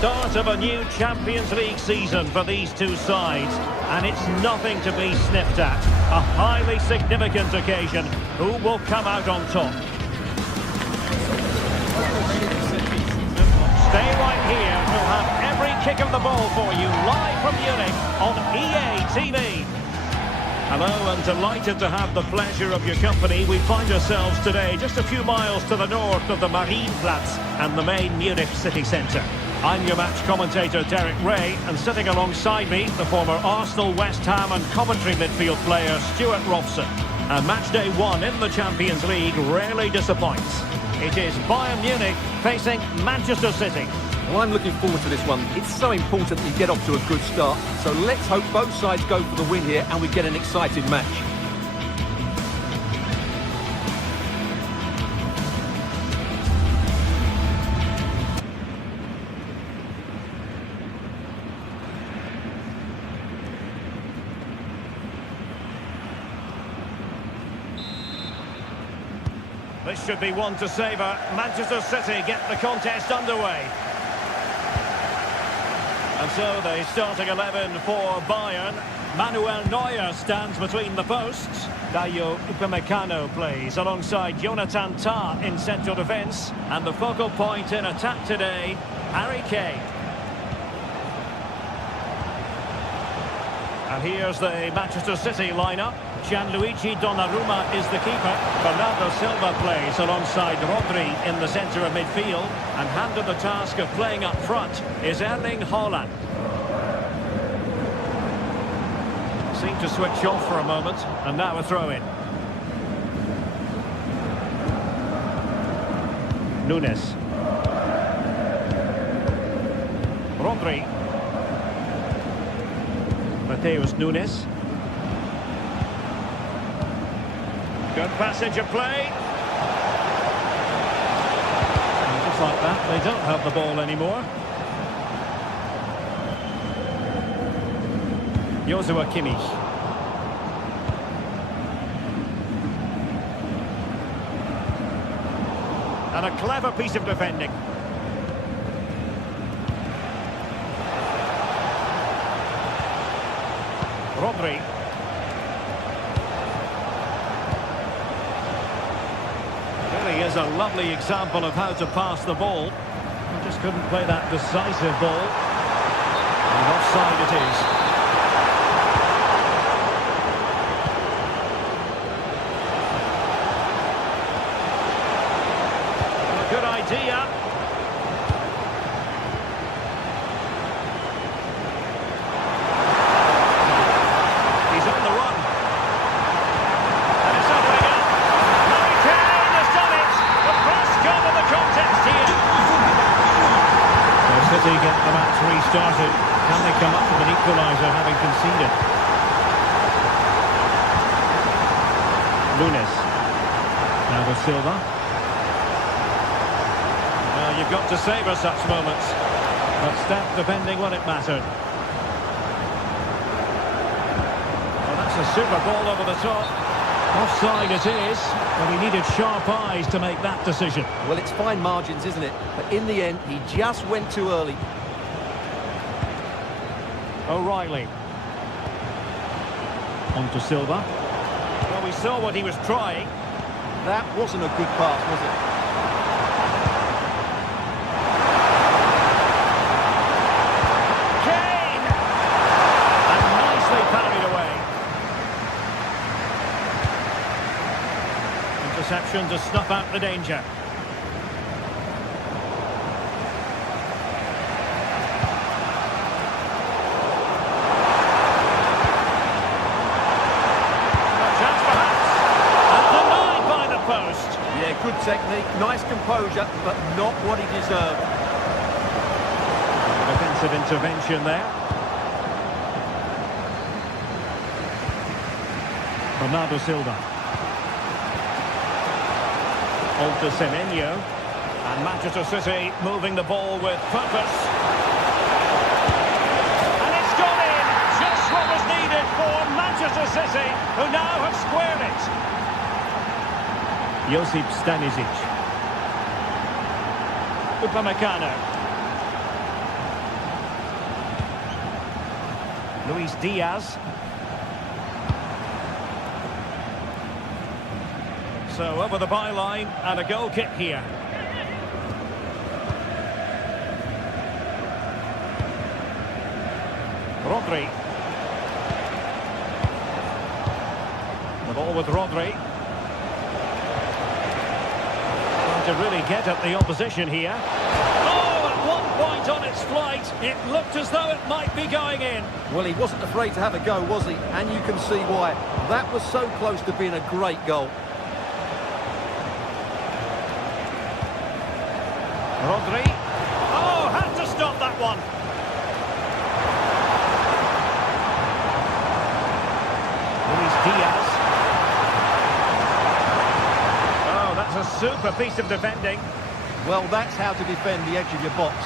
start of a new Champions League season for these two sides, and it's nothing to be sniffed at. A highly significant occasion. Who will come out on top? Stay right here. We'll have every kick of the ball for you live from Munich on EA TV. Hello, and delighted to have the pleasure of your company. We find ourselves today just a few miles to the north of the Marienplatz and the main Munich city centre. I'm your match commentator Derek Ray, and sitting alongside me, the former Arsenal, West Ham and Coventry midfield player Stuart Robson. And match day one in the Champions League rarely disappoints. It is Bayern Munich facing Manchester City. Well, I'm looking forward to this one. It's so important that you get off to a good start. So let's hope both sides go for the win here and we get an exciting match. This should be one to savour. Manchester City get the contest underway. And so the starting 11 for Bayern. Manuel Neuer stands between the posts. Dayo Upamecano plays alongside Jonathan Tah in central defence. And the focal point in attack today, Harry Kane. And here's the Manchester City lineup. Gianluigi Donnarumma is the keeper. Bernardo Silva plays alongside Rodri in the centre of midfield. And handed the task of playing up front is Erling Haaland. Seemed to switch off for a moment, and now a throw-in. Nunes. Rodri. Mateus Nunes. Good passage of play. And just like that, they don't have the ball anymore. Joshua Kimmich. And a clever piece of defending. Rodri. Really is a lovely example of how to pass the ball. He just couldn't play that decisive ball. And offside it is. Good idea. He's on the run. And it's opening up. Harry Kane has done it. The first goal of the contest here. So City get the match restarted. Can they come up with an equaliser having conceded? Nunes. Now to Silva. You've got to savour such moments, but stat defending when it mattered. Well, that's a super ball over the top. Offside it is, but he needed sharp eyes to make that decision. Well, it's fine margins, isn't it? But in the end, he just went too early. O'Reilly. On to Silva. Well, we saw what he was trying. That wasn't a good pass, was it? Interception to snuff out the danger. A chance perhaps. And denied by the post. Yeah, good technique, nice composure, but not what he deserved. Defensive intervention there. Bernardo Silva. On to Semenyo. And Manchester City moving the ball with purpose. And it's gone in! Just what was needed for Manchester City, who now have squared it. Josip Stanisic. Upamecano. Luis Diaz. So over the byline and a goal kick here. Rodri. The ball with Rodri. Trying to really get at the opposition here. Oh, at one point on its flight, it looked as though it might be going in. Well, he wasn't afraid to have a go, was he? And you can see why. That was so close to being a great goal. Rodri. Oh, had to stop that one. Luis Diaz. Oh, that's a super piece of defending. Well, that's how to defend the edge of your box.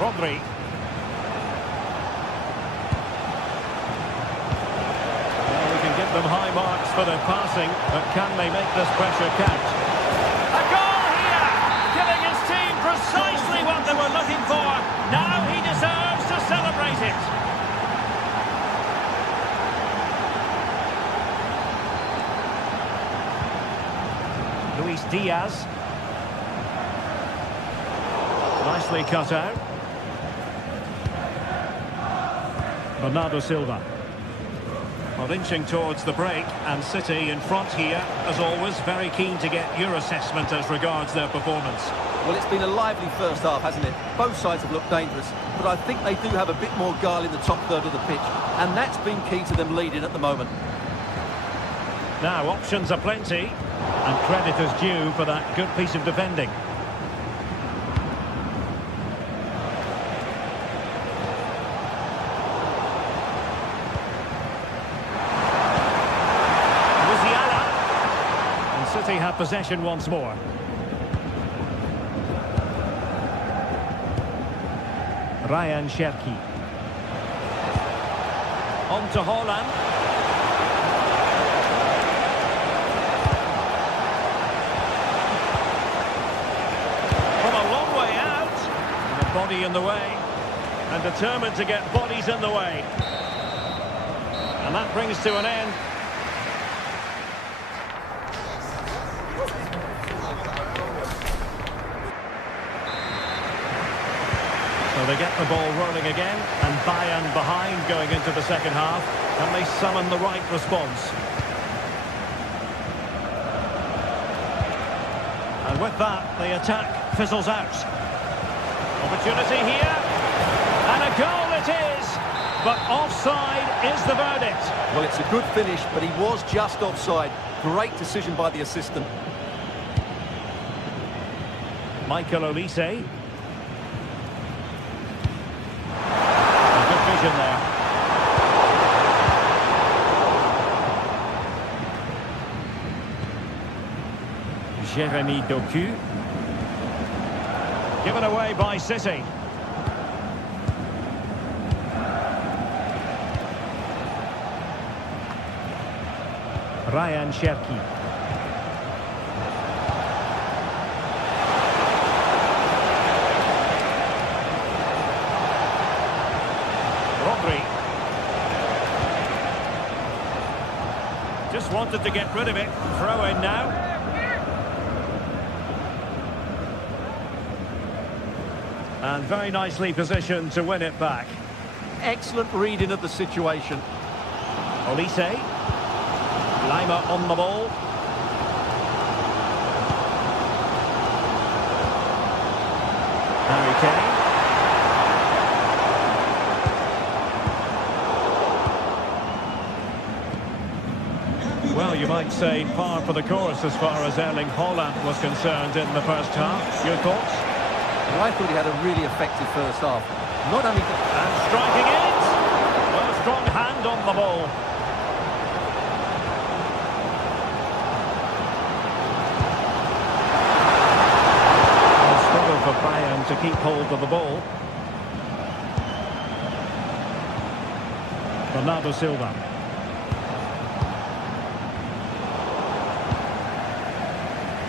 Rodri. Well, we can give them high marks for their passing, but can they make this pressure count? A goal here! Giving his team precisely what they were looking for. Now he deserves to celebrate it. Luis Diaz. Nicely cut out. Bernardo Silva. Well, inching towards the break, and City in front here, as always, very keen to get your assessment as regards their performance. Well, it's been a lively first half, hasn't it? Both sides have looked dangerous, but I think they do have a bit more guile in the top third of the pitch, and that's been key to them leading at the moment. Now, options are plenty, and credit is due for that good piece of defending. City have possession once more. Ryan Cherki. On to Haaland. From a long way out. And a body in the way. And determined to get bodies in the way. And that brings to an end. So they get the ball rolling again, and Bayern behind going into the second half, and they summon the right response. And with that, the attack fizzles out. Opportunity here, and a goal it is, but offside is the verdict. Well, it's a good finish, but he was just offside. Great decision by the assistant. Michael Olise. There. Jeremy Doku. Given away by City. Ryan Cherki. Just wanted to get rid of it. Throw in now. And very nicely positioned to win it back. Excellent reading of the situation. Olise. Lima on the ball. Harry Kane. Well, you might say par for the course as far as Erling Haaland was concerned in the first half. Your thoughts? Well, I thought he had a really effective first half. Not only... And striking it! Well, a strong hand on the ball. A struggle for Bayern to keep hold of the ball. Bernardo Silva.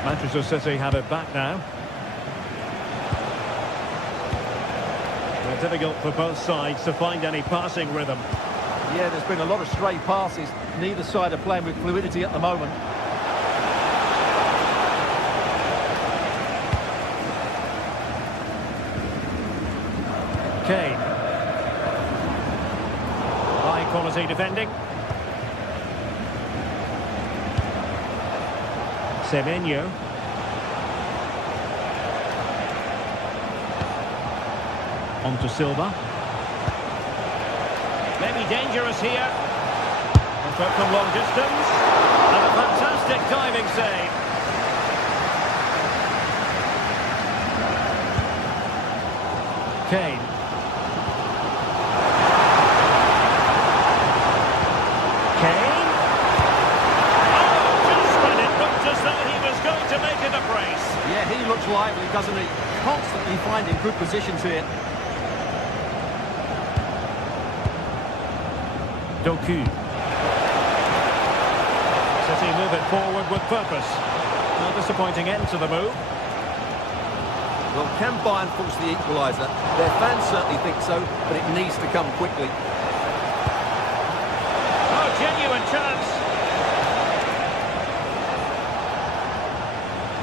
Manchester City have it back now. Difficult for both sides to find any passing rhythm. Yeah, there's been a lot of stray passes. Neither side are playing with fluidity at the moment. Kane. High quality defending. Semenyo. On to Silva. Maybe dangerous here. But from long distance. And a fantastic diving save. Kane. Kane. Oh, just when it looked as though he was going to make it a brace. Yeah, he looks lively, doesn't he? Constantly finding good positions here. Doku. City move it forward with purpose. No disappointing end to the move. Well, can Bayern force the equaliser? Their fans certainly think so, but it needs to come quickly. Oh, genuine chance.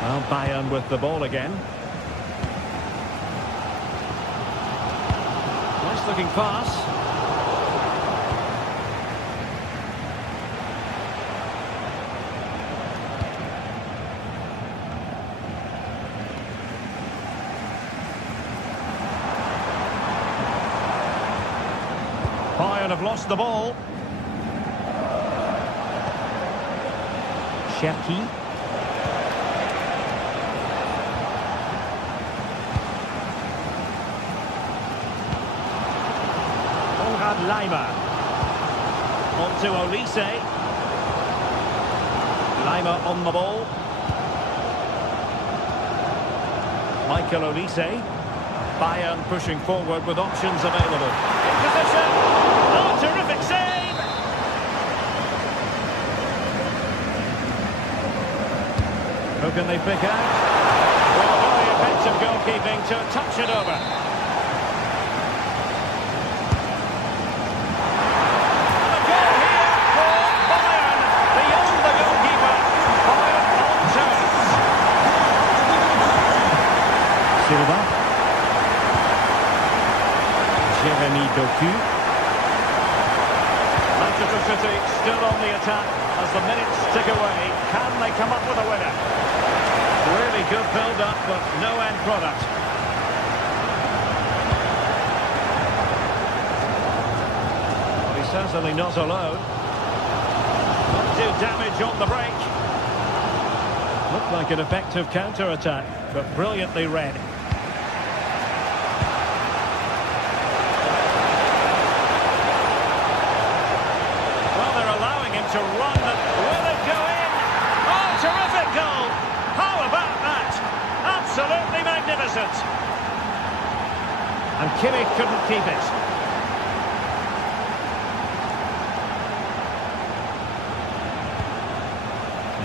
Well, Bayern with the ball again. Nice looking pass. Bayern have lost the ball. Cherki. Konrad Laimer. On to Olise. Laimer on the ball. Michael Olise. Bayern pushing forward with options available. In position. Oh, terrific save! Who can they pick out? Well, very effective goalkeeping to touch it over. And a goal here for Bayern. Beyond the goalkeeper. Bayern on toes. Silva. Jeremy Doku. Manchester City still on the attack as the minutes tick away. Can they come up with a winner? Really good build-up, but no end product. Well, he's certainly not alone. Not do damage on the break. Looked like an effective counter-attack, but brilliantly read. To run, will it go in? Oh, terrific goal! How about that? Absolutely magnificent. And Kimmich couldn't keep it.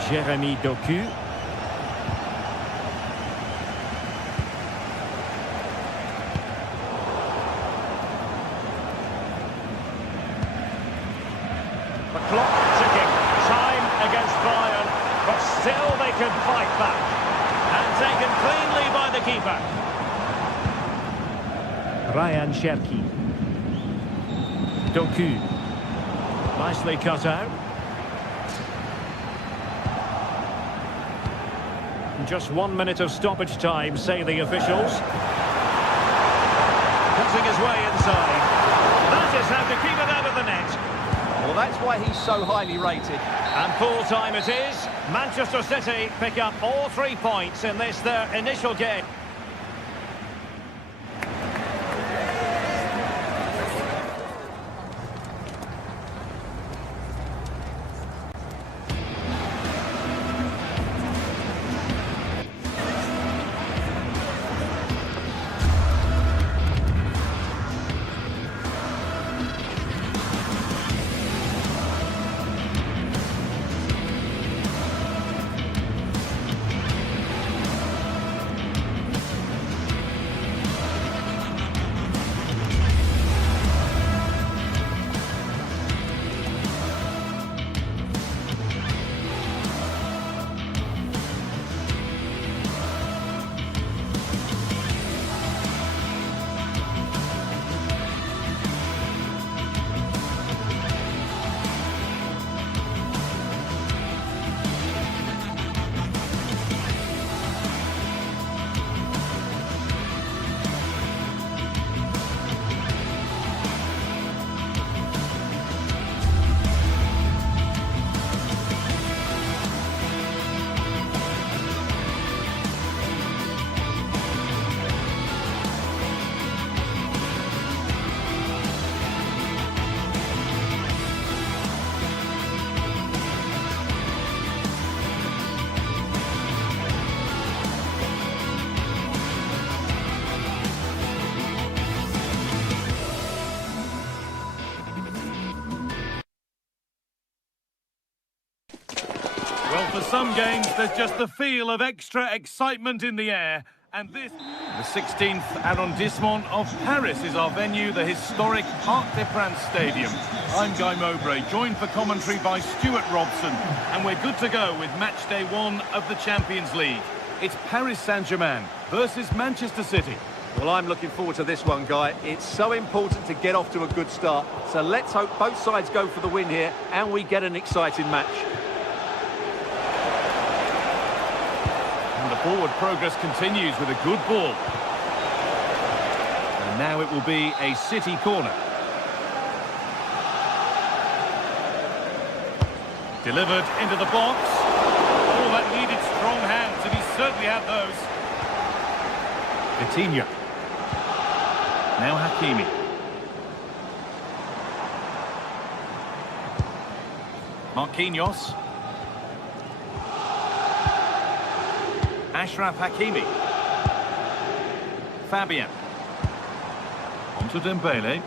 Jeremy Doku. The clock ticking, time against Bayern, but still they can fight back. And taken cleanly by the keeper. Ryan Cherki. Doku. Nicely cut out. Just 1 minute of stoppage time, say the officials. Cutting his way inside. That is how to keep it out of the net. Well, that's why he's so highly rated. And full time it is. Manchester City pick up all 3 points in this, their initial game. For some games, there's just the feel of extra excitement in the air. And this... The 16th arrondissement of Paris is our venue, the historic Parc des Princes Stadium. I'm Guy Mowbray, joined for commentary by Stuart Robson. And we're good to go with match day 1 of the Champions League. It's Paris Saint-Germain versus Manchester City. Well, I'm looking forward to this one, Guy. It's so important to get off to a good start. So let's hope both sides go for the win here and we get an exciting match. And the forward progress continues with a good ball. And now it will be a City corner. Delivered into the box. Oh, that needed strong hands, and he certainly had those. Vitinha. Now Hakimi. Marquinhos. Achraf Hakimi. Fabian. Onto Dembele.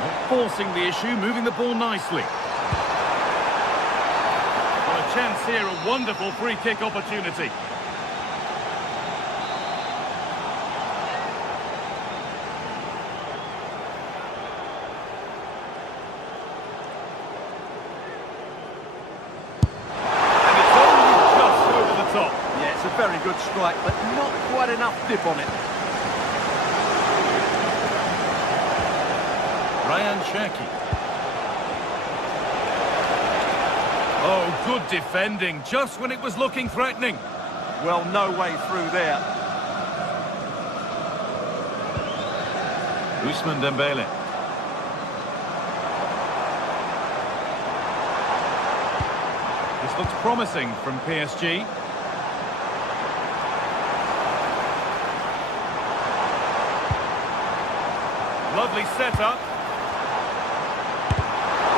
Not forcing the issue, moving the ball nicely. Got a chance here, a wonderful free kick opportunity. Very good strike, but not quite enough dip on it. Ryan Cherki. Oh, good defending, just when it was looking threatening. Well, no way through there. Ousmane Dembele. This looks promising from PSG. Lovely setup.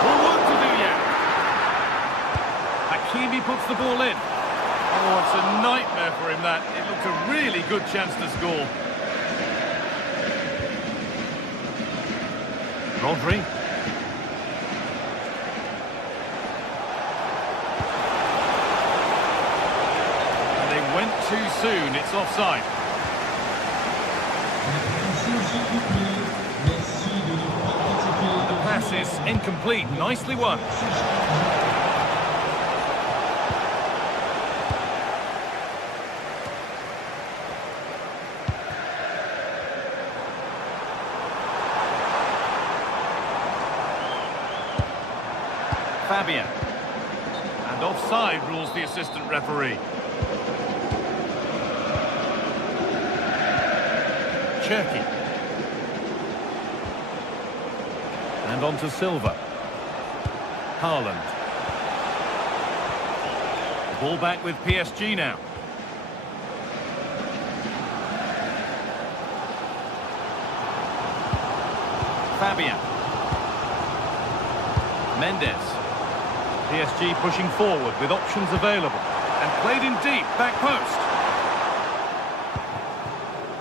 More work to do yet. Hakimi puts the ball in. Oh, it's a nightmare for him, that. It looked a really good chance to score. Rodri. And they went too soon. It's offside. The pass is incomplete. Nicely won. Fabian. And offside rules the assistant referee. Cherki. And on to Silva. Haaland. Ball back with PSG now. Fabian. Mendes. PSG pushing forward with options available. And played in deep, back post.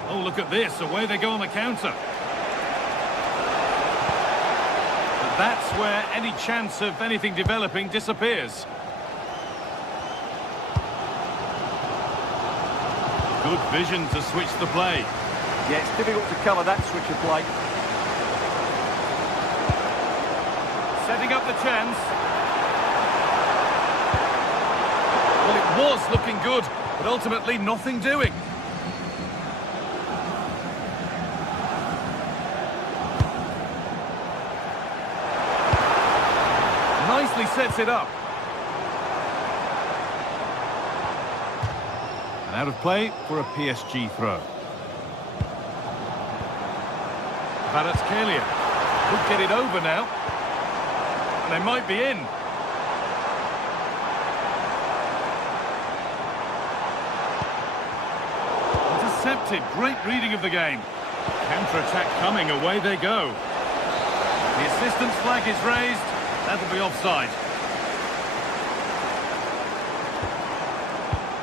Oh, look at this. Away they go on the counter. But that's where any chance of anything developing disappears. Good vision to switch the play. Yeah, it's difficult to cover that switch of play. Setting up the chance. Well, it was looking good, but ultimately nothing doing. Nicely sets it up. And out of play for a PSG throw. Kvaratskhelia could get it over now. And they might be in. Intercepted. Great reading of the game. Counter-attack coming. Away they go. The assistant's flag is raised. That'll be offside.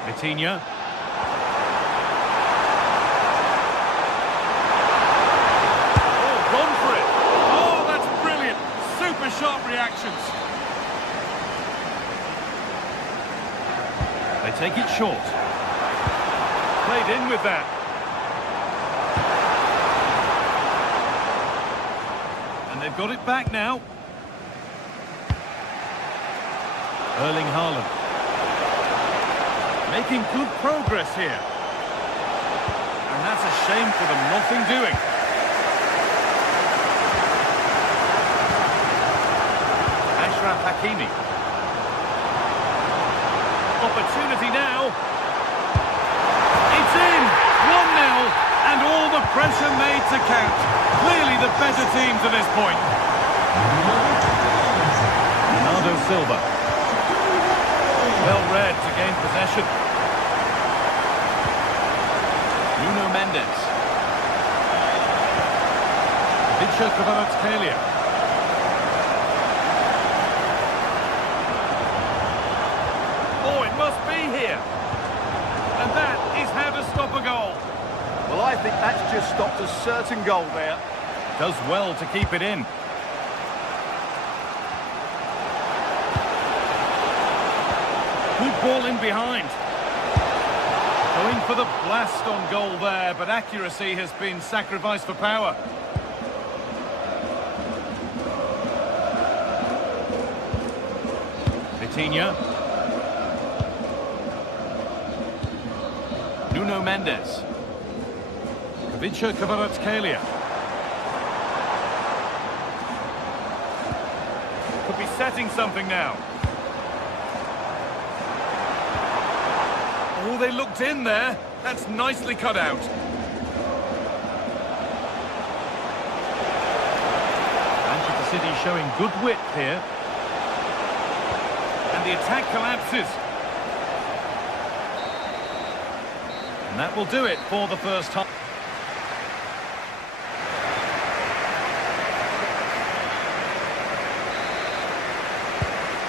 Vitinha. Oh, gone for it. Oh, that's brilliant. Super sharp reactions. They take it short. Played in with that. And they've got it back now. Erling Haaland. Making good progress here. And that's a shame for them, nothing doing. Ashraf Hakimi. Opportunity now. It's in! 1-0, and all the pressure made to count. Clearly the better team to this point. Bernardo Silva. Well read to gain possession. Nuno Mendes. Vicha Kvaratskhelia. Oh, it must be here. And that is how to stop a goal. Well, I think that's just stopped a certain goal there. Does well to keep it in. Good ball in behind. Going for the blast on goal there, but accuracy has been sacrificed for power. Vitinha. Nuno Mendes. Vicha Kvaratskhelia. Could be setting something now. Oh, they looked in there. That's nicely cut out. Manchester City showing good width here. And the attack collapses. And that will do it for the first half.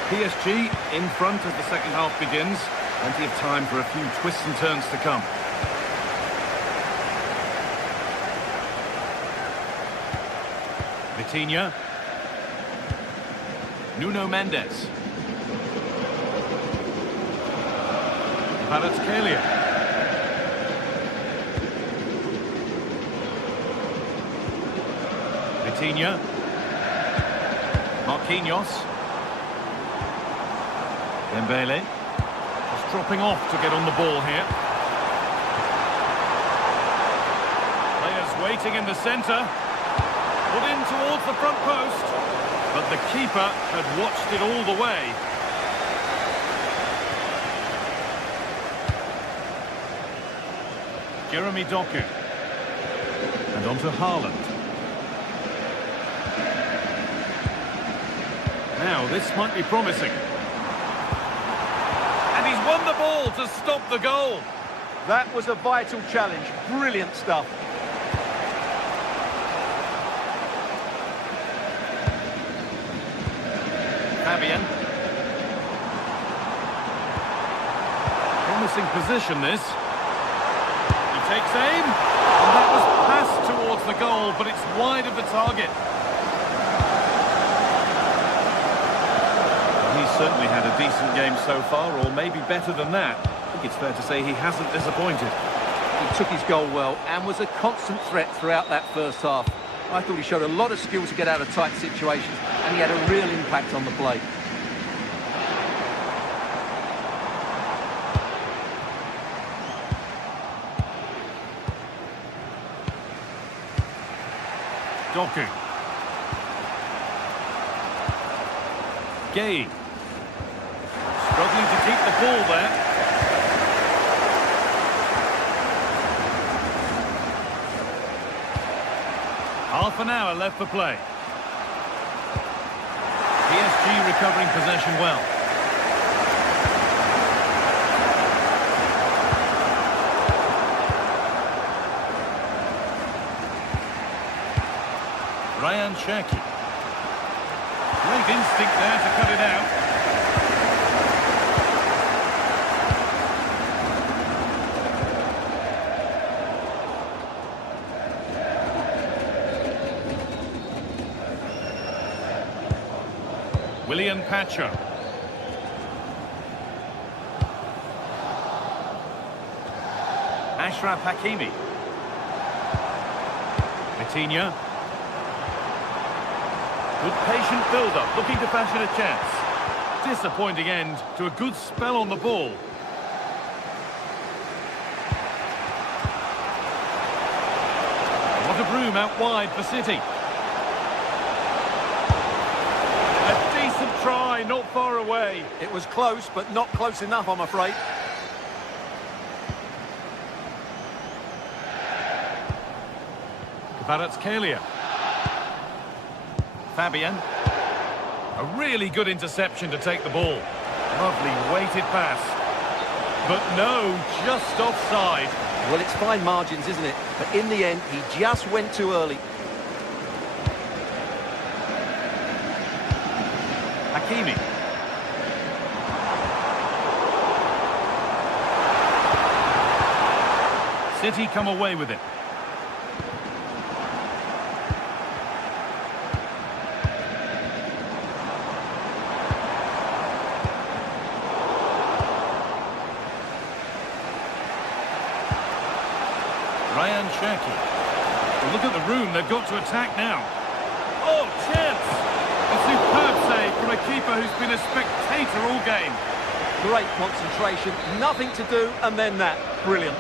PSG in front as the second half begins. Plenty of time for a few twists and turns to come. Vitinha. Nuno Mendes. Kvaratskhelia. Vitinha. Marquinhos. Dembele. Just dropping off to get on the ball here. Players waiting in the centre. Put in towards the front post. But the keeper had watched it all the way. Jeremy Doku. And on to Haaland. Now, this might be promising. And he's won the ball to stop the goal. That was a vital challenge. Brilliant stuff. Fabian. Promising position, this. He takes aim. And that was passed towards the goal, but it's wide of the target. He's certainly had a decent game so far, or maybe better than that. I think it's fair to say he hasn't disappointed. He took his goal well and was a constant threat throughout that first half. I thought he showed a lot of skill to get out of tight situations, and he had a real impact on the play. Doku. Gay. Struggling to keep the ball there. Half an hour left for play. PSG recovering possession well. Ryan Cherki. Great instinct there to cut it out. William Pacho. Ashraf Hakimi. Vitinha. Good patient build-up, looking to fashion a chance. Disappointing end to a good spell on the ball. A lot of room out wide for City. A decent try, not far away. It was close, but not close enough, I'm afraid. Kvaratskhelia. Fabian. A really good interception to take the ball. Lovely weighted pass. But no, just offside. Well, it's fine margins, isn't it? But in the end, he just went too early. Hakimi. City come away with it. Ryan Cherki. Well, look at the room they've got to attack now. Oh, chance! A superb save from a keeper who's been a spectator all game. Great concentration, nothing to do, and then that. Brilliant.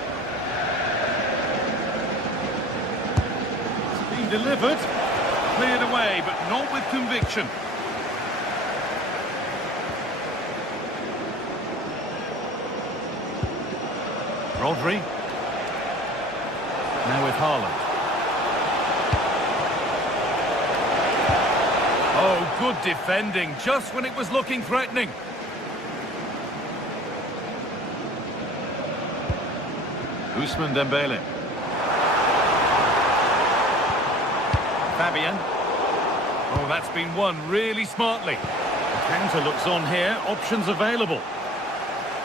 It's been delivered. Cleared away, but not with conviction. Rodri. Now with Haaland. Oh, good defending, just when it was looking threatening. Ousmane Dembele. Fabian. Oh, that's been won really smartly. The counter looks on here, options available.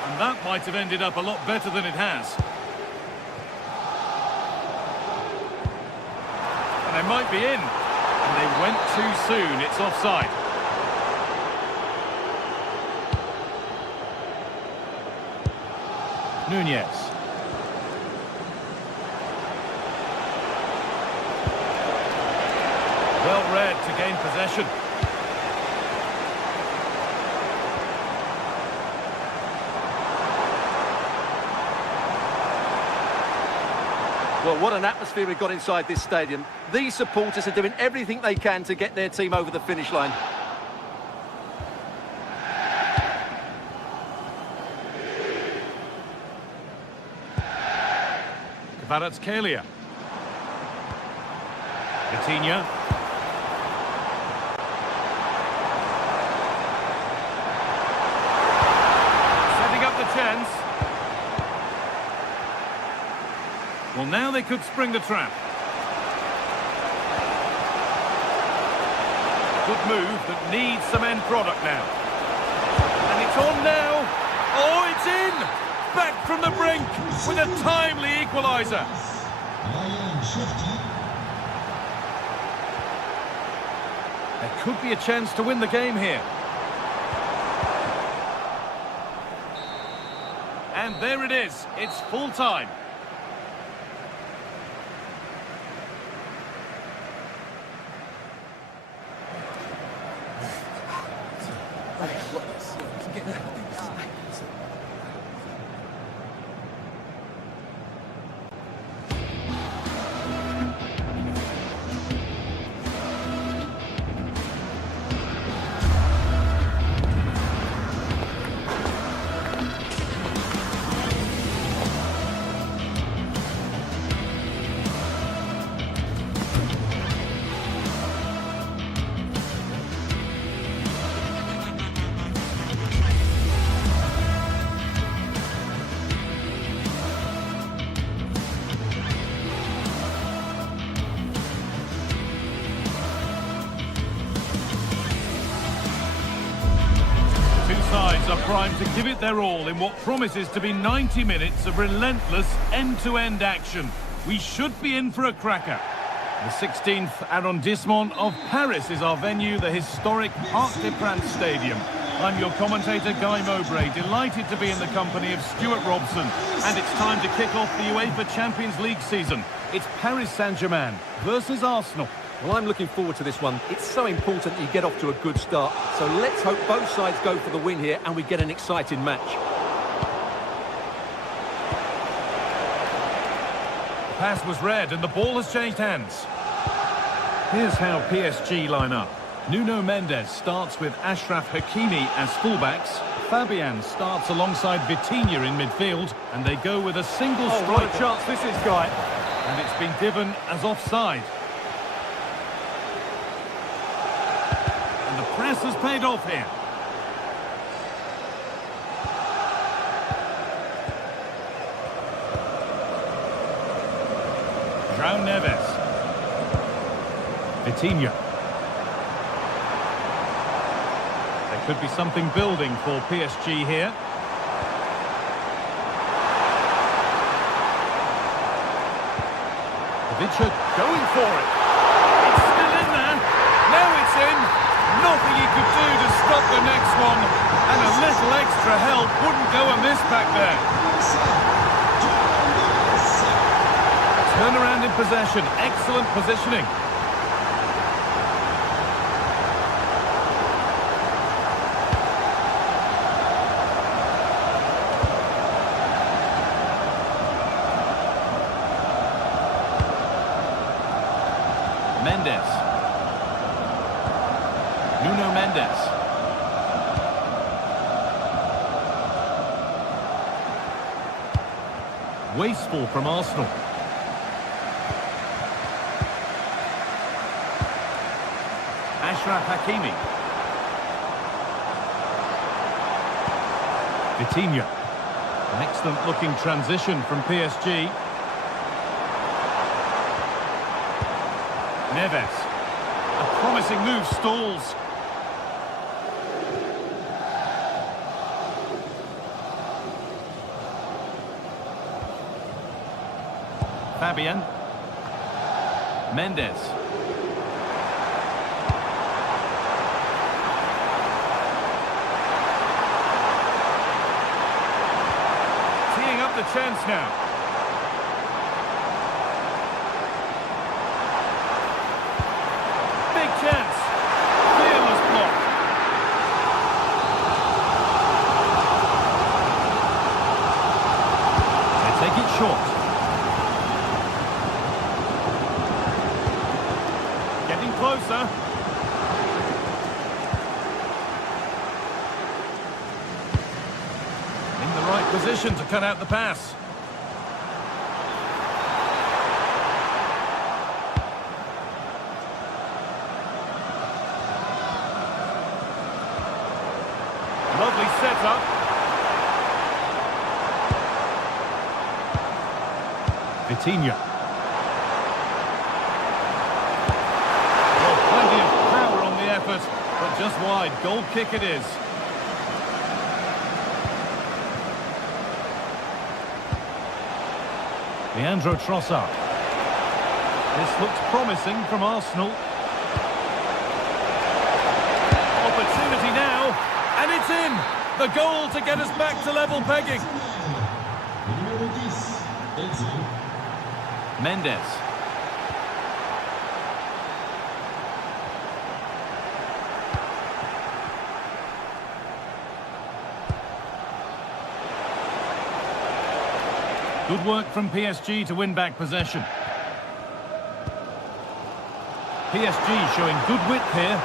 And that might have ended up a lot better than it has. They might be in, and they went too soon. It's offside. Nunez. Well read to gain possession. Well, what an atmosphere we've got inside this stadium. These supporters are doing everything they can to get their team over the finish line. Kvaratskhelia. Vitinha. Setting up the chance. Well, now they could spring the trap. Good move that needs some end product now. And it's on now. Oh, it's in! Back from the brink with a timely equaliser. There could be a chance to win the game here. And there it is. It's full time. Sides are primed to give it their all in what promises to be 90 minutes of relentless end-to-end action. We should be in for a cracker. The 16th arrondissement of Paris is our venue, the historic Parc des Princes Stadium. I'm your commentator, Guy Mowbray, delighted to be in the company of Stuart Robson. And it's time to kick off the UEFA Champions League season. It's Paris Saint-Germain versus Arsenal. Well, I'm looking forward to this one. It's so important you get off to a good start. So let's hope both sides go for the win here and we get an exciting match. The pass was read and the ball has changed hands. Here's how PSG line up. Nuno Mendes starts with Achraf Hakimi as fullbacks. Fabian starts alongside Vitinha in midfield. And they go with a single striker. What a chance this is, Guy. And it's been given as offside. And the press has paid off here. João Neves. Vitinha. There could be something building for PSG here. Vitinha going for it. It's still in there. Now it's in. Nothing he could do to stop the next one. And a little extra help wouldn't go amiss back there. Turnaround in possession. Excellent positioning. Mendes. Nuno Mendes. Wasteful from Arsenal. Achraf Hakimi. Vitinha. An excellent looking transition from PSG. Neves. A promising move stalls. Fabian. Mendes. Teeing up the chance now. Chance. Fearless block. They take it short. Getting closer. In the right position to cut out the pass. Lovely setup. Vitinha. Well, plenty of power on the effort, but just wide. Goal kick it is. Leandro Trossard. This looks promising from Arsenal. Opportunity now. And it's in! The goal to get us back to level pegging. Mendes. Good work from PSG to win back possession. PSG showing good width here.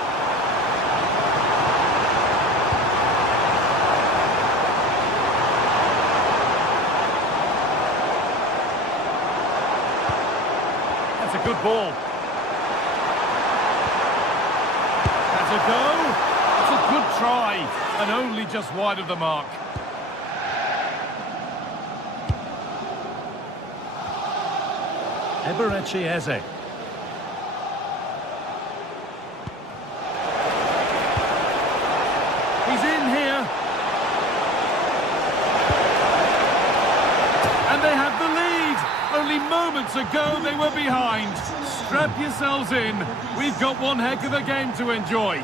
That's a good ball. That's a go. It's a good try, and only just wide of the mark. Eberechi Eze. He's in here. And they have the lead. Only moments minutes ago, they were behind. Strap yourselves in. We've got one heck of a game to enjoy.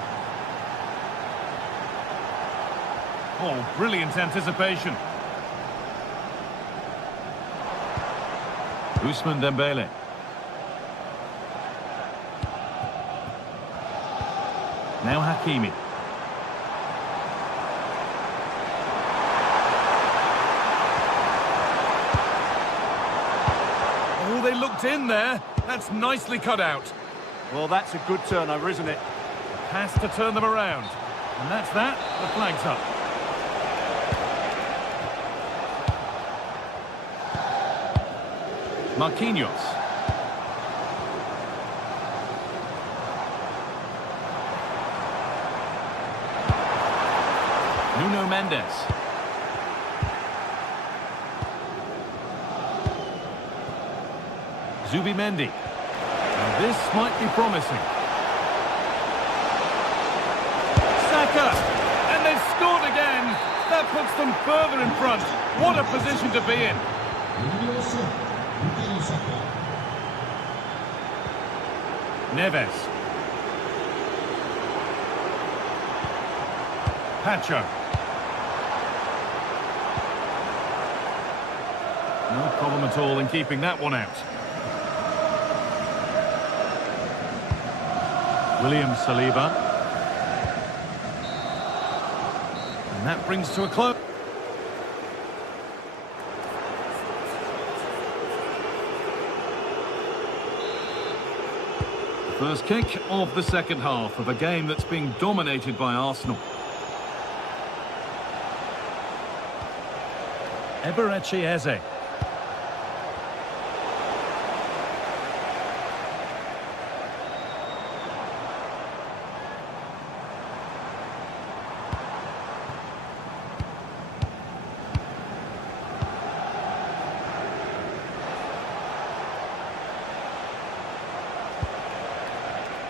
Oh, brilliant anticipation. Ousmane Dembele. Now Hakimi. Oh, they looked in there. That's nicely cut out. Well, that's a good turnover, isn't it? Pass to turn them around. And that's that. The flag's up. Marquinhos. Nuno Mendes. Zubimendi. Now this might be promising. Saka! And they've scored again! That puts them further in front. What a position to be in. Neves. Pacho. No problem at all in keeping that one out. William Saliba. And that brings to a close. First kick of the second half of a game that's being dominated by Arsenal. Eberechi Eze.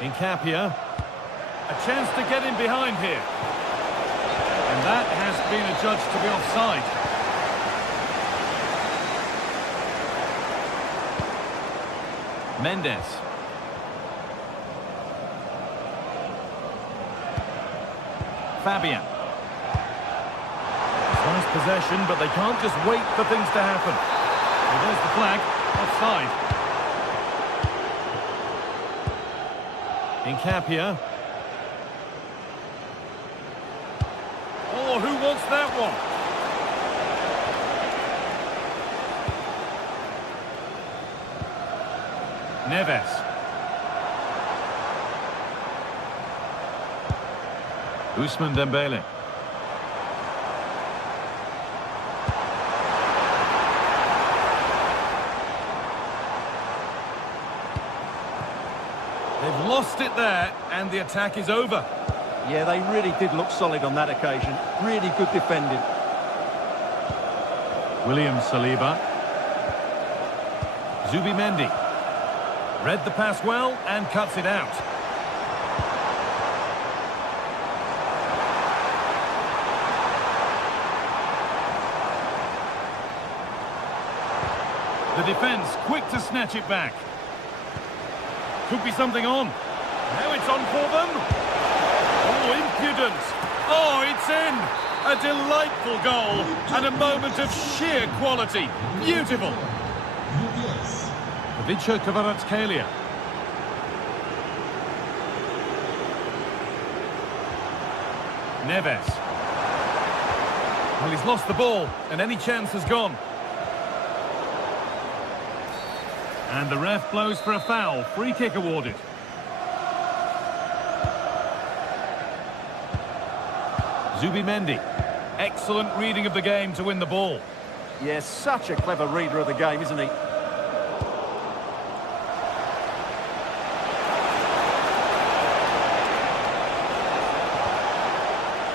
Incapia. A chance to get in behind here. And that has been adjudged to be offside. Mendes. Fabian. Nice possession, but they can't just wait for things to happen. Well, there's the flag. Offside. Incapia. Oh, who wants that one? Neves. Ousmane Dembele. They've lost it there, and the attack is over. Yeah, they really did look solid on that occasion. Really good defending. William Saliba. Zubimendi. Read the pass well and cuts it out. The defence quick to snatch it back. Could be something on. Now it's on for them. Oh, impudent. Oh, it's in. A delightful goal and a moment of sheer quality. Beautiful. Vicha Kvaratskhelia. Neves. Well, he's lost the ball, and any chance has gone. And the ref blows for a foul. Free kick awarded. Zubimendi. Excellent reading of the game to win the ball. Yes, such a clever reader of the game, isn't he?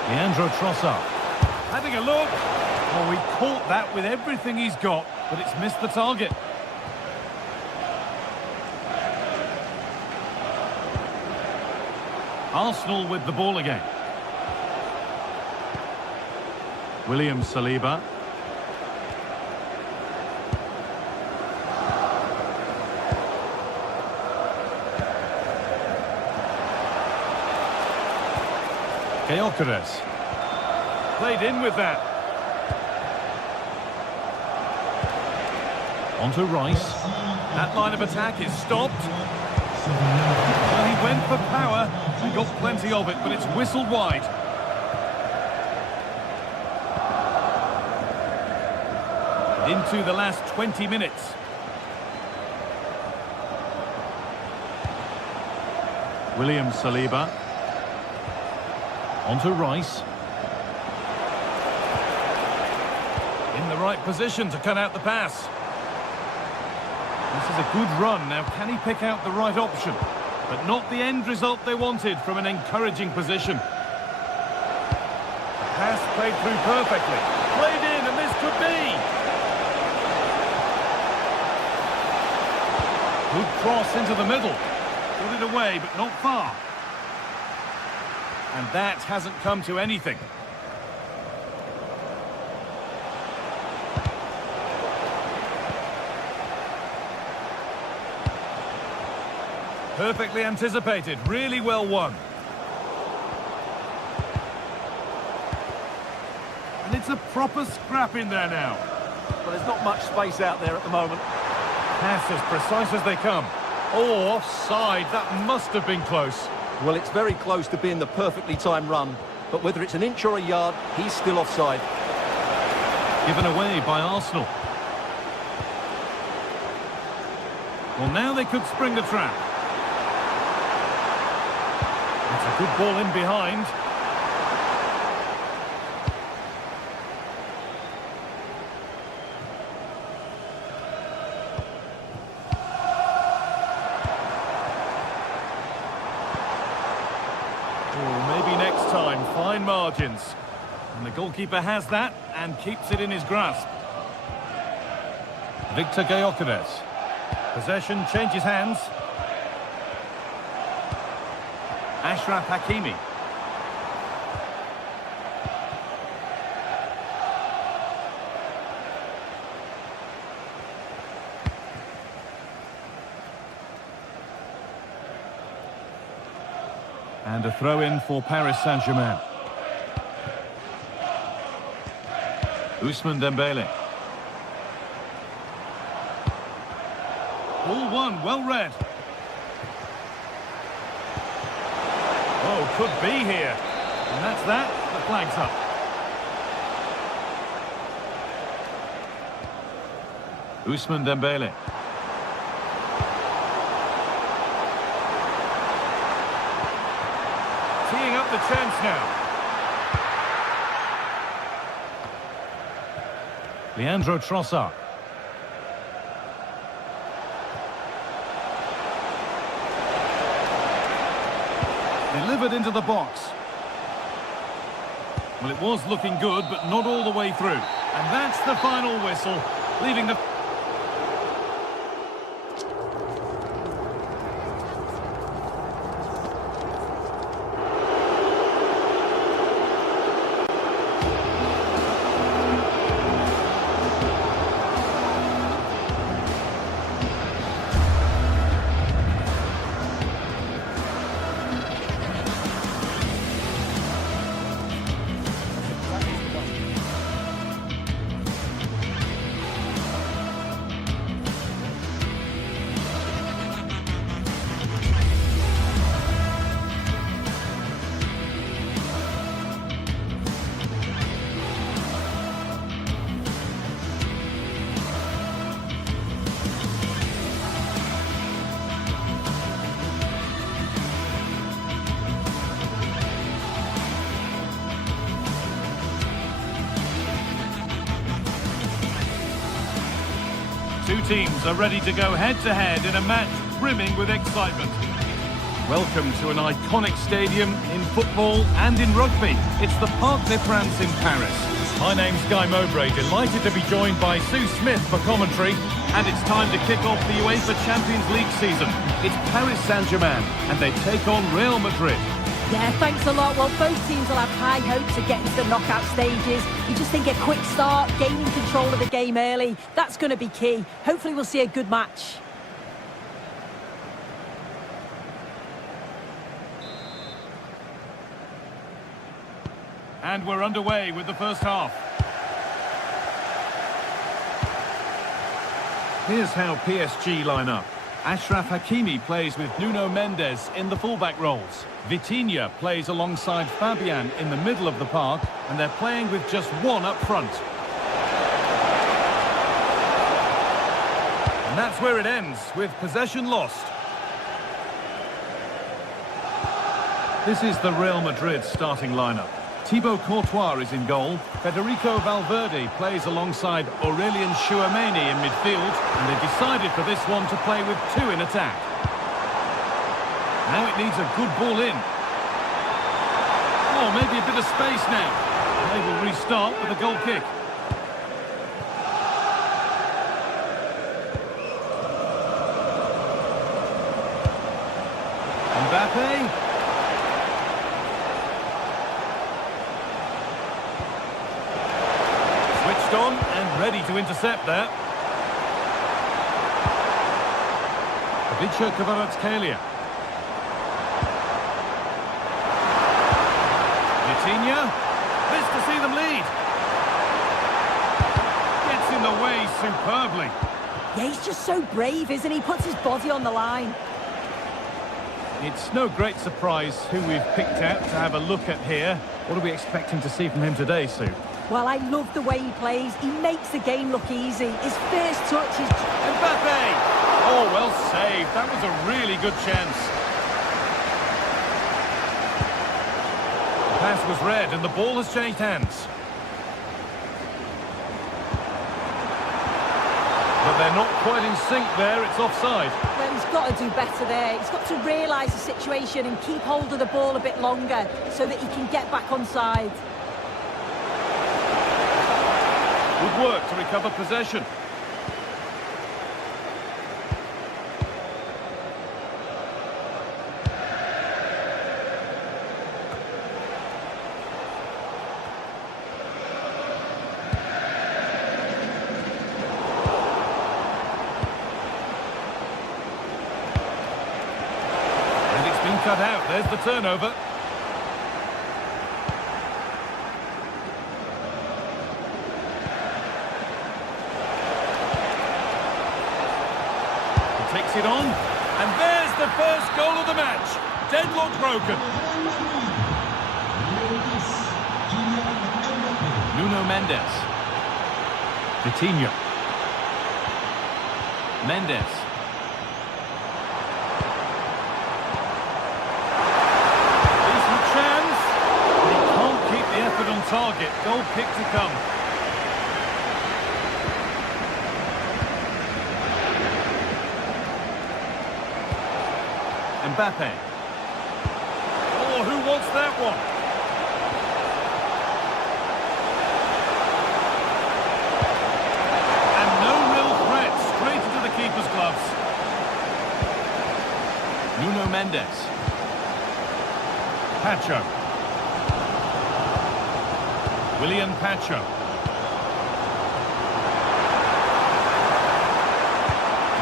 Leandro Trossard. Having a look. Oh, he caught that with everything he's got, but it's missed the target. Arsenal with the ball again. William Saliba. Gyökeres. Played in with that. On to Rice. That line of attack is stopped. Well, he went for power and got plenty of it, but it's whistled wide. Into the last 20 minutes. William Saliba. On to Rice. In the right position to cut out the pass. This is a good run. Now, can he pick out the right option? But not the end result they wanted from an encouraging position. Pass played through perfectly. Played in, and this could be. Good cross into the middle. Put it away, but not far. And that hasn't come to anything. Perfectly anticipated, really well won. And it's a proper scrap in there now. Well, there's not much space out there at the moment. Pass as precise as they come. Oh, offside, that must have been close. Well, it's very close to being the perfectly timed run, but whether it's an inch or a yard, he's still offside. Given away by Arsenal. Well, now they could spring the trap. It's a good ball in behind. Maybe next time, fine margins. And the goalkeeper has that and keeps it in his grasp. Victor Gyökeres. Possession changes hands. Ashraf Hakimi. And a throw-in for Paris Saint-Germain. Ousmane Dembele. Ball one, well read. Oh, could be here. And that's that. The flag's up. Ousmane Dembele. Teeing up the chance now. Leandro Trossard. Delivered into the box. Well, it was looking good, but not all the way through. And that's the final whistle, leaving the... Two teams are ready to go head-to-head in a match brimming with excitement. Welcome to an iconic stadium in football and in rugby. It's the Parc des Princes in Paris. My name's Guy Mowbray, delighted to be joined by Sue Smith for commentary. And it's time to kick off the UEFA Champions League season. It's Paris Saint-Germain, and they take on Real Madrid. Yeah, thanks a lot. Well, both teams will have high hopes of getting to the knockout stages. You just think a quick start, gaining control of the game early, that's going to be key. Hopefully we'll see a good match. And we're underway with the first half. Here's how PSG line up. Achraf Hakimi plays with Nuno Mendes in the fullback roles. Vitinha plays alongside Fabian in the middle of the park, and they're playing with just one up front. And that's where it ends, with possession lost. This is the Real Madrid starting lineup. Thibaut Courtois is in goal. Federico Valverde plays alongside Aurelien Tchouameni in midfield, and they decided for this one to play with two in attack. Now it needs a good ball in. Oh, maybe a bit of space now. They will restart with a goal kick. Mbappe. Switched on and ready to intercept there. Ivica Kvaratskhelia. Vitinha. This to see them lead. Gets in the way superbly. Yeah, he's just so brave, isn't he? Puts his body on the line. It's no great surprise who we've picked out to have a look at here. What are we expecting to see from him today, Sue? Well, I love the way he plays. He makes the game look easy. His first touch is... Mbappe! Oh, well saved. That was a really good chance. The pass was read and the ball has changed hands. But they're not quite in sync there. It's offside. Well, he's got to do better there. He's got to realise the situation and keep hold of the ball a bit longer so that he can get back on side. Good work to recover possession. And it's been cut out. There's the turnover. Takes it on, and there's the first goal of the match. Deadlock broken. Nuno Mendes. Vitinha. Mendes. Decent chance. But he can't keep the effort on target. Goal kick to come. Mbappe. Oh, who wants that one? And no real threat, straight into the keeper's gloves. Nuno Mendes. Pacho. William Pacho.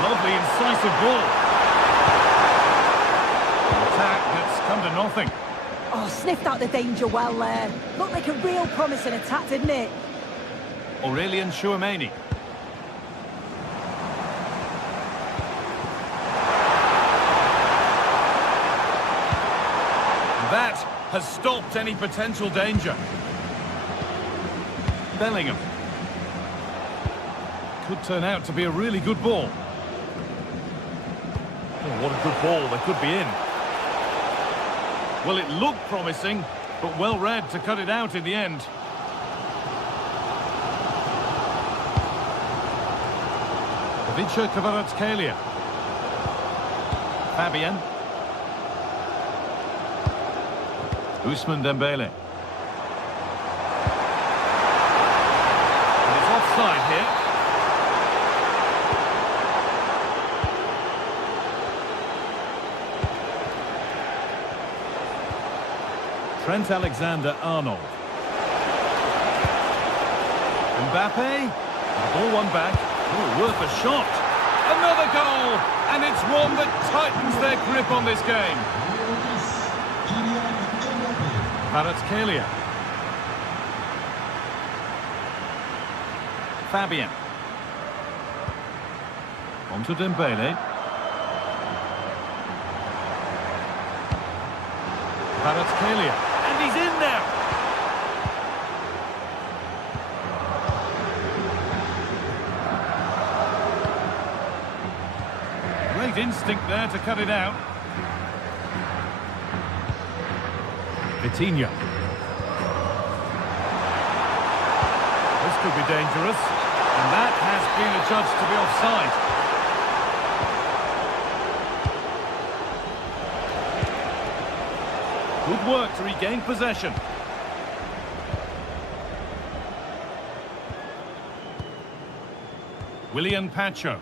Lovely incisive ball. That's come to nothing. Oh, sniffed out the danger well there. Looked like a real promising attack, didn't it? Aurelien Tchouameni. That has stopped any potential danger. Bellingham. Could turn out to be a really good ball. Oh, what a good ball. They could be in. Well, it looked promising, but well read to cut it out in the end. Ivica Kvaratskhelia. Fabian. Ousmane Dembele. And it's offside here. Trent Alexander-Arnold. Mbappe. The ball won back. Ooh, worth a shot. Another goal. And it's one that tightens their grip on this game. Kvaratskhelia. Fabian. On to Dembele. Kvaratskhelia. And he's in there! Great instinct there to cut it out. Vitinha. This could be dangerous. And that has been adjudged to be offside. Good work to regain possession. Willian Pacho.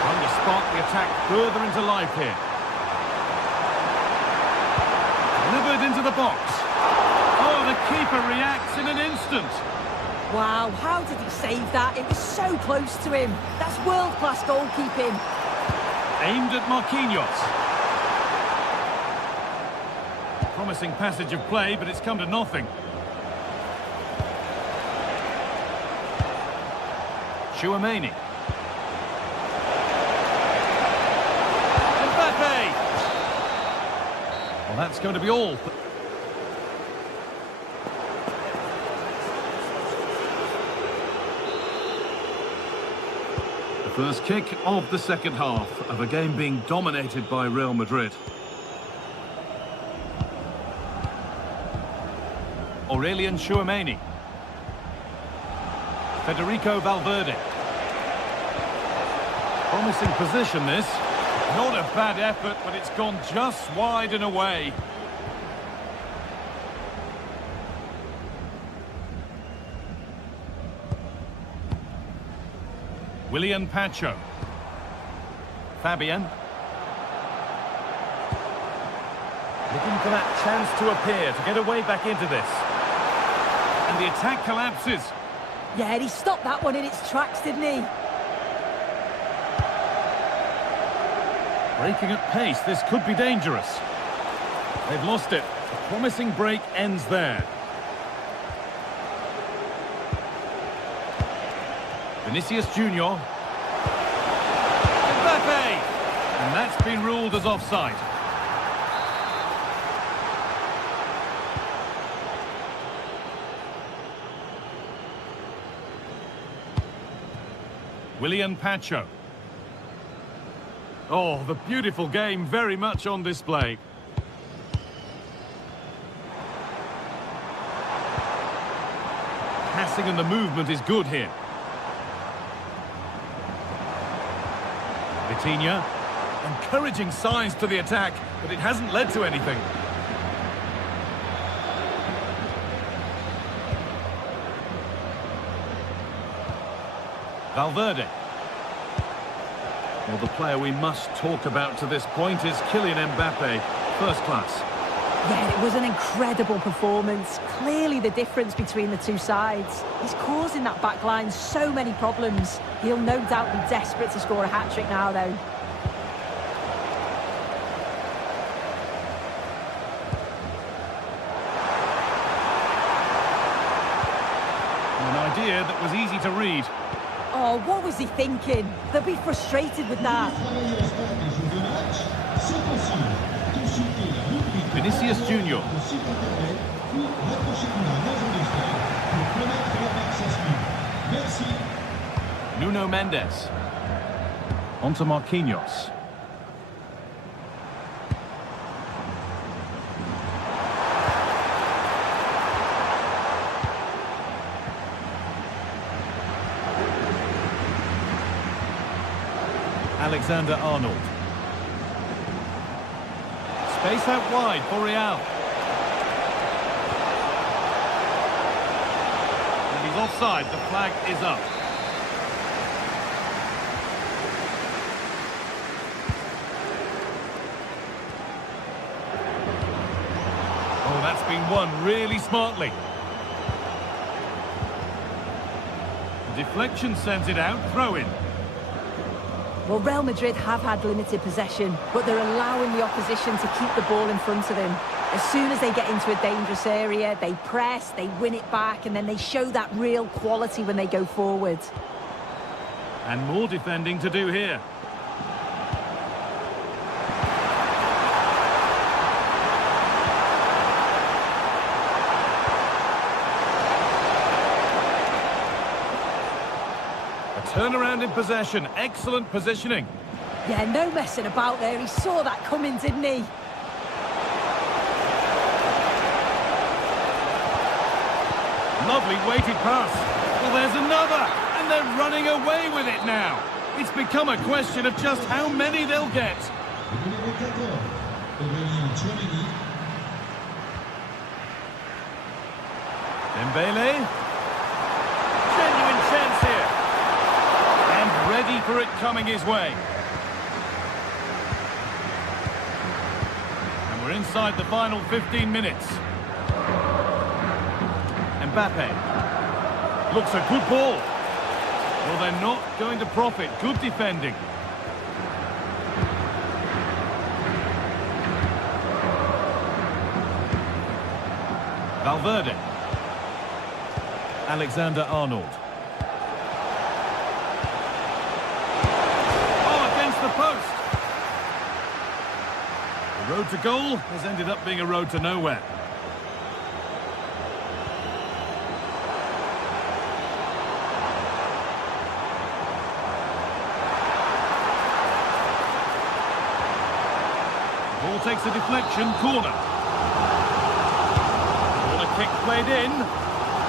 Trying to spark the attack further into life here. Delivered into the box. Oh, the keeper reacts in an instant. Wow, how did he save that? It was so close to him. That's world-class goalkeeping. Aimed at Marquinhos. Promising passage of play, but it's come to nothing. Chouameni. Mbappe! Well, that's going to be all. The first kick of the second half of a game being dominated by Real Madrid. Aurelian Chouameni. Federico Valverde. Promising position this. Not a bad effort, but it's gone just wide and away. Willian Pacho. Fabian. Looking for that chance to appear, to get away back into this. And the attack collapses. Yeah, he stopped that one in its tracks, didn't he? Breaking at pace, this could be dangerous. They've lost it. The promising break ends there. Vinicius Junior. Mbappe! And that's been ruled as offside. Willian Pacho. Oh, the beautiful game very much on display. Passing and the movement is good here. Vitinha. Encouraging signs to the attack, but it hasn't led to anything. Valverde. Well, the player we must talk about to this point is Kylian Mbappe. First class. Yeah, it was an incredible performance. Clearly the difference between the two sides. He's causing that back line so many problems. He'll no doubt be desperate to score a hat-trick now, though. An idea that was easy to read. Oh, what was he thinking? They'll be frustrated with that. Vinicius Junior. Nuno Mendes. On to Marquinhos. Alexander-Arnold. Space out wide for Real. And he's offside. The flag is up. Oh, that's been won really smartly. The deflection sends it out. Throw in. Well, Real Madrid have had limited possession, but they're allowing the opposition to keep the ball in front of them. As soon as they get into a dangerous area, they press, they win it back, and then they show that real quality when they go forward. And more defending to do here. Turnaround in possession, excellent positioning. Yeah, no messing about there. He saw that coming, didn't he? Lovely weighted pass. Well, there's another, and they're running away with it now. It's become a question of just how many they'll get. Dembele. Genuine chance here. Ready for it coming his way. And we're inside the final 15 minutes. Mbappe. Looks a good ball. Well, they're not going to profit. Good defending. Valverde. Alexander-Arnold. The post. The road to goal has ended up being a road to nowhere. The ball takes a deflection, corner. Corner kick played in.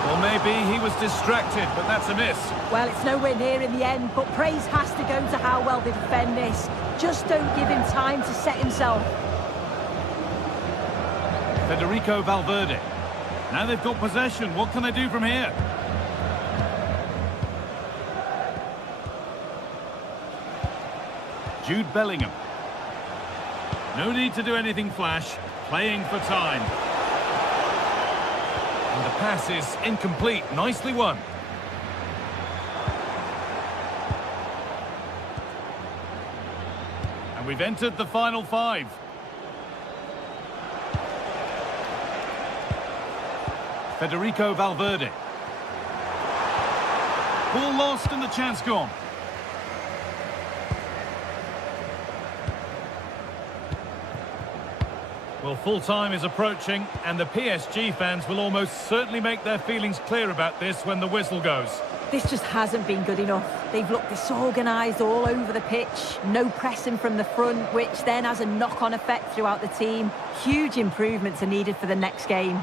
Or maybe he was distracted, but that's a miss. Well, it's nowhere near in the end, but praise has to go to how well they defend this. Just don't give him time to set himself. Federico Valverde. Now they've got possession. What can they do from here? Jude Bellingham. No need to do anything flash. Playing for time. And the pass is incomplete. Nicely won. And we've entered the final 5. Federico Valverde. Ball lost and the chance gone. Well, full-time is approaching, and the PSG fans will almost certainly make their feelings clear about this when the whistle goes. This just hasn't been good enough. They've looked disorganised all over the pitch, no pressing from the front, which then has a knock-on effect throughout the team. Huge improvements are needed for the next game.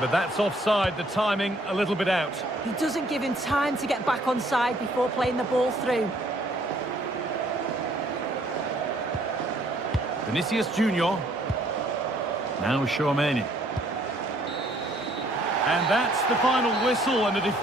But that's offside, the timing a little bit out. He doesn't give him time to get back on side before playing the ball through. Vinicius Junior. Now Tchouaméni. And that's the final whistle and a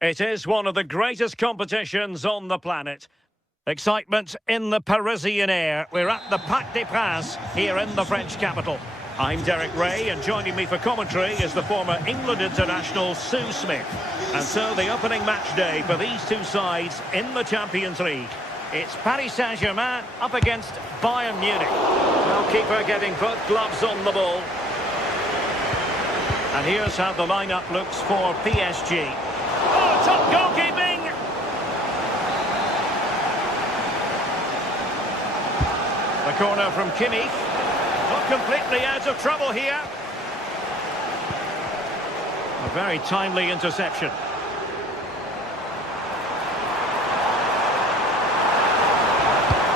It is one of the greatest competitions on the planet. Excitement in the Parisian air. We're at the Parc des Princes here in the French capital. I'm Derek Ray, and joining me for commentary is the former England international Sue Smith. And so the opening match day for these two sides in the Champions League. It's Paris Saint-Germain up against Bayern Munich. Goalkeeper getting both gloves on the ball. And here's how the lineup looks for PSG. Oh, top goalkeeping! The corner from Kimmich. Not completely out of trouble here. A very timely interception.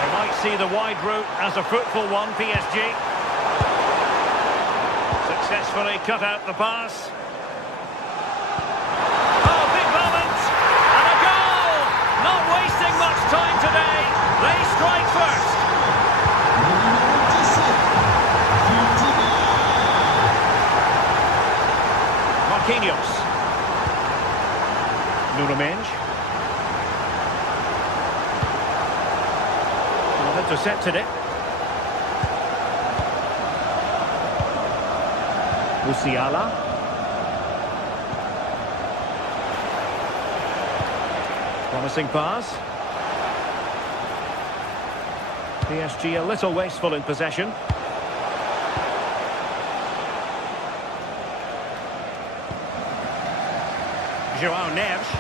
They might see the wide route as a fruitful one, PSG. Successfully cut out the pass. Oh, big moment! And a goal! Not wasting much time today. They strike first. Marquinhos. Nuno Mendes. Well, intercepted it. Musiala. Promising pass. PSG a little wasteful in possession. João Neves.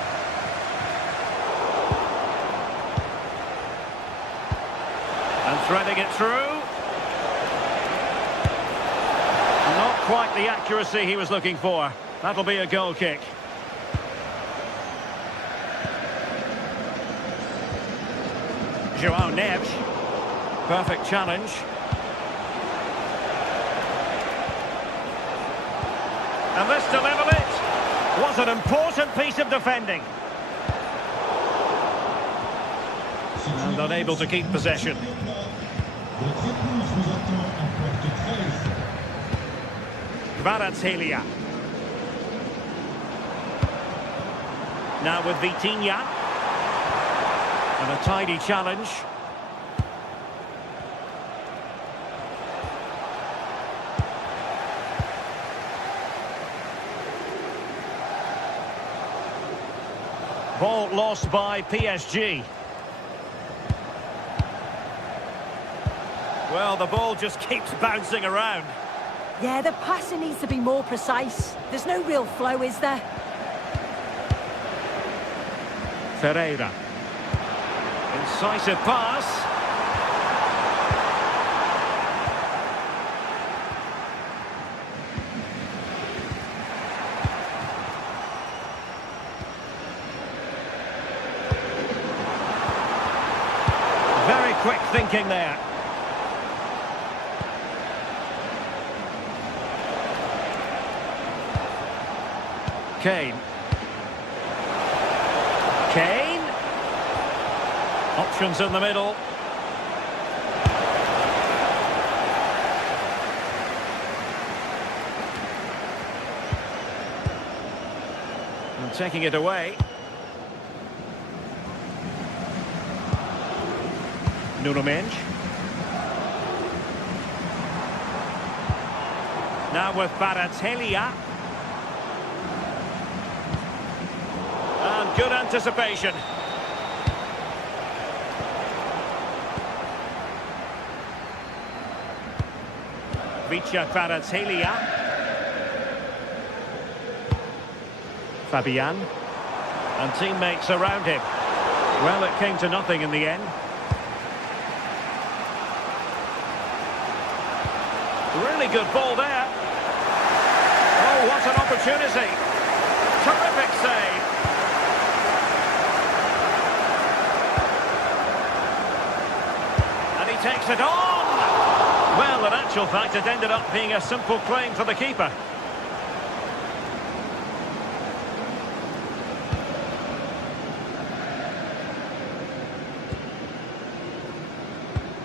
And threading it through. Not quite the accuracy he was looking for. That'll be a goal kick. João Neves. Perfect challenge. And this to level it. Was an important piece of defending. And unable to keep possession. Kvaratskhelia. Now with Vitinha. And a tidy challenge. Ball lost by PSG. Well, the ball just keeps bouncing around. Yeah, the passing needs to be more precise. There's no real flow, is there? Ferreira. Incisive pass. Very quick thinking there. Kane. Kane. Options in the middle. And taking it away. Nuno Mendes. Now with Kvaratskhelia. And good anticipation. Kvaratskhelia. Fabian. And teammates around him. Well, it came to nothing in the end. Really good ball there. Oh, what an opportunity. Terrific save. And he takes it on. Well, in actual fact, it ended up being a simple claim for the keeper.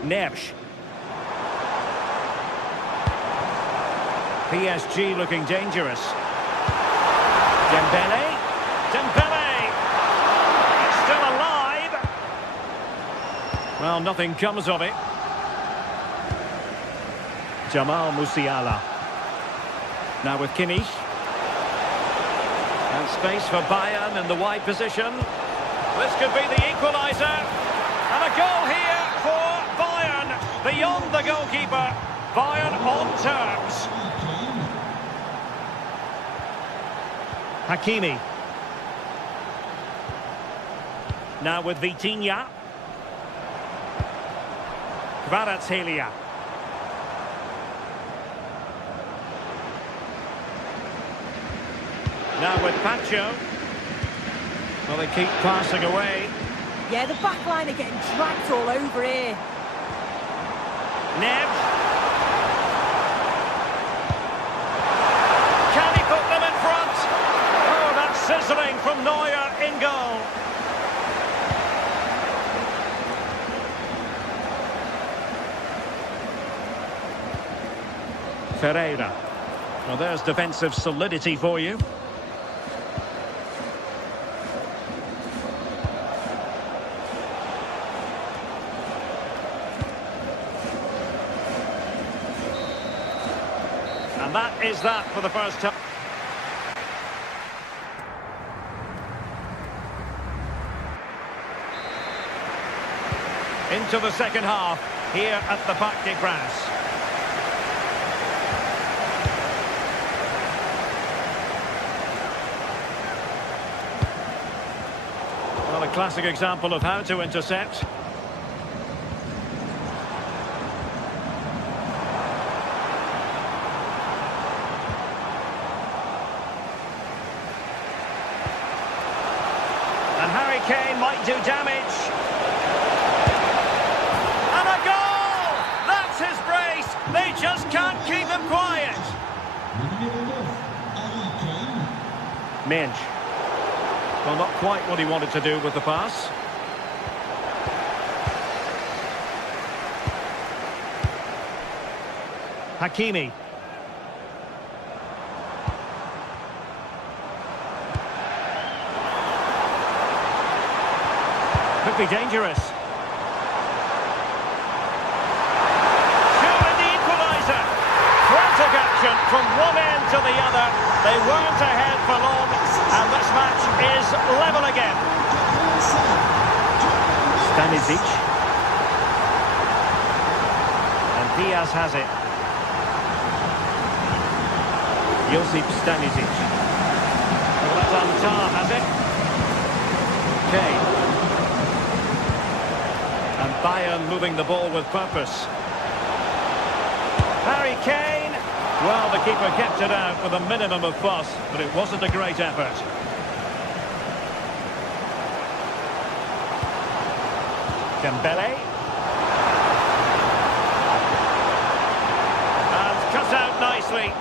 Neves. PSG looking dangerous. Dembele. Well, nothing comes of it. Jamal Musiala. Now with Kimmich. And space for Bayern in the wide position. This could be the equaliser. And a goal here for Bayern. Beyond the goalkeeper. Bayern on terms. Hakimi. Now with Vitinha. Kvaratskhelia. Now with Pacho. Well, they keep passing away. Yeah, the back line are getting dragged all over here. Nev. Can he put them in front? Oh, that's sizzling from Neuer in goal. Ferreira. Well, there's defensive solidity for you. And that is that for the first time. Into the second half, here at the Parc des Princes. Well, a classic example of how to intercept. And Harry Kane might do damage. And a goal! That's his brace. They just can't keep him quiet. Minch. Well, not quite what he wanted to do with the pass. Hakimi. Could be dangerous. Surely the equaliser. Frantic action from one end to the other. They weren't ahead for long, and this match is level again. Stanisic. And Diaz has it. Josip Stanisic. Well, Antar has it. Kane. And Bayern moving the ball with purpose. Harry Kane. Well, the keeper kept it out with a minimum of fuss, but it wasn't a great effort. Dembele. And cut out nicely.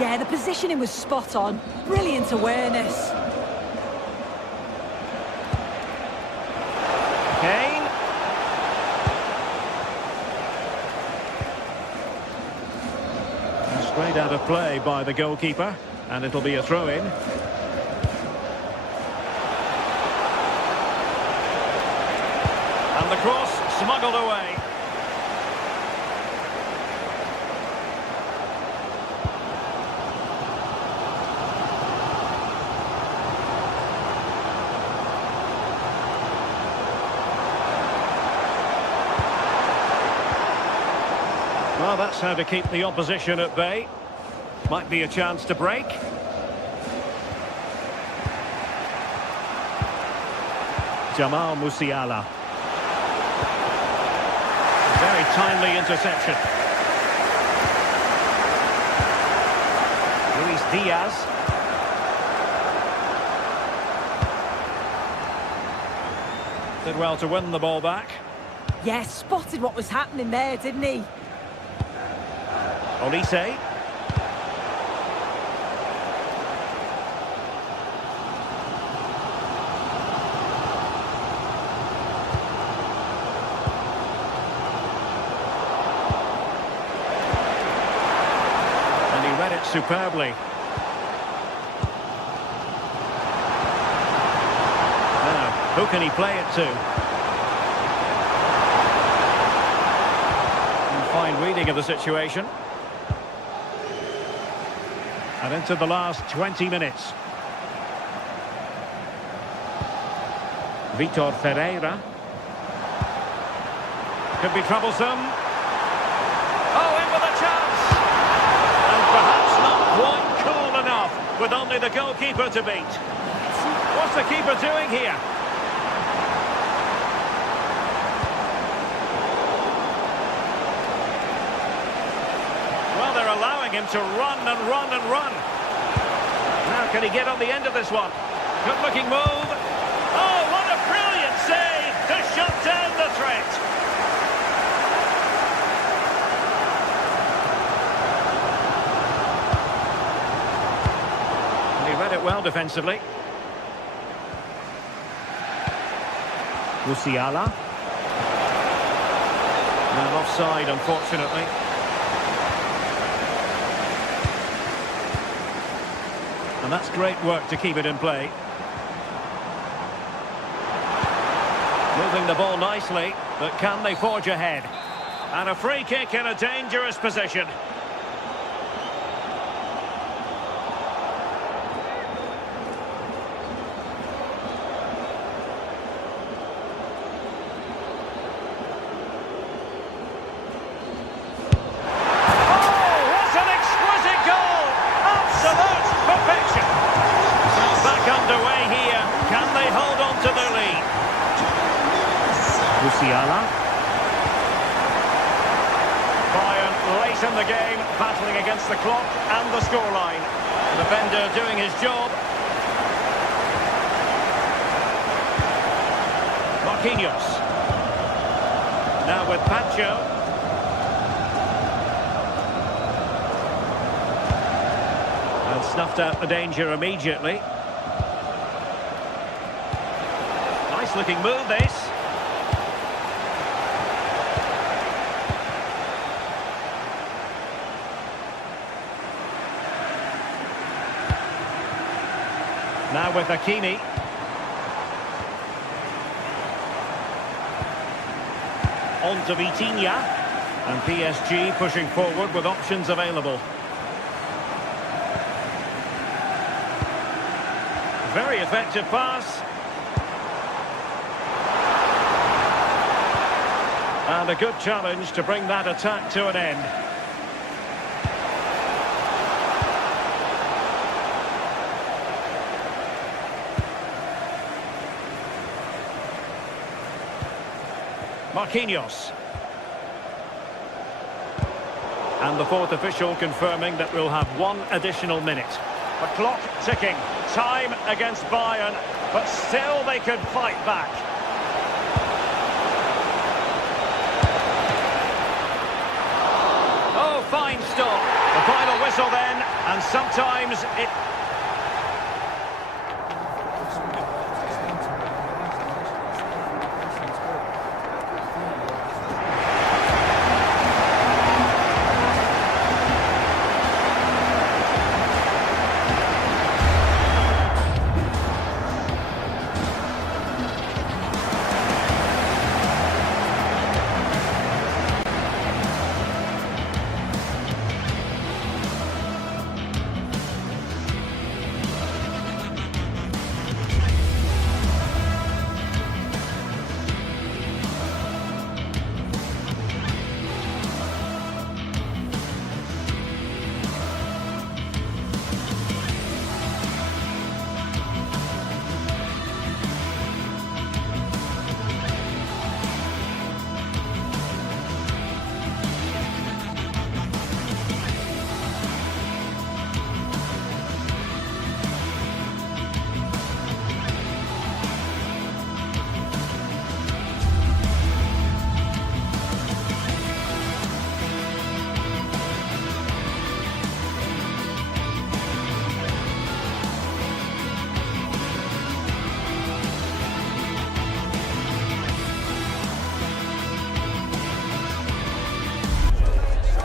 Yeah, the positioning was spot on. Brilliant awareness. Kane. Straight out of play by the goalkeeper, and it'll be a throw-in. And the cross smuggled away. Well, that's how to keep the opposition at bay. Might be a chance to break. Jamal Musiala. Very timely interception. Luis Diaz. Did well to win the ball back. Yeah, spotted what was happening there, didn't he? Olise. And he read it superbly. Now, who can he play it to? fine reading of the situation. And into the last 20 minutes. Vitor Ferreira. Could be troublesome. Oh, in with a chance! And perhaps not quite cool enough, with only the goalkeeper to beat. What's the keeper doing here? Well, they're allowing him to run and run and run. Now, can he get on the end of this one? Good-looking move. Oh, what a brilliant save to shut down the threat. And he read it well defensively. Musiala. And offside, unfortunately. And that's great work to keep it in play. Moving the ball nicely, but can they forge ahead? And a free kick in a dangerous position. Musiala. Bayern late in the game, battling against the clock and the scoreline. The defender doing his job. Marquinhos. Now with Pacho. And snuffed out the danger immediately. Nice looking move, this. Now with Hakimi. On to Vitinha. And PSG pushing forward with options available. Very effective pass. And a good challenge to bring that attack to an end. Marquinhos. And the fourth official confirming that we'll have one additional minute. The clock ticking. Time against Bayern, but still they could fight back. Oh, fine stop. The final whistle then, and sometimes it...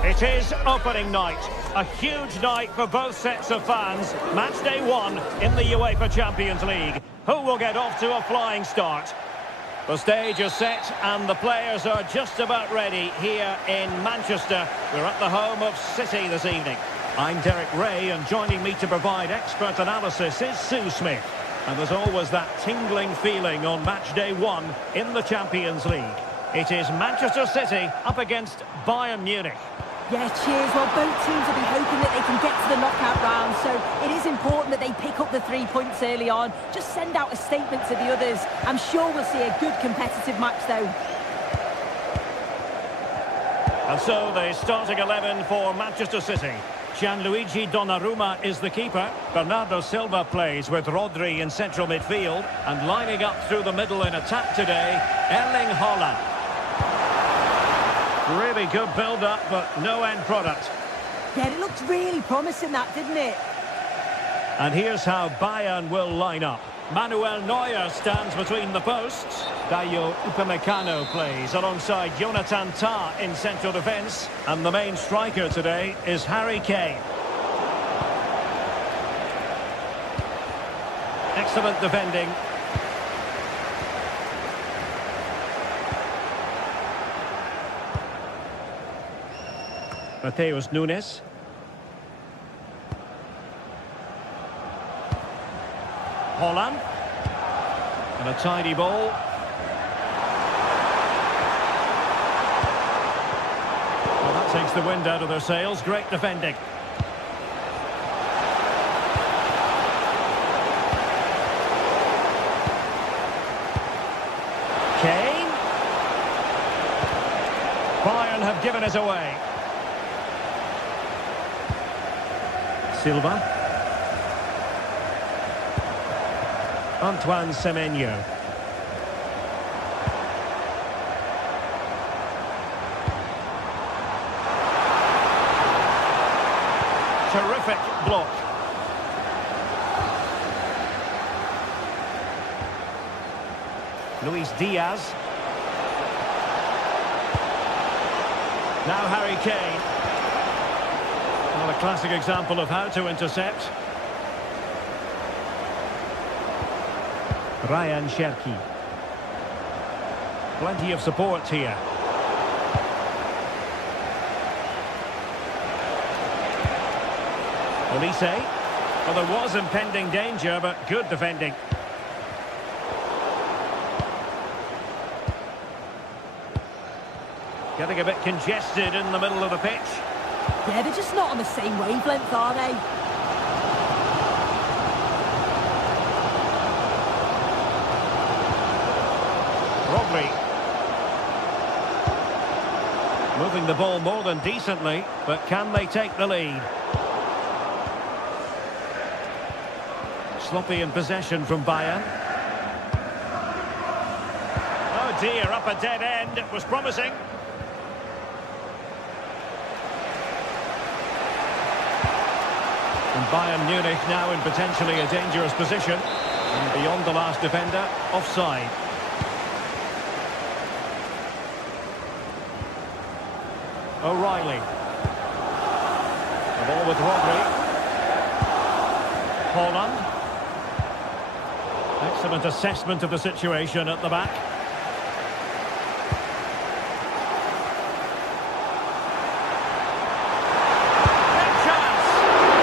It is opening night, a huge night for both sets of fans. Match day one in the UEFA Champions League. Who will get off to a flying start? The stage is set and the players are just about ready here in Manchester. We're at the home of City this evening. I'm Derek Ray, and joining me to provide expert analysis is Sue Smith. And there's always that tingling feeling on match day 1 in the Champions League. It is Manchester City up against Bayern Munich. Yeah, cheers. Well, both teams will be hoping that they can get to the knockout round, so it is important that they pick up the 3 points early on. Just send out a statement to the others. I'm sure we'll see a good competitive match, though. And so the starting 11 for Manchester City. Gianluigi Donnarumma is the keeper. Bernardo Silva plays with Rodri in central midfield. And lining up through the middle in attack today, Erling Haaland. Really good build-up, but no end product. Yeah, it looked really promising, that, didn't it? And here's how Bayern will line up. Manuel Neuer stands between the posts. Dayo Upamecano plays alongside Jonathan Tah in central defence. And the main striker today is Harry Kane. Excellent defending. Matheus Nunes. Haaland. And a tidy ball. Well, that takes the wind out of their sails. Great defending. Kane. Bayern have given it away. Silva. Antoine Semenyo. Terrific block. Luis Diaz. Now Harry Kane. Well, a classic example of how to intercept. Ryan Cherki. Plenty of support here. Olise. Well, there was impending danger, but good defending. Getting a bit congested in the middle of the pitch. Yeah, they're just not on the same wavelength, are they? Rodri. Moving the ball more than decently, but can they take the lead? Sloppy in possession from Bayern. Oh dear, up a dead end. It was promising. And Bayern Munich now in potentially a dangerous position. And beyond the last defender, offside. O'Reilly. The ball with Rodri. Haaland. Excellent assessment of the situation at the back. Big chance!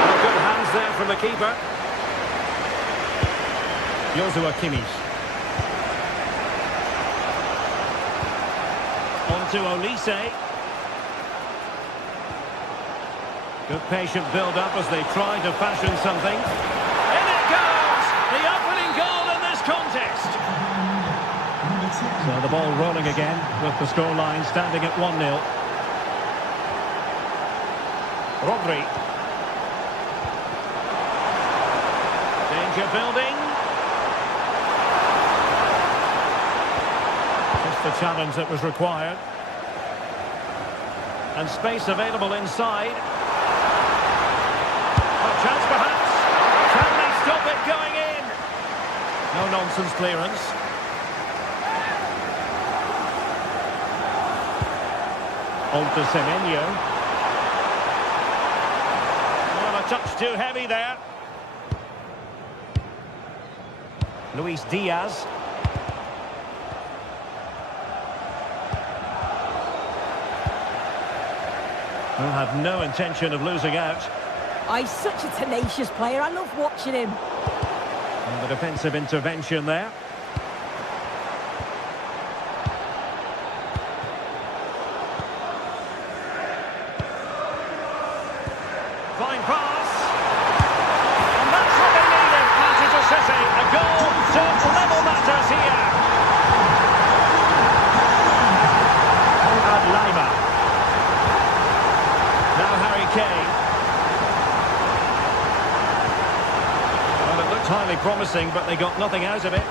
Well, good hands there from the keeper. Joshua Kimmich. On to Olise. Good patient build-up as they try to fashion something. In it goes! The opening goal in this contest! So the ball rolling again with the scoreline standing at 1-0. Rodri. Danger building. Just the challenge that was required. And space available inside. Chance perhaps. Can they stop it going in? No nonsense clearance. On to Semenyo. Well, a touch too heavy there. Luis Diaz. Will have no intention of losing out. Oh, he's such a tenacious player. I love watching him. And the defensive intervention there. Fine pass. And that's what they needed. Manchester City, a goal to level matters here. Konrad Laimer. Now Harry Kane. Well, it looked highly promising, but they got nothing out of it.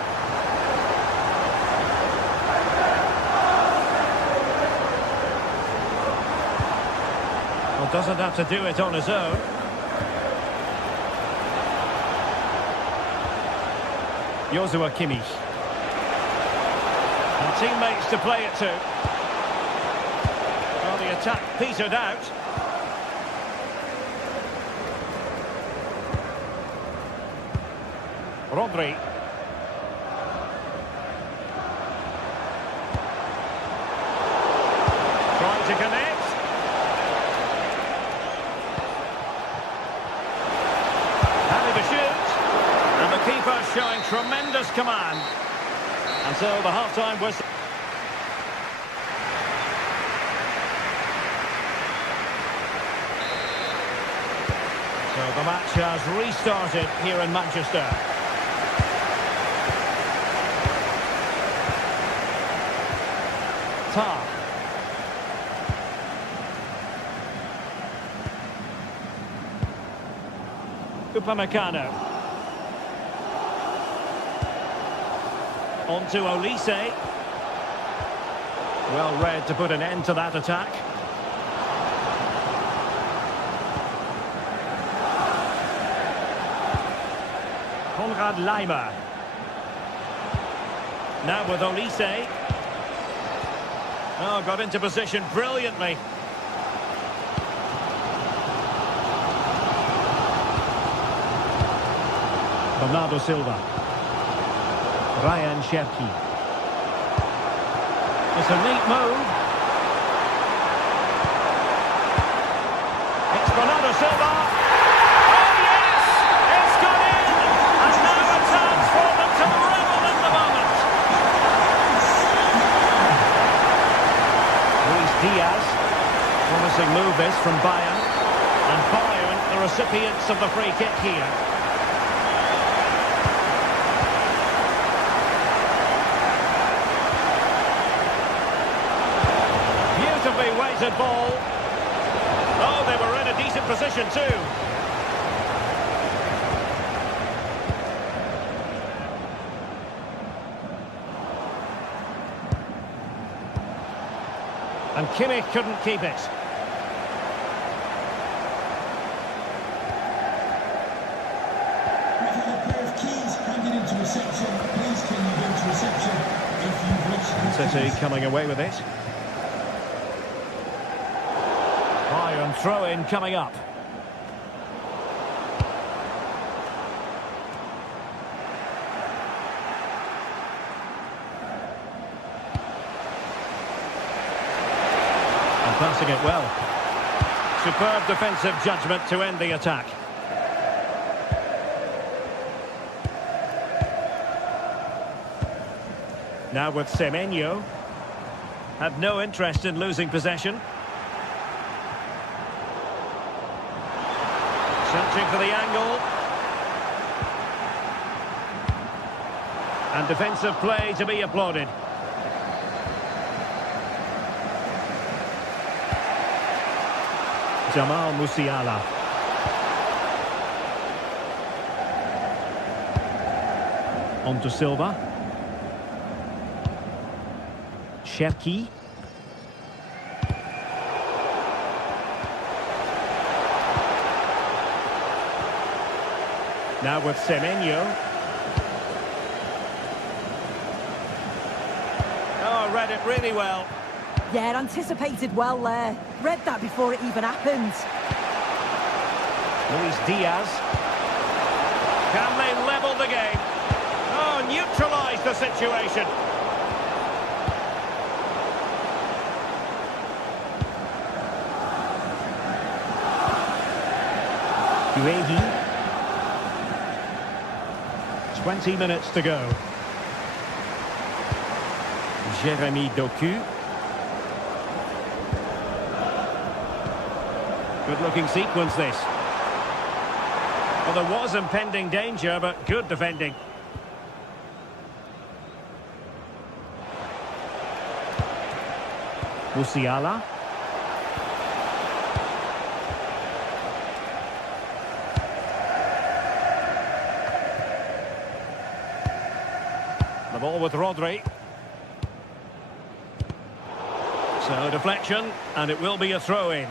Well, doesn't have to do it on his own. Joshua Kimmich. And teammates to play it to. Well, the attack petered out. Rodri. Trying to connect. Having to shoot. And the keeper showing tremendous command. And so the half-time whistle. So the match has restarted here in Manchester. Tar. Upamecano. On to Olise. Well read to put an end to that attack. Konrad Laimer. Now with Olise. Oh, got into position brilliantly. Bernardo Silva. Ryan Cherki. It's a neat move. It's Bernardo Silva. Oh yes! It's got in! And now a chance for them to revel in the moment. Luis Diaz. Promising move this from Bayern. And Bayern, the recipients of the free kick here. Weighted ball. Oh, they were in a decent position too. And Kimmich couldn't keep it. City coming away with it. Bayern throw-in coming up. And passing it well. Superb defensive judgment to end the attack. Now with Semenyo. Had no interest in losing possession. Searching for the angle. And defensive play to be applauded. Jamal Musiala. On to Silva. Cherki. Now with Semenyo. Oh, read it really well. Yeah, anticipated well there. Read that before it even happened. Luis Diaz. Can they level the game? Oh, neutralise the situation. Guehi. 20 minutes to go. Jeremy Doku. Good-looking sequence, this. Well, there was impending danger, but good defending. Musiala. The ball with Rodri. So, deflection, and it will be a throw-in.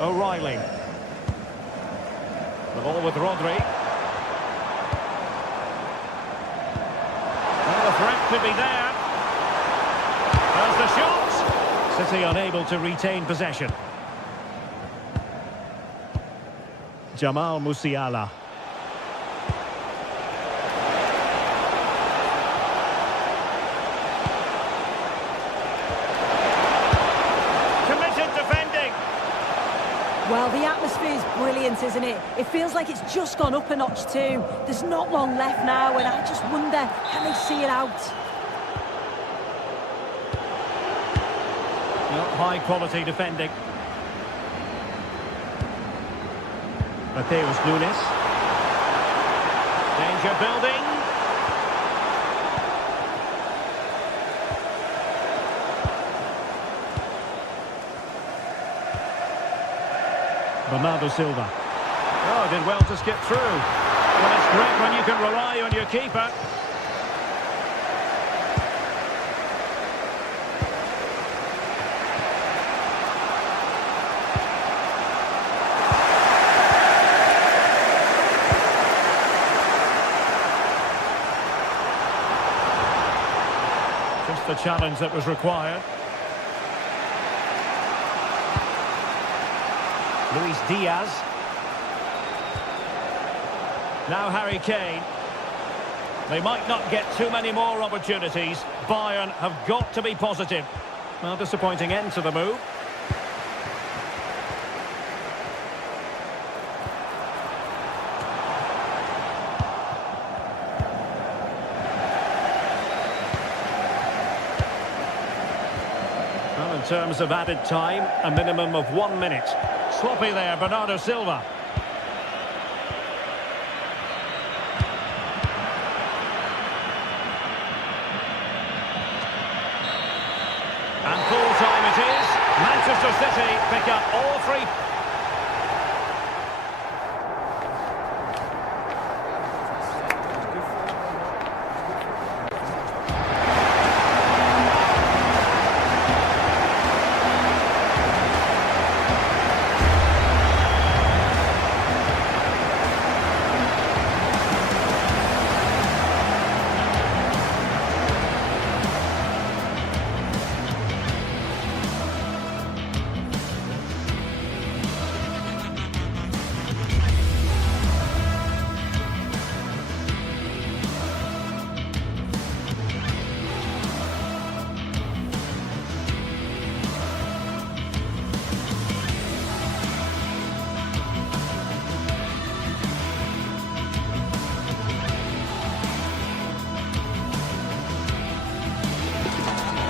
O'Reilly. The ball with Rodri. Well, the threat could be there. There's the shot. City unable to retain possession. Jamal Musiala. Well, the atmosphere is brilliant, isn't it? It feels like it's just gone up a notch too. There's not long left now, and I just wonder, can they see it out? Not high-quality defending. Mateus Nunes. Danger building. Bernardo Silva. Oh, did well to skip through. Well, it's great when you can rely on your keeper. Just the challenge that was required. Luis Diaz. Now Harry Kane. They might not get too many more opportunities. Bayern have got to be positive. Well, disappointing end to the move. Well, in terms of added time, a minimum of 1 minute. Sloppy there, Bernardo Silva. And full time it is. Manchester City pick up all three.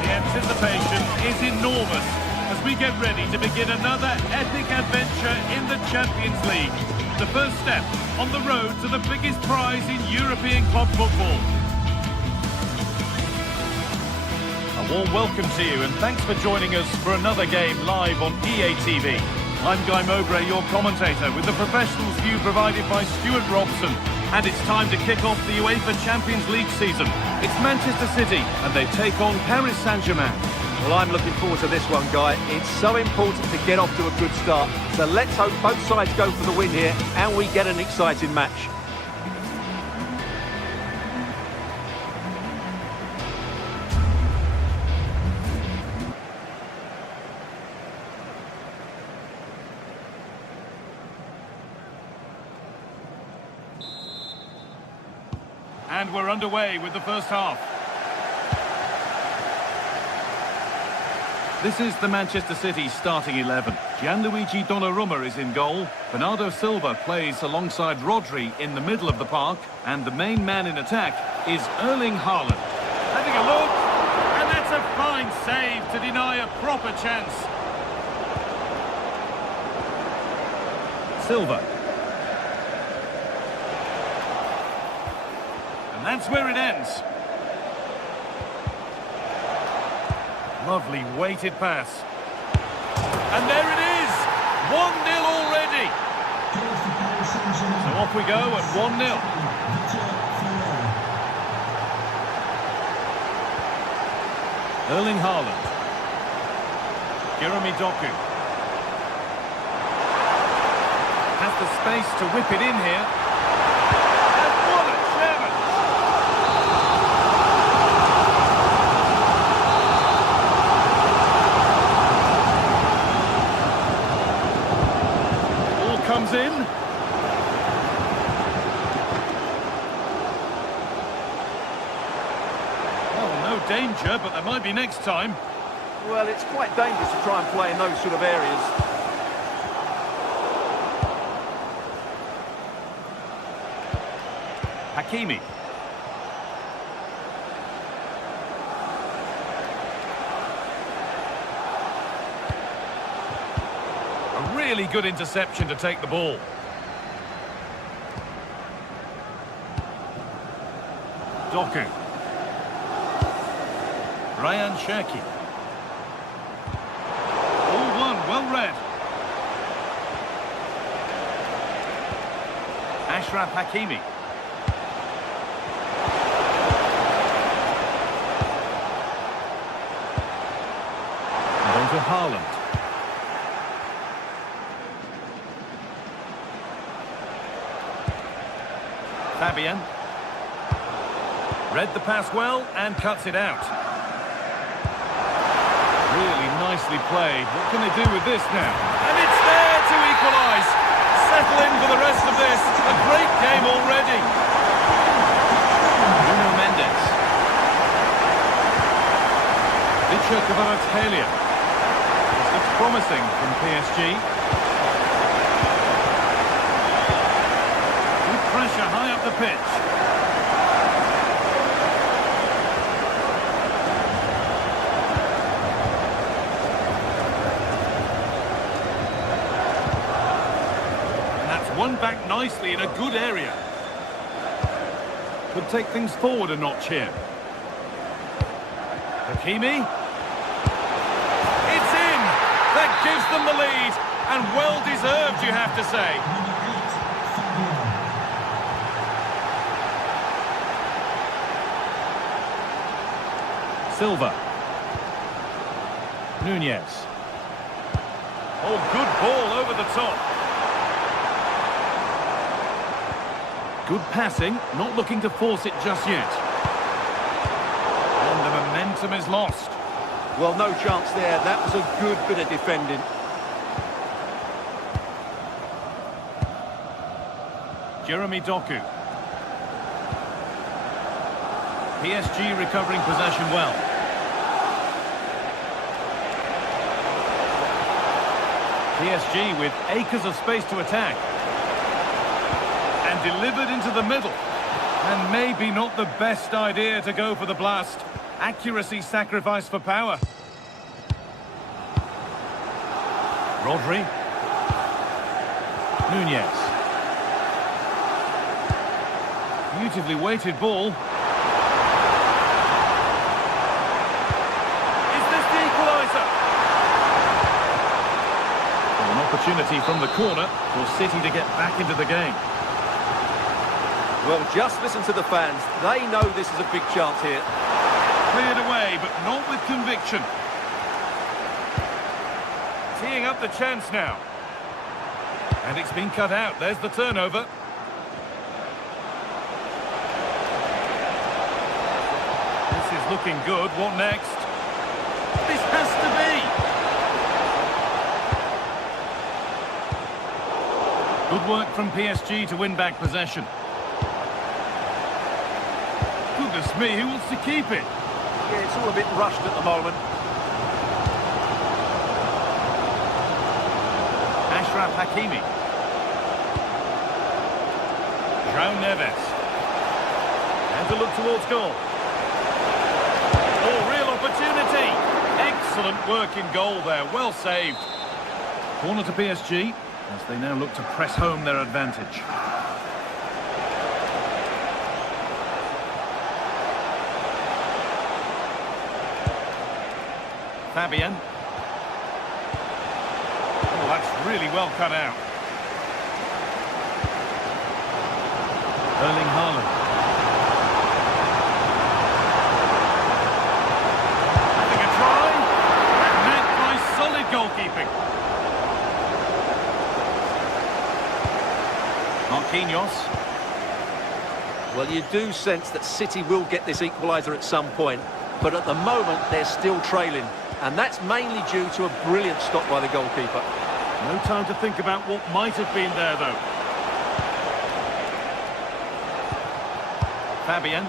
Anticipation is enormous as we get ready to begin another epic adventure in the Champions League. The first step on the road to the biggest prize in European club football. A warm welcome to you and thanks for joining us for another game live on EA TV. I'm Guy Mowbray, your commentator, with the professionals view provided by Stuart Robson. And it's time to kick off the UEFA Champions League season. It's Manchester City, and they take on Paris Saint-Germain. Well, I'm looking forward to this one, Guy. It's so important to get off to a good start. So let's hope both sides go for the win here, and we get an exciting match. And we're underway with the first half. This is the Manchester City starting 11. Gianluigi Donnarumma is in goal. Bernardo Silva plays alongside Rodri in the middle of the park. And the main man in attack is Erling Haaland. Having a look, and that's a fine save to deny a proper chance. Silva. And that's where it ends. Lovely weighted pass. And there it is! 1-0 already! So off we go at 1-0. Erling Haaland. Jeremy Doku. Has the space to whip it in here. And what a challenge! Ball comes in. Oh, no danger, but there might be next time. Well, it's quite dangerous to try and play in those sort of areas. Hakimi. A really good interception to take the ball. Doku. Ryan Cherki. All one, well read. Ashraf Hakimi. And on to Haaland. Fabian. Read the pass well and cuts it out. Really nicely played. What can they do with this now? And it's there to equalise. Settle in for the rest of this. A great game already. Nuno Mendes. Victor Kvaratskhelia. This looks promising from PSG. Good pressure high up the pitch. Won back nicely in a good area. Could take things forward a notch here. Hakimi. It's in! That gives them the lead. And well deserved, you have to say. Silva. Nunez. Oh, good ball over the top. Good passing, not looking to force it just yet. And the momentum is lost. Well, no chance there. That was a good bit of defending. Jeremy Doku. PSG recovering possession well. PSG with acres of space to attack. And delivered into the middle. And maybe not the best idea to go for the blast. Accuracy sacrificed for power. Rodri. Nunez. Beautifully weighted ball. Is this the equaliser? Well, an opportunity from the corner for City to get back into the game. Well, just listen to the fans. They know this is a big chance here. Cleared away, but not with conviction. Teeing up the chance now. And it's been cut out. There's the turnover. This is looking good. What next? This has to be. Good work from PSG to win back possession. Goodness me, who wants to keep it? Yeah, it's all a bit rushed at the moment. Achraf Hakimi. João Neves. And to look towards goal. Oh, real opportunity. Excellent work in goal there. Well saved. Corner to PSG as they now look to press home their advantage. Fabian. Oh, that's really well cut out. Erling Haaland. Having a try. And met by solid goalkeeping. Marquinhos. Well, you do sense that City will get this equaliser at some point, but at the moment they're still trailing. And that's mainly due to a brilliant stop by the goalkeeper. No time to think about what might have been there, though. Fabian.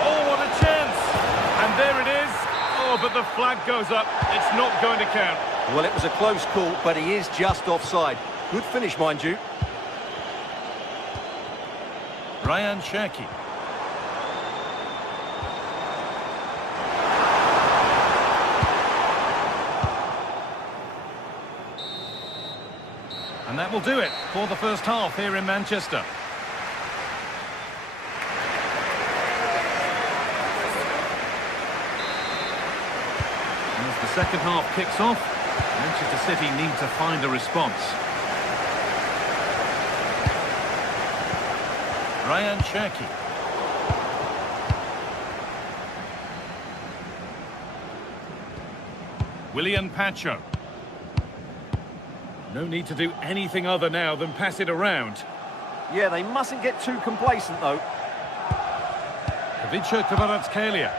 Oh, what a chance! And there it is. Oh, but the flag goes up. It's not going to count. Well, it was a close call, but he is just offside. Good finish, mind you. Ryan Cherki. And that will do it for the first half here in Manchester. As the second half kicks off, Manchester City need to find a response. Ryan Cherki. Willian Pacho. No need to do anything other now than pass it around. Yeah, they mustn't get too complacent, though. Ivica Kvaratskhelia.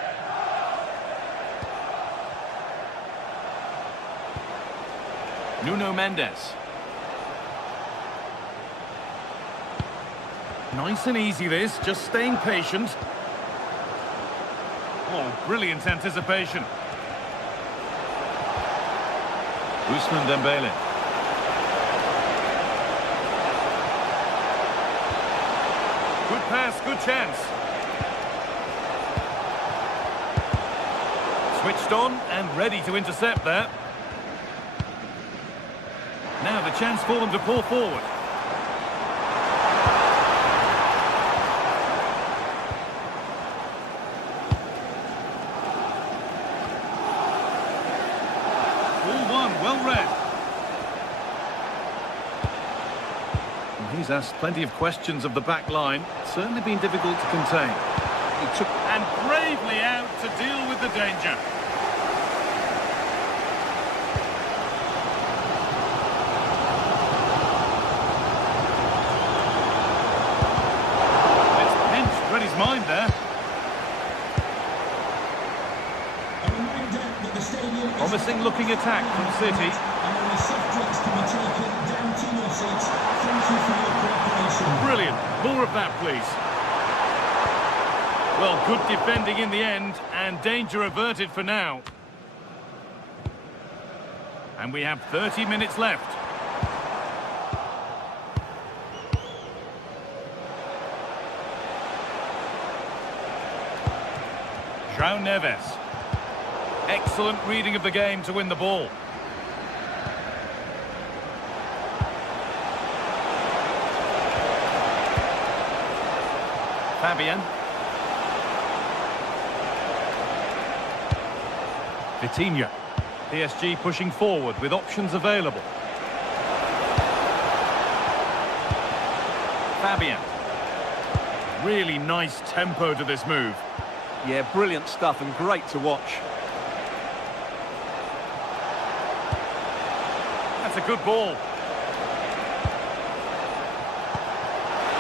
Nuno Mendes. Nice and easy this, just staying patient. Oh, brilliant anticipation. Ousmane Dembele. Good pass, good chance. Switched on and ready to intercept there. Now the chance for them to pull forward. Well read. And he's asked plenty of questions of the back line. It's certainly been difficult to contain. He took and bravely out to deal with the danger. It's pinched, read his mind there. Promising looking attack from City. Brilliant. More of that, please. Well, good defending in the end, and danger averted for now. And we have 30 minutes left. João Neves. Excellent reading of the game to win the ball. Fabian. Vitinha. PSG pushing forward with options available. Fabian. Really nice tempo to this move. Yeah, brilliant stuff and great to watch. That's a good ball.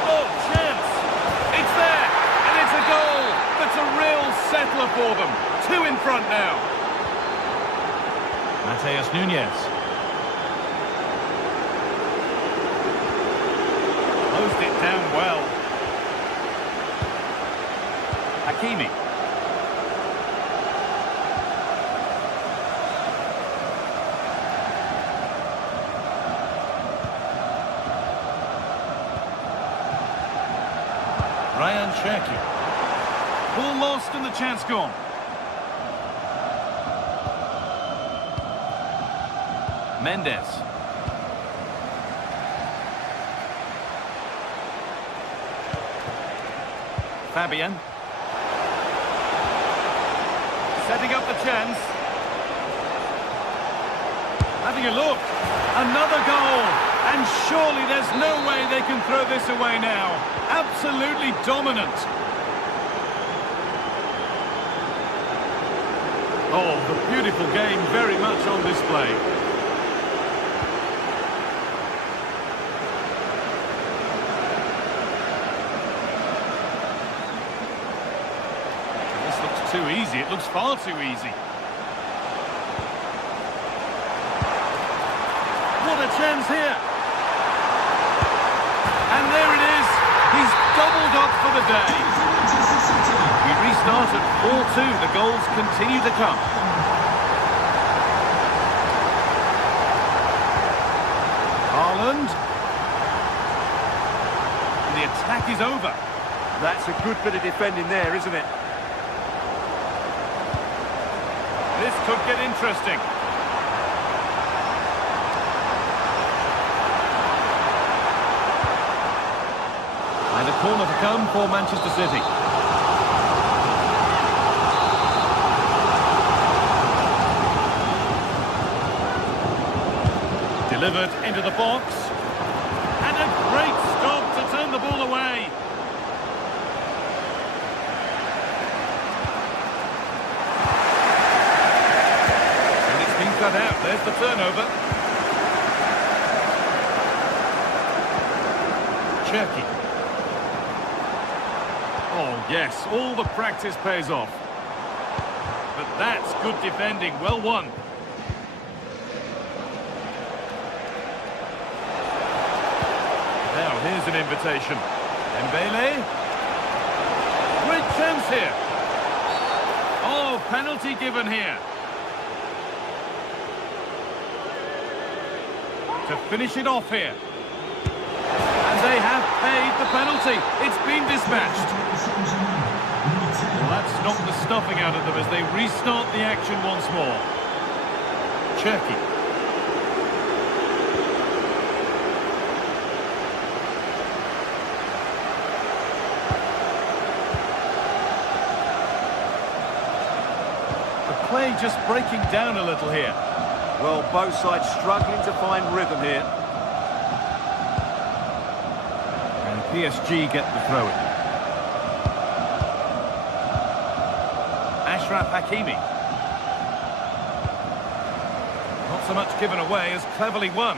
Oh, chance! It's there! And it's a goal! That's a real settler for them. Two in front now. Matheus Nunes. Closed it down well. Hakimi. Cherky. Ball lost and the chance gone. Mendes. Fabian. Setting up the chance. Having a look. Another goal. And surely there's no way they can throw this away now. Absolutely dominant. Oh, the beautiful game very much on display. This looks too easy. It looks far too easy. What a chance here. And there it is. He's doubled up for the day. We restart at 4-2. The goals continue to come. Haaland. And the attack is over. That's a good bit of defending there, isn't it? This could get interesting. And a corner to come for Manchester City. Delivered into the box. And a great stop to turn the ball away. And it's been cut out. There's the turnover. Cherky. Oh, yes, all the practice pays off. But that's good defending, well won. Now, here's an invitation. Dembele. Great chance here. Oh, penalty given here. To finish it off here. And they have paid the penalty. It's been dispatched. Well, that's knocked the stuffing out of them as they restart the action once more. Cherky. The play just breaking down a little here. Well, both sides struggling to find rhythm here. PSG get the throw-in. Achraf Hakimi. Not so much given away as cleverly won.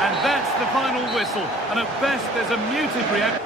And that's the final whistle. And at best, there's a muted reaction.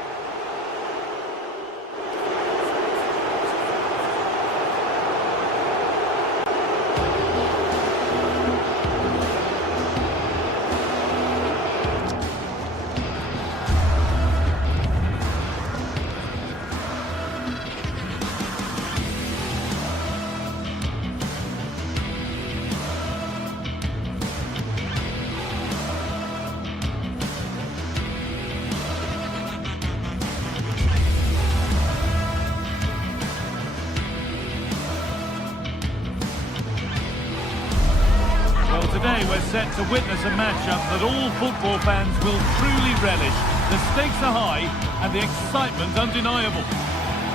Today we're set to witness a matchup that all football fans will truly relish. The stakes are high and the excitement undeniable.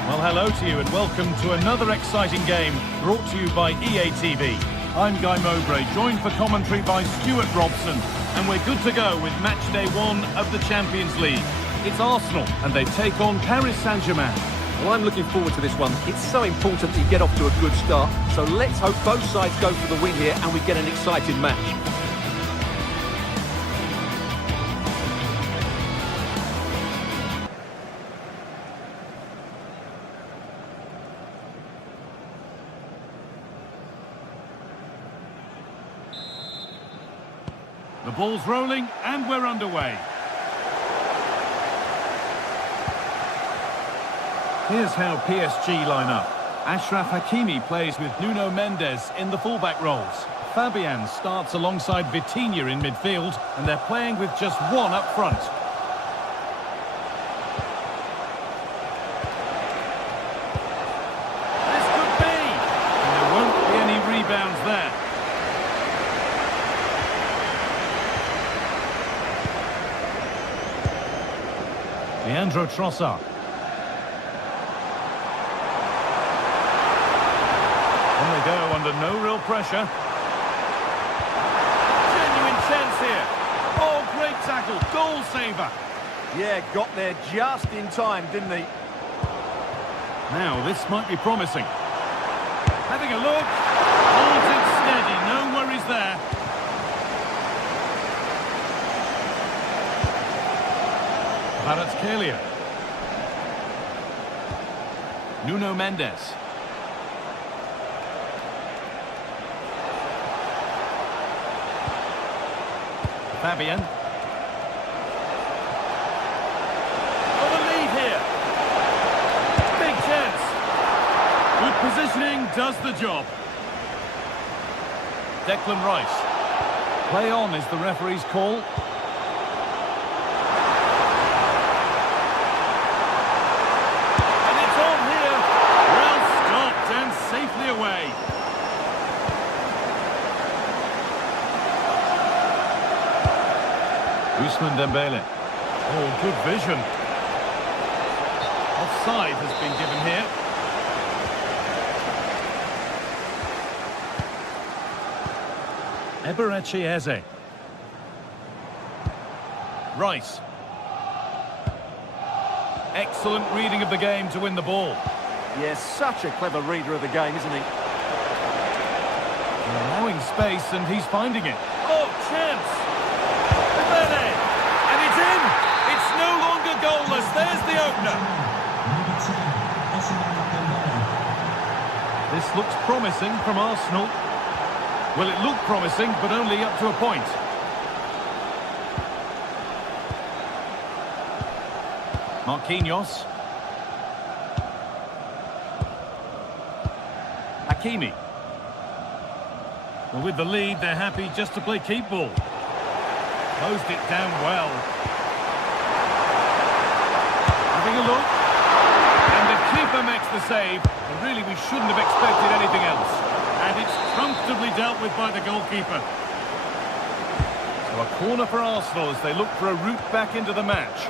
Well, hello to you and welcome to another exciting game brought to you by EA TV. I'm Guy Mowbray, joined for commentary by Stuart Robson, and we're good to go with match day 1 of the Champions League. It's Arsenal and they take on Paris Saint-Germain. Well, I'm looking forward to this one. It's so important that you get off to a good start. So let's hope both sides go for the win here and we get an exciting match. The ball's rolling and we're underway. Here's how PSG line up. Achraf Hakimi plays with Nuno Mendes in the fullback roles. Fabian starts alongside Vitinha in midfield, and they're playing with just one up front. This could be, and there won't be any rebounds there. Leandro Trossard. On they go under no real pressure. Genuine chance here. Oh, great tackle. Goal saver. Yeah, got there just in time, didn't he? Now, this might be promising. Having a look. Holds it steady. No worries there. Kvaratskhelia. Nuno Mendes. Fabian. For the lead here. Big chance. Good positioning does the job. Declan Rice. Play on is the referee's call. And it's on here. Well stopped and safely away. Ousmane Dembele. Oh, good vision. Offside has been given here. Eberechi Eze. Rice. Excellent reading of the game to win the ball. Yes, such a clever reader of the game, isn't he? Allowing space, and he's finding it. Oh, chance! Dembele! And it's in! It's no longer goalless. There's the opener. This looks promising from Arsenal. Well, it looked promising, but only up to a point. Marquinhos. Hakimi. Well, with the lead, they're happy just to play keep ball. Closed it down well. Having a look. And the keeper makes the save. And really, we shouldn't have expected anything else. And it's comfortably dealt with by the goalkeeper. So a corner for Arsenal as they look for a route back into the match.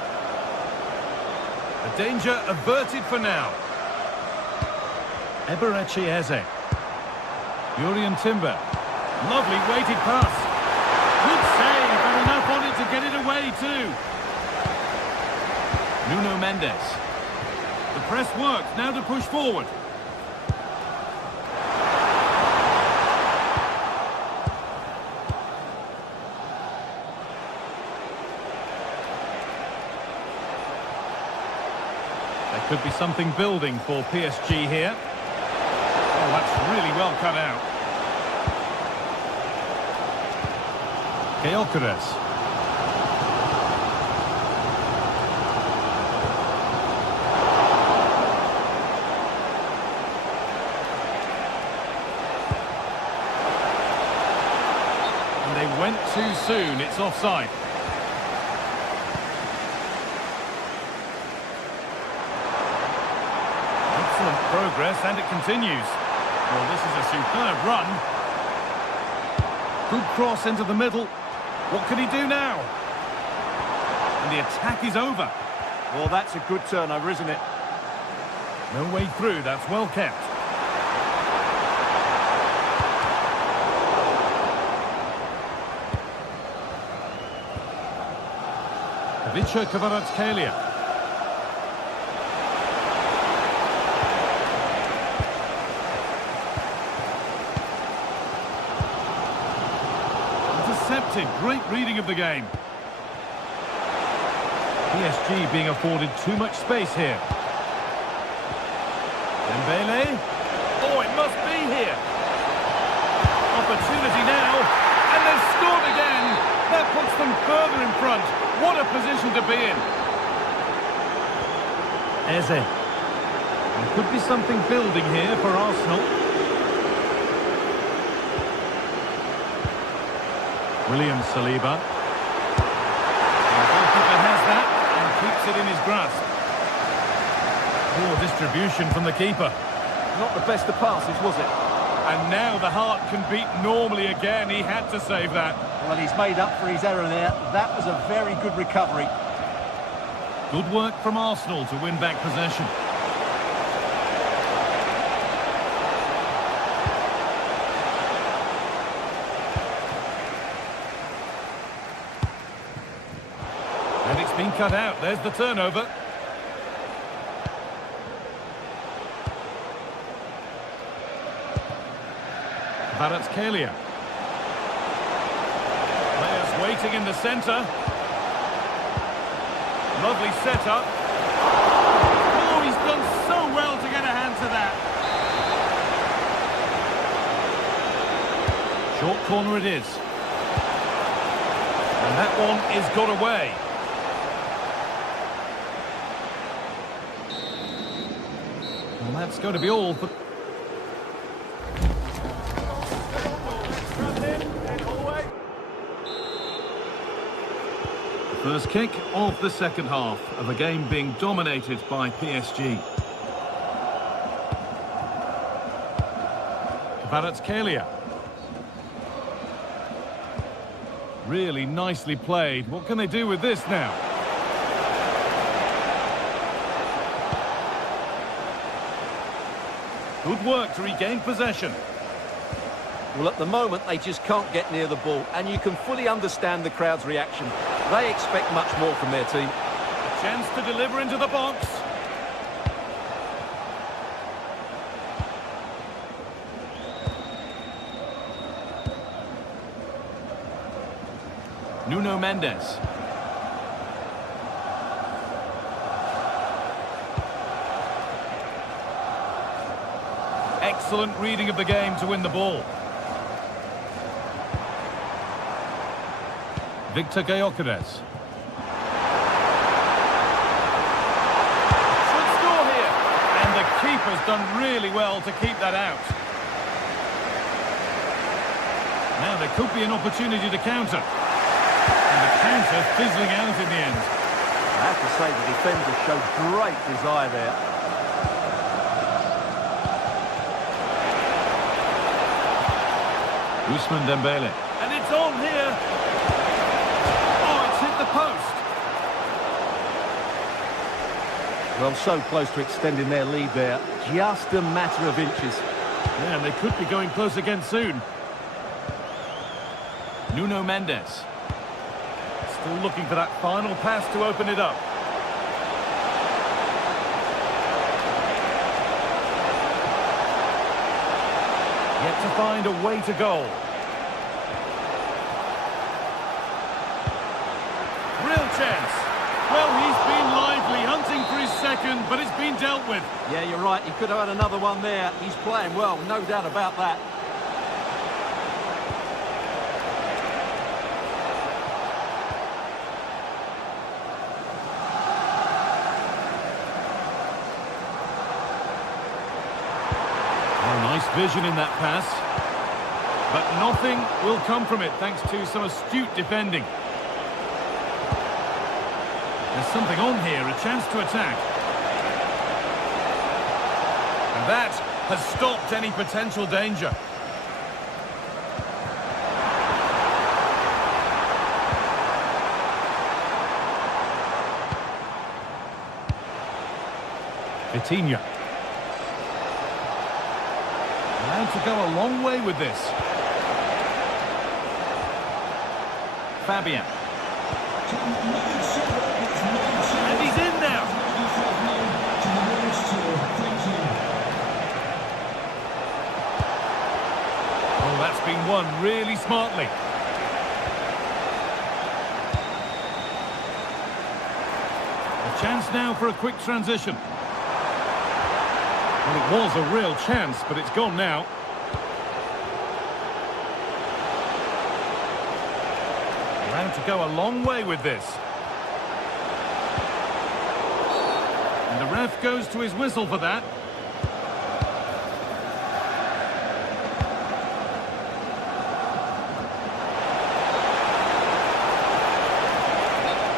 The danger averted for now. Eberechi Eze. Jurrien Timber. Lovely weighted pass. Good save, and enough on it to get it away too. Nuno Mendes. The press works, now to push forward. There could be something building for PSG here. Oh, that's really well cut out. Gyökeres. And they went too soon. It's offside. Excellent progress, and it continues. Well, this is a superb run. Good cross into the middle. What can he do now? And the attack is over. Well, that's a good turnover, isn't it? No way through, that's well kept. Ivica Kvaratskhelia. Intercepted, great reading of the game. PSG being afforded too much space here. Dembele. Oh, it must be here. Opportunity now, and they've scored again. That puts them further in front. What a position to be in. Eze. There could be something building here for Arsenal. William Saliba. The goalkeeper has that and keeps it in his grasp. Poor distribution from the keeper. Not the best of passes, was it? And now the heart can beat normally again. He had to save that. Well, he's made up for his error there. That was a very good recovery. Good work from Arsenal to win back possession. And it's been cut out. There's the turnover. Kvaratskhelia. Players waiting in the centre. Lovely setup. Oh, he's done so well to get a hand to that. Short corner it is. And that one is got away. Well, that's going to be all for... First kick of the second half of a game being dominated by PSG. Kvaratskhelia. Really nicely played. What can they do with this now? Good work to regain possession. Well, at the moment, they just can't get near the ball, and you can fully understand the crowd's reaction. They expect much more from their team. A chance to deliver into the box. Nuno Mendes. Excellent reading of the game to win the ball. Victor Gyökeres. Should score here. And the keeper's done really well to keep that out. Now there could be an opportunity to counter. And the counter fizzling out in the end. I have to say the defender showed great desire there. Ousmane Dembele. And it's on here. The post. Well, so close to extending their lead there. Just a matter of inches. Yeah, and they could be going close again soon. Nuno Mendes. Still looking for that final pass to open it up. Yet to find a way to goal. Chance. Well, he's been lively, hunting for his second, but it's been dealt with. Yeah, you're right. He could have had another one there. He's playing well, no doubt about that. Oh, nice vision in that pass. But nothing will come from it, thanks to some astute defending. There's something on here, a chance to attack. And that has stopped any potential danger. Vitinha. Allowed to go a long way with this. Fabian. And he's in now. Oh, that's been won really smartly. A chance now for a quick transition. Well, it was a real chance, but it's gone now. Allowed to go a long way with this. And the ref goes to his whistle for that.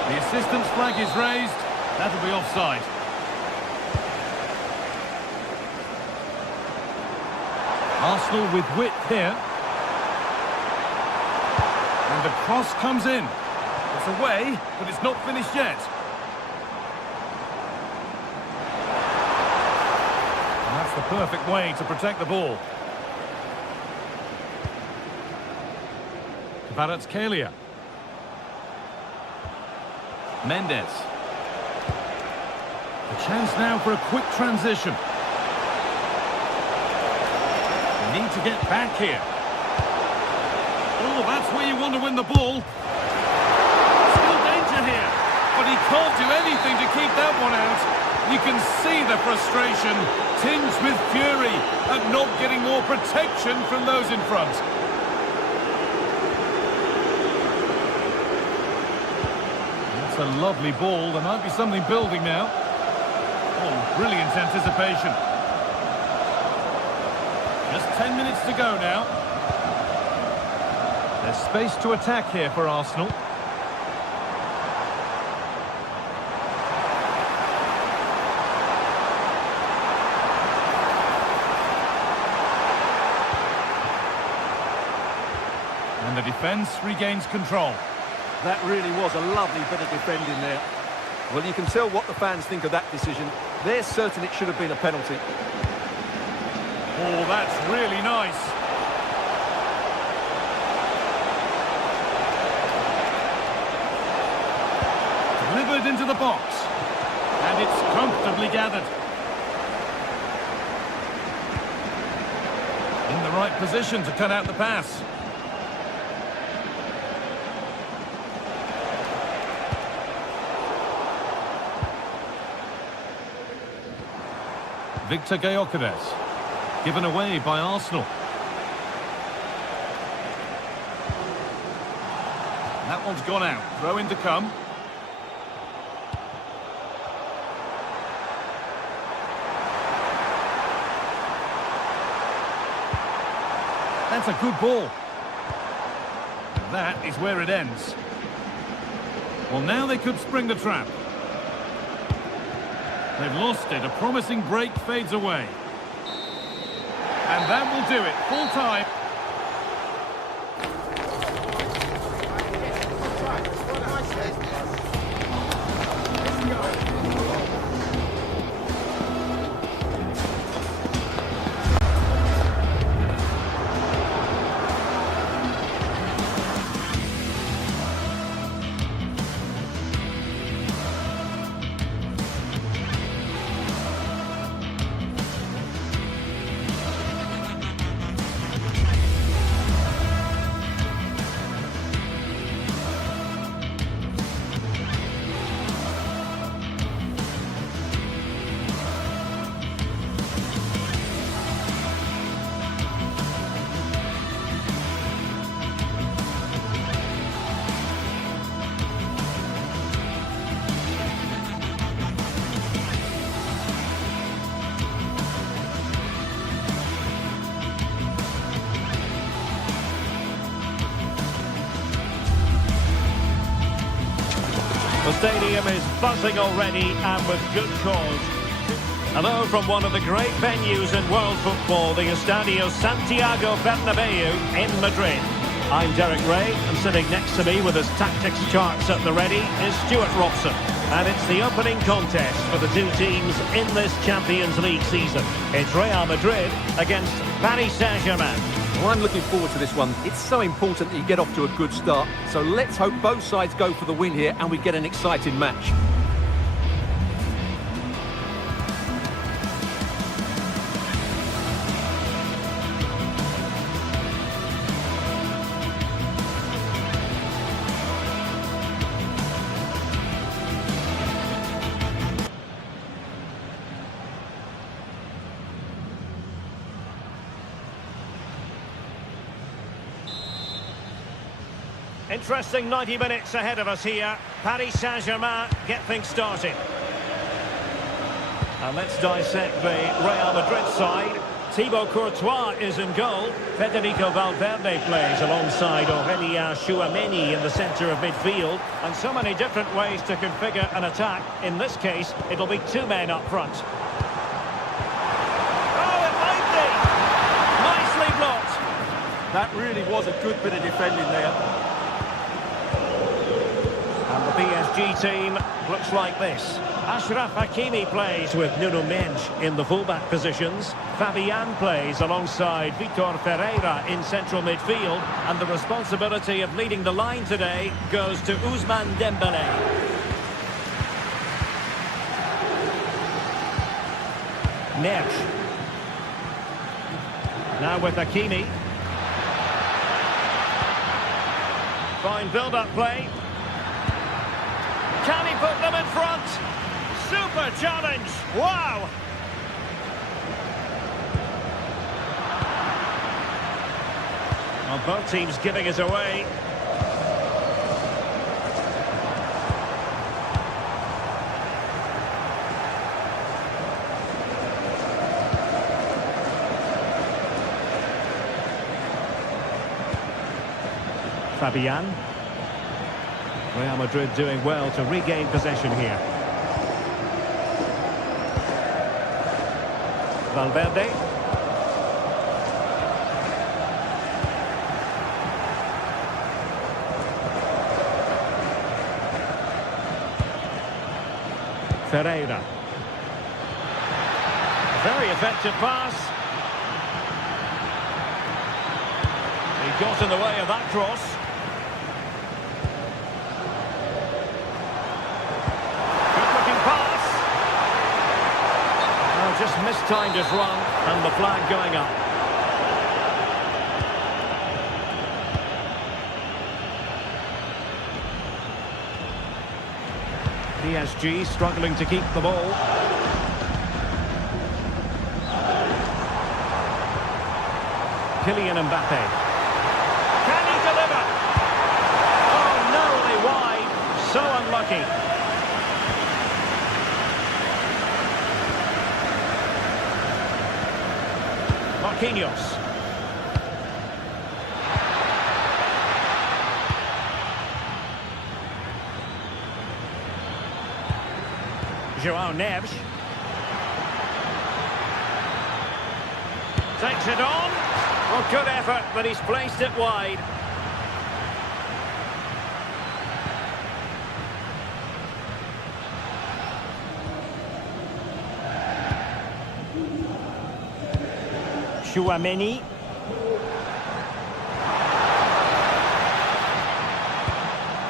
The assistant's flag is raised. That'll be offside. Arsenal with width here. And the cross comes in. It's away, but it's not finished yet. And that's the perfect way to protect the ball. Kvaratskhelia. Mendes. A chance now for a quick transition. Need to get back here. Oh, that's where you want to win the ball. Still danger here, but he can't do anything to keep that one out. You can see the frustration, tinged with fury at not getting more protection from those in front. That's a lovely ball. There might be something building now. Oh, brilliant anticipation. Just 10 minutes to go now. There's space to attack here for Arsenal. And the defence regains control. That really was a lovely bit of defending there. Well, you can tell what the fans think of that decision. They're certain it should have been a penalty. Oh, that's really nice. Delivered into the box. And it's comfortably gathered. In the right position to cut out the pass. Victor Gyökeres. Given away by Arsenal. That one's gone out. Throw in to come. That's a good ball. And that is where it ends. Well, now they could spring the trap. They've lost it. A promising break fades away. And that will do it. Full time. The stadium is buzzing already, and with good cause. Hello from one of the great venues in world football, the Estadio Santiago Bernabeu in Madrid. I'm Derek Ray, and sitting next to me with his tactics charts at the ready is Stuart Robson. And it's the opening contest for the two teams in this Champions League season. It's Real Madrid against Paris Saint-Germain. Well, I'm looking forward to this one. It's so important that you get off to a good start. So let's hope both sides go for the win here and we get an exciting match. Interesting 90 minutes ahead of us here. Paris Saint-Germain get things started. And let's dissect the Real Madrid side. Thibaut Courtois is in goal. Federico Valverde plays alongside Aurélien Tchouameni in the centre of midfield. And so many different ways to configure an attack. In this case, it'll be two men up front. Oh, it might be! Nicely blocked. That really was a good bit of defending there. And the PSG team looks like this. Achraf Hakimi plays with Nuno Mendes in the fullback positions. Fabian plays alongside Vitor Ferreira in central midfield. And the responsibility of leading the line today goes to Ousmane Dembélé. Neves. Now with Hakimi. Fine build-up play. Can he put them in front? Super challenge! Wow! Well, both teams giving it away. Fabian. Real Madrid doing well to regain possession here. Valverde. Ferreira. Very effective pass. He got in the way of that cross. Just mistimed his run, and the flag going up. PSG struggling to keep the ball. Kylian Mbappe. Can he deliver? Oh, narrowly wide. So unlucky. Marquinhos. João Neves. Takes it on. Well, good effort, but he's placed it wide. Tchouameni.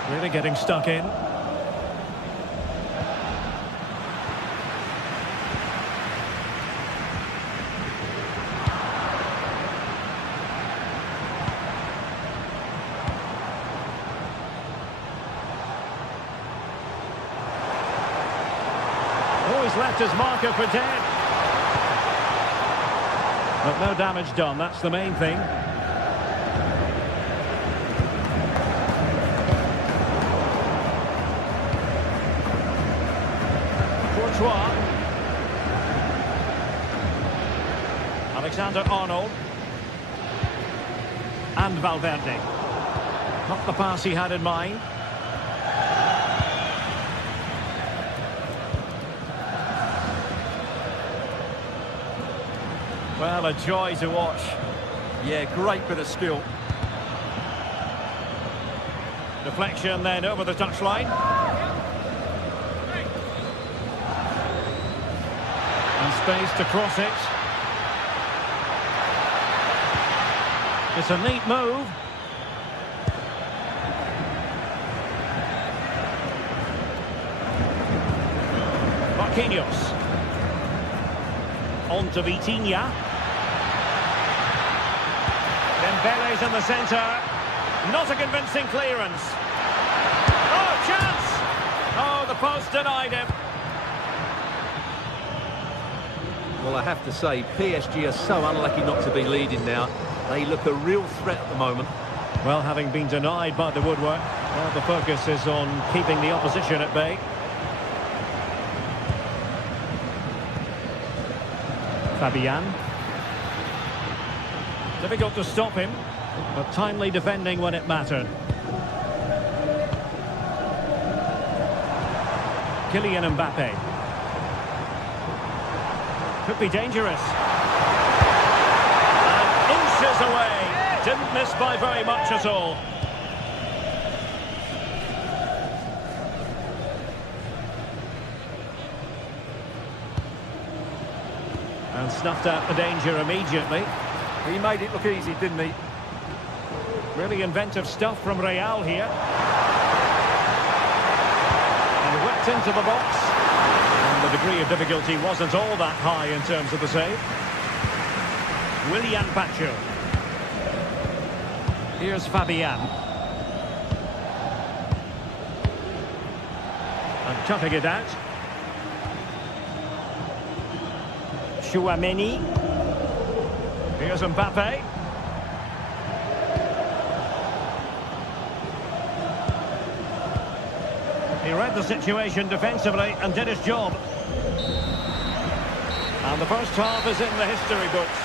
Really getting stuck in. Oh, he's left his marker for dead. But no damage done, that's the main thing. Courtois. Alexander-Arnold. And Valverde. Not the pass he had in mind. Well, a joy to watch. Yeah, great bit of skill. Deflection then over the touchline. And space to cross it. It's a neat move. Marquinhos. On to Vitinha. Dembele's in the centre. Not a convincing clearance. Oh, chance! Oh, the post denied him. Well, I have to say, PSG are so unlucky not to be leading now. They look a real threat at the moment. Well, having been denied by the woodwork, well, the focus is on keeping the opposition at bay. Fabian. Difficult to stop him, but timely defending when it mattered. Kylian Mbappe. Could be dangerous. And inches away. Didn't miss by very much at all. And snuffed out the danger immediately. He made it look easy, didn't he? Really inventive stuff from Real here. And whipped into the box. And the degree of difficulty wasn't all that high in terms of the save. Willian Pacho. Here's Fabian. And cutting it out. Chouameni. Here's Mbappe. He read the situation defensively and did his job. And the first half is in the history books.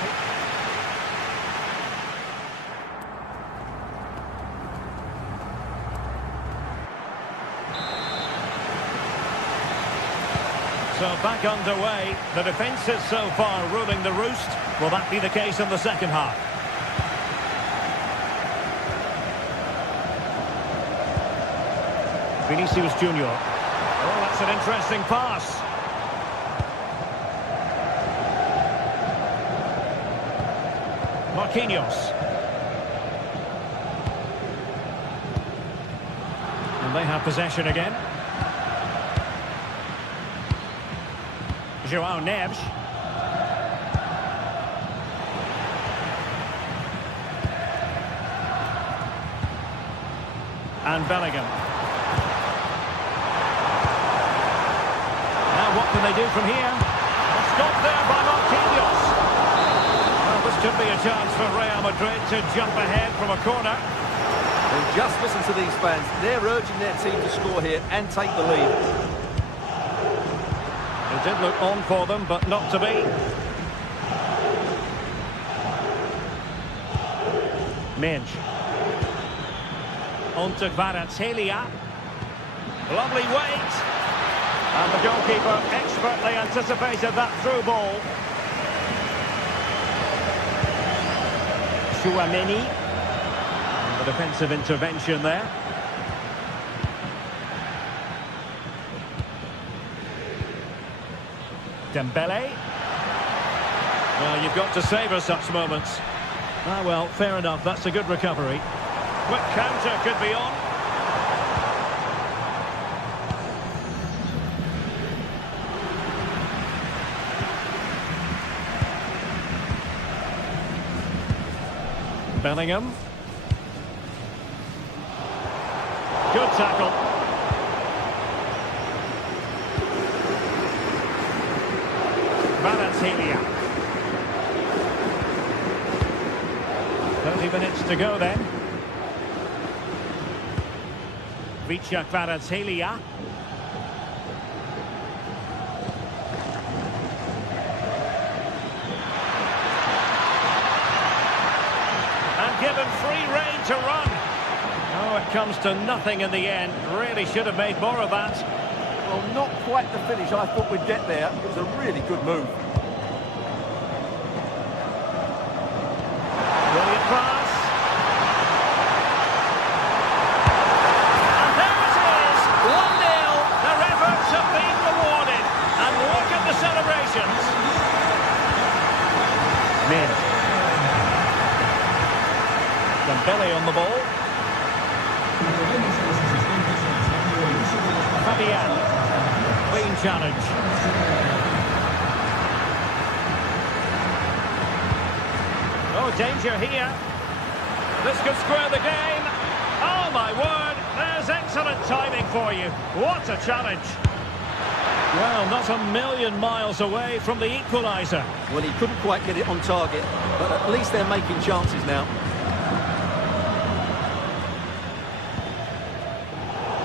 So back underway. The defence is so far ruling the roost. Will that be the case in the second half? Vinicius Junior. Oh, that's an interesting pass. Marquinhos. And they have possession again. João Neves. And Bellingham. Now what can they do from here? Stopped there by Marquinhos. Well, this could be a chance for Real Madrid to jump ahead from a corner. And just listen to these fans. They're urging their team to score here and take the lead. It did look on for them, but not to be. Minge. On to Kvaratskhelia. Lovely weight. And the goalkeeper expertly anticipated that through ball. Chouameni. And the defensive intervention there. Dembele. Well, you've got to savour such moments. Ah, well, fair enough. That's a good recovery. Quick counter could be on. Bellingham. Good tackle. Kvaratskhelia. 30 minutes to go then. Vicha Kvaratskhelia. And given free rein to run. Oh, it comes to nothing in the end. Really should have made more of that. Well, not quite the finish I thought we'd get there. It was a really good move. Brilliant pass. And there it is, 1-0. Their efforts have been rewarded. And look at the celebrations. Minge. Dembele on the ball. Fabian. Clean challenge. Oh, danger here. This could square the game. Oh, my word. There's excellent timing for you. What a challenge. Well, not a million miles away from the equaliser. Well, he couldn't quite get it on target, but at least they're making chances now.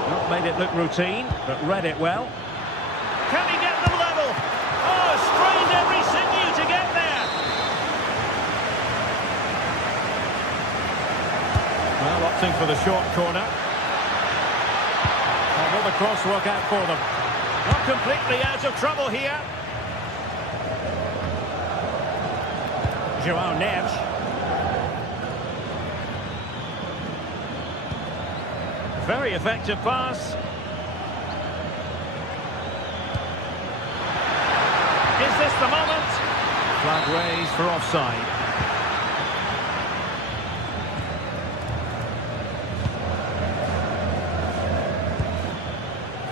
Not made it look routine, but read it well. Can he get them level? Oh, strained every sinew to get there. Well, opting for the short corner. Will the cross work out for them? Not completely out of trouble here. João Neves. Very effective pass. Is this the moment? Flag raised for offside.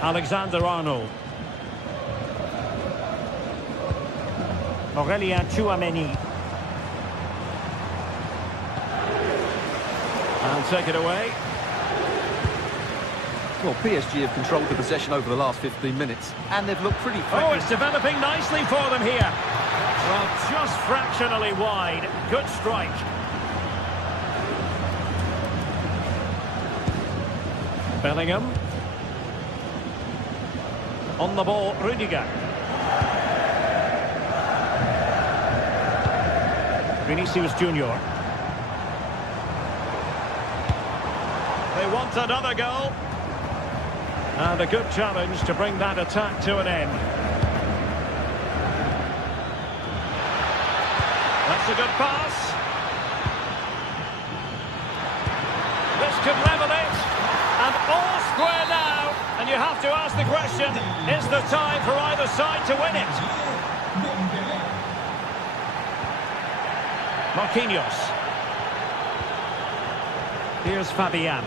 Alexander-Arnold. Aurélien Tchouameni. And take it away. Well, PSG have controlled the possession over the last 15 minutes, and they've looked pretty threatening. Oh, it's developing nicely for them here. Well, just fractionally wide. Good strike. Bellingham. On the ball, Rudiger. Vinicius Junior. They want another goal. And a good challenge to bring that attack to an end. That's a good pass. This could level it. And all square now. And you have to ask the question, is there time for either side to win it? Marquinhos. Here's Fabian.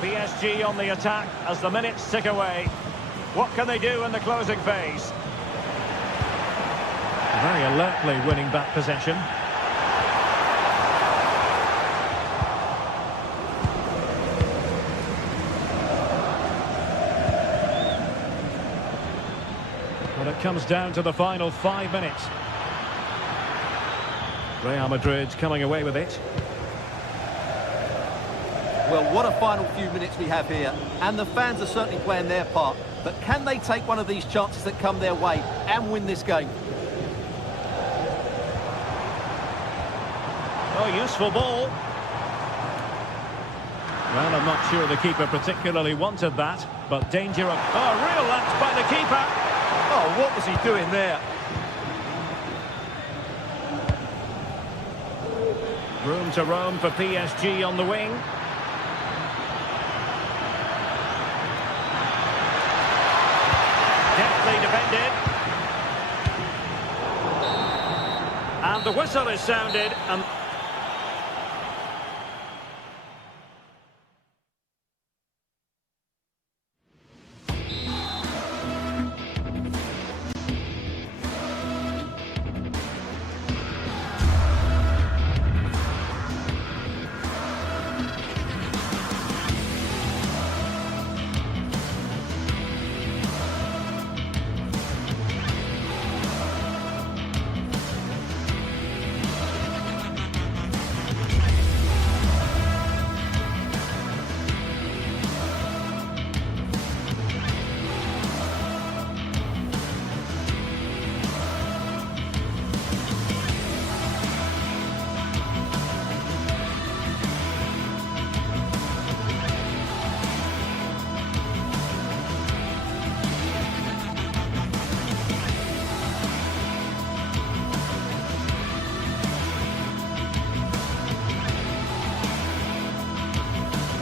PSG on the attack as the minutes tick away. What can they do in the closing phase? Very alertly winning back possession. Well, it comes down to the final 5 minutes. Real Madrid coming away with it. Well, what a final few minutes we have here, and the fans are certainly playing their part. But can they take one of these chances that come their way and win this game? Oh, useful ball. Well, I'm not sure the keeper particularly wanted that, but danger of... Oh, real lapse by the keeper. Oh, what was he doing there? Room to roam for PSG on the wing. Deftly defended. And the whistle is sounded. And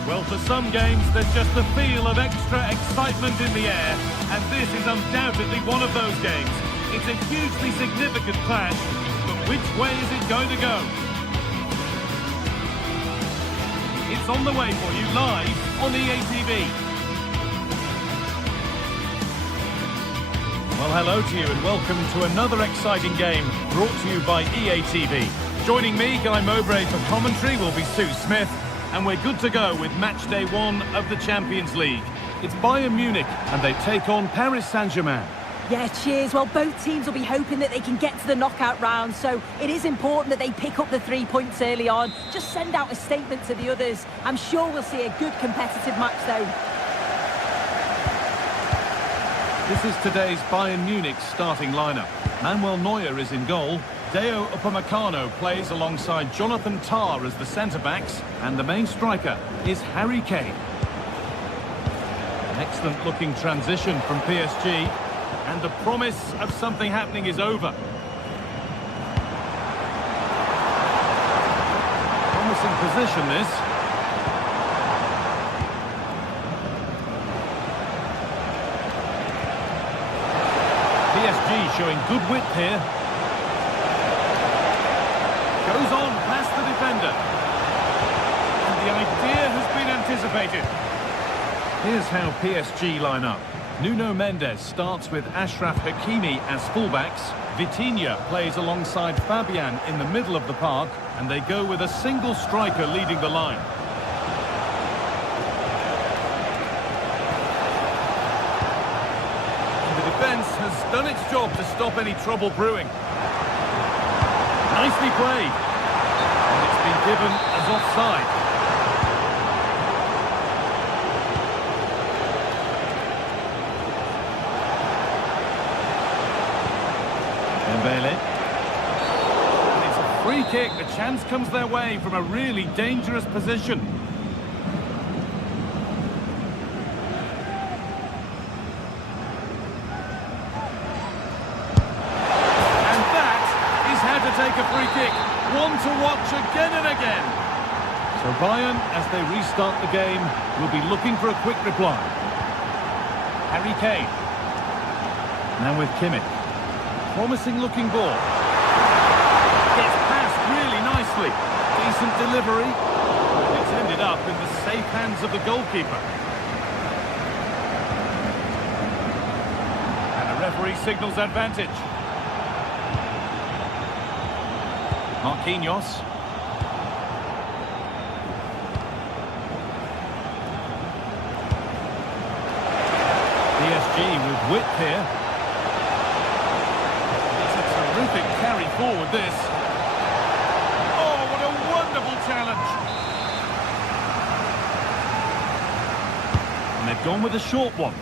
Well, for some games, there's just the feel of extra excitement in the air, and this is undoubtedly one of those games. It's a hugely significant clash, but which way is it going to go? It's on the way for you live on EA TV. Well, hello to you and welcome to another exciting game brought to you by EA TV. Joining me, Guy Mowbray for commentary, will be Sue Smith. And we're good to go with match day 1 of the Champions League. It's Bayern Munich, and they take on Paris Saint-Germain. Yeah, cheers. Well, both teams will be hoping that they can get to the knockout round, so it is important that they pick up the 3 points early on. Just send out a statement to the others. I'm sure we'll see a good competitive match, though. This is today's Bayern Munich starting lineup. Manuel Neuer is in goal. Deo Upamecano plays alongside Jonathan Tah as the centre-backs, and the main striker is Harry Kane. An excellent-looking transition from PSG, and the promise of something happening is over. Promising position, this. PSG showing good width here. Goes on past the defender. And the idea has been anticipated. Here's how PSG line up. Nuno Mendes starts with Achraf Hakimi as fullbacks. Vitinha plays alongside Fabian in the middle of the park. And they go with a single striker leading the line. And the defence has done its job to stop any trouble brewing. Nicely played. And it's been given as offside. Dembele. And it's a free kick. The chance comes their way from a really dangerous position. Take a free kick, one to watch again and again. So Bayern, as they restart the game, will be looking for a quick reply. Harry Kane. Now with Kimmich. Promising looking ball. Gets passed really nicely. Decent delivery. It's ended up in the safe hands of the goalkeeper. And the referee signals advantage. Marquinhos. PSG with width here. It's a terrific carry forward, this. Oh, what a wonderful challenge. And they've gone with a short one.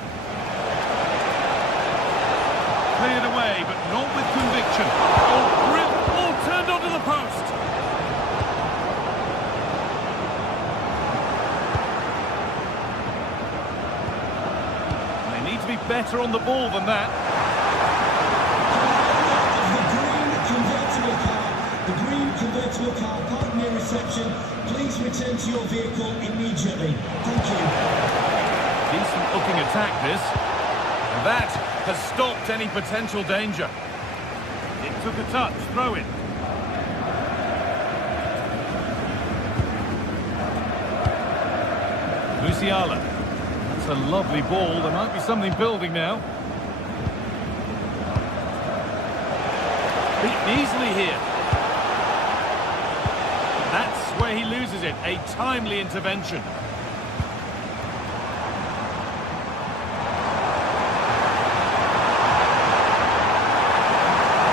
Cleared away, but not with conviction. Oh, brilliant. Turned onto the post. They need to be better on the ball than that. The green convertible car parked near reception. Please return to your vehicle immediately. Thank you. Decent looking attack, this. And that has stopped any potential danger. It took a touch, throw in. Musiala. That's a lovely ball. There might be something building now. Beaten easily here. That's where he loses it. A timely intervention.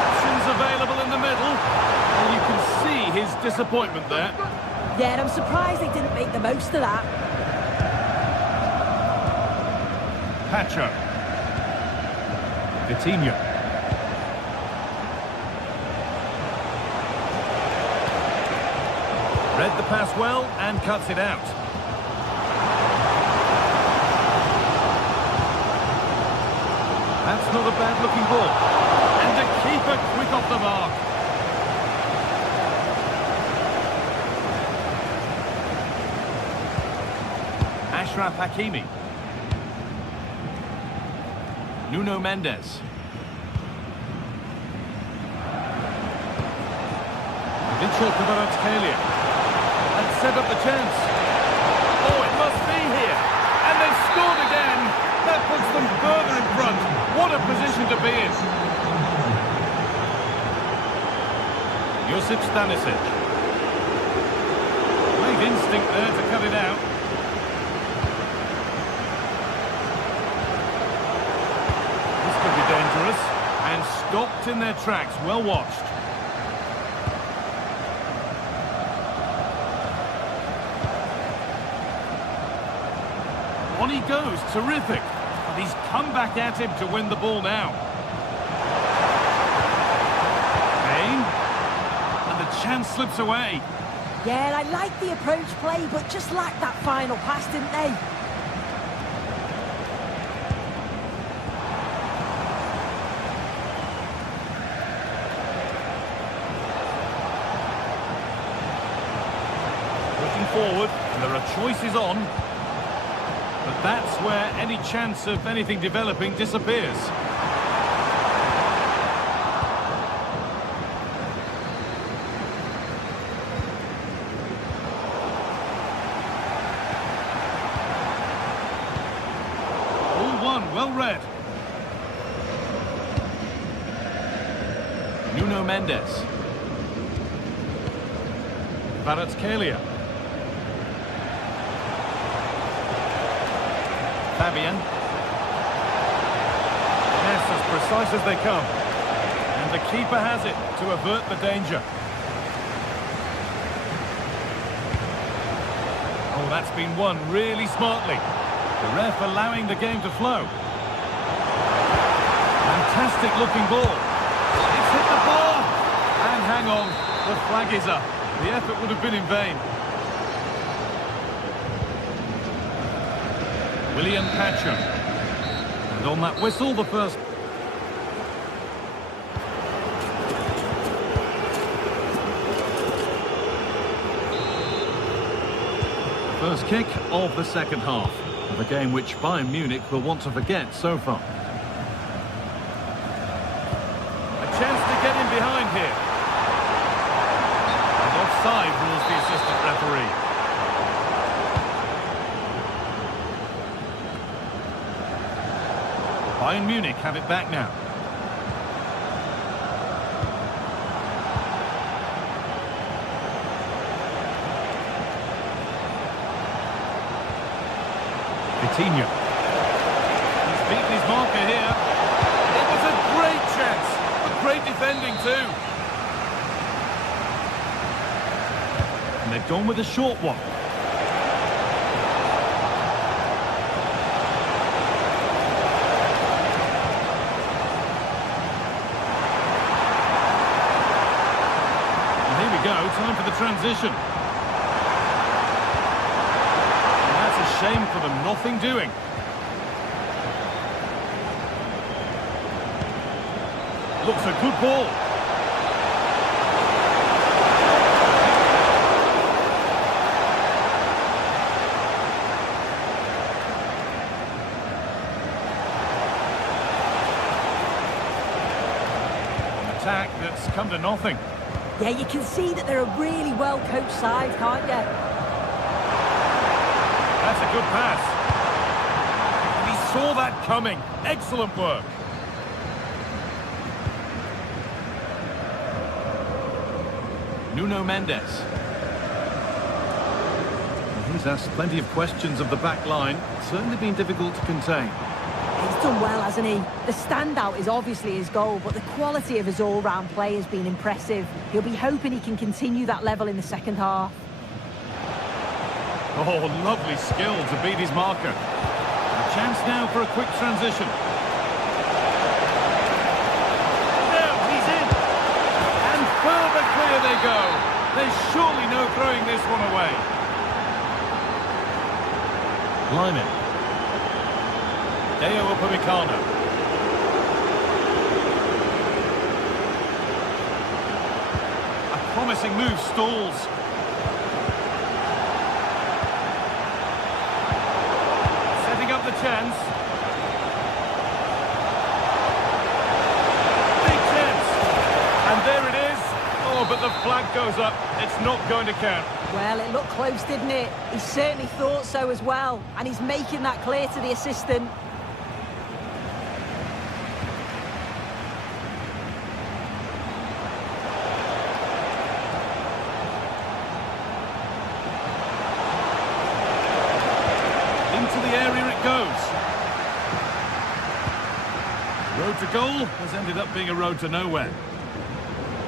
Options available in the middle. And you can see his disappointment there. Yeah, and I'm surprised they didn't make the most of that. Pacho. Vitinha. Read the pass well and cuts it out. That's not a bad looking ball. And the keeper quick off the mark. Achraf Hakimi. Nuno Mendes. Mitchell Kvaratskhelia. And set up the chance. Oh, it must be here. And they've scored again. That puts them further in front. What a position to be in. Josip Stanisic. Great instinct there to cut it out. Dangerous and stopped in their tracks. Well watched. On he goes. Terrific. But he's come back at him to win the ball now. Kane. chance slips away. Yeah, I like the approach play, but just lacked that final pass, didn't they? Pushing forward, and there are choices on. But that's where any chance of anything developing disappears. Well read. Nuno Mendes. Kvaratskhelia. Fabian. Yes, as precise as they come. And the keeper has it to avert the danger. Oh, that's been won really smartly. The ref allowing the game to flow. Fantastic looking ball. It's hit the bar. And hang on, the flag is up. The effort would have been in vain. William Patcham. And on that whistle, the first... First kick of the second half. Of a game which Bayern Munich will want to forget so far. Chance to get in behind here. And offside rules the assistant referee. Bayern Munich have it back now. Coutinho. He's beaten his marker here. It was a great chance. Great defending too. And they've gone with a short one. And here we go, time for the transition. And that's a shame for them, nothing doing. Looks a good ball. An attack that's come to nothing. Yeah, you can see that they're a really well-coached side, can't you? That's a good pass. And he saw that coming. Excellent work. Nuno Mendes. He's asked plenty of questions of the back line. Certainly been difficult to contain. He's done well, hasn't he? The standout is obviously his goal, but the quality of his all-round play has been impressive. He'll be hoping he can continue that level in the second half. Oh, lovely skill to beat his marker. A chance now for a quick transition. Now he's in. And further clear they go. There's surely no throwing this one away. Lyman. Deo Upamecano. A promising move stalls. Setting up the chance. Big chance. And there it is. Oh, but the flag goes up. It's not going to count. Well, it looked close, didn't it? He certainly thought so as well. And he's making that clear to the assistant. Into the area it goes. Road to goal has ended up being a road to nowhere.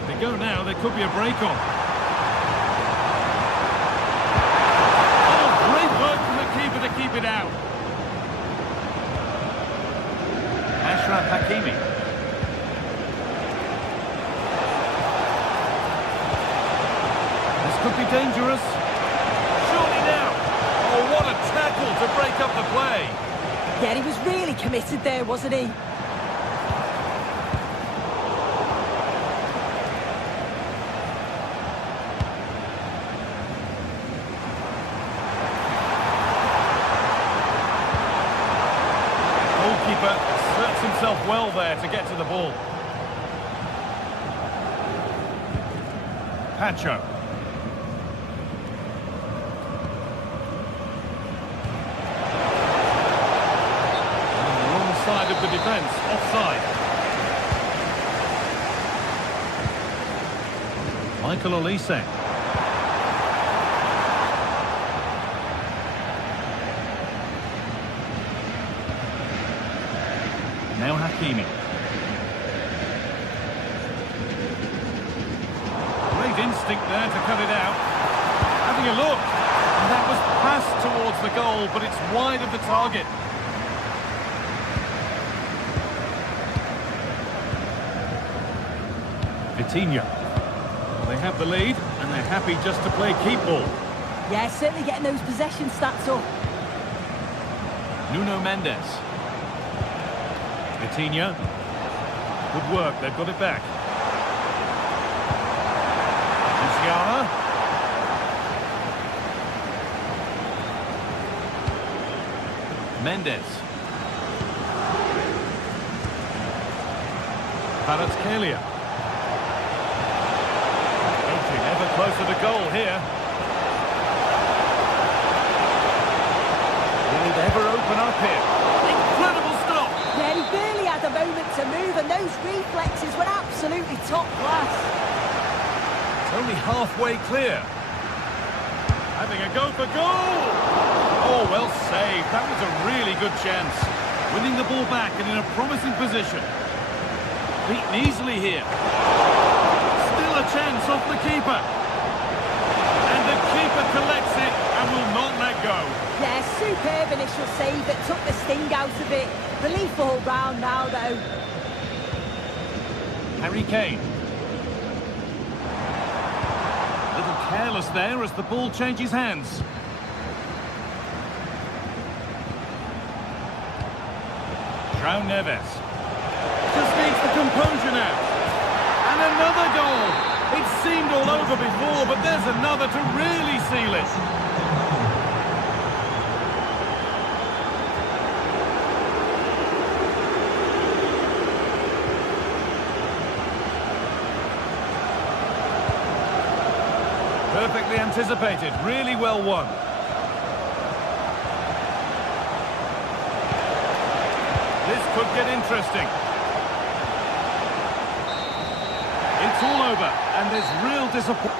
If they go now, there could be a break on. Oh, great work from the keeper to keep it out. Ashraf Hakimi. dangerous. Surely now. Oh, what a tackle to break up the play. Yeah, he was really committed there, wasn't he? Goalkeeper asserts himself well there to get to the ball. Pacho. On the wrong side of the defence, offside. Michael Olise. Now Hakimi. Great instinct there to cut it out. Having a look. And that was passed towards the goal, but it's wide of the target. Vitinha. Well, they have the lead, and they're happy just to play keep ball. Yeah, certainly getting those possession stats up. Nuno Mendes. Vitinha. Good work, they've got it back. Luciana. Mendes. Kvaratskhelia. Approaching ever closer to goal here. Will it ever open up here? Incredible stop! Yeah, he barely had a moment to move, and those reflexes were absolutely top class. It's only halfway clear. Having a go for goal! Oh, well saved. That was a really good chance. Winning the ball back and in a promising position. Beaten easily here. Still a chance off the keeper. And the keeper collects it and will not let go. Yeah, superb initial save that took the sting out of it. Relief all round now, though. Harry Kane. A little careless there as the ball changes hands. João Neves. Just needs the composure now. And another goal. It seemed all over before, but there's another to really seal it. Perfectly anticipated, really well won. This could get interesting. It's all over, and there's real disappointment.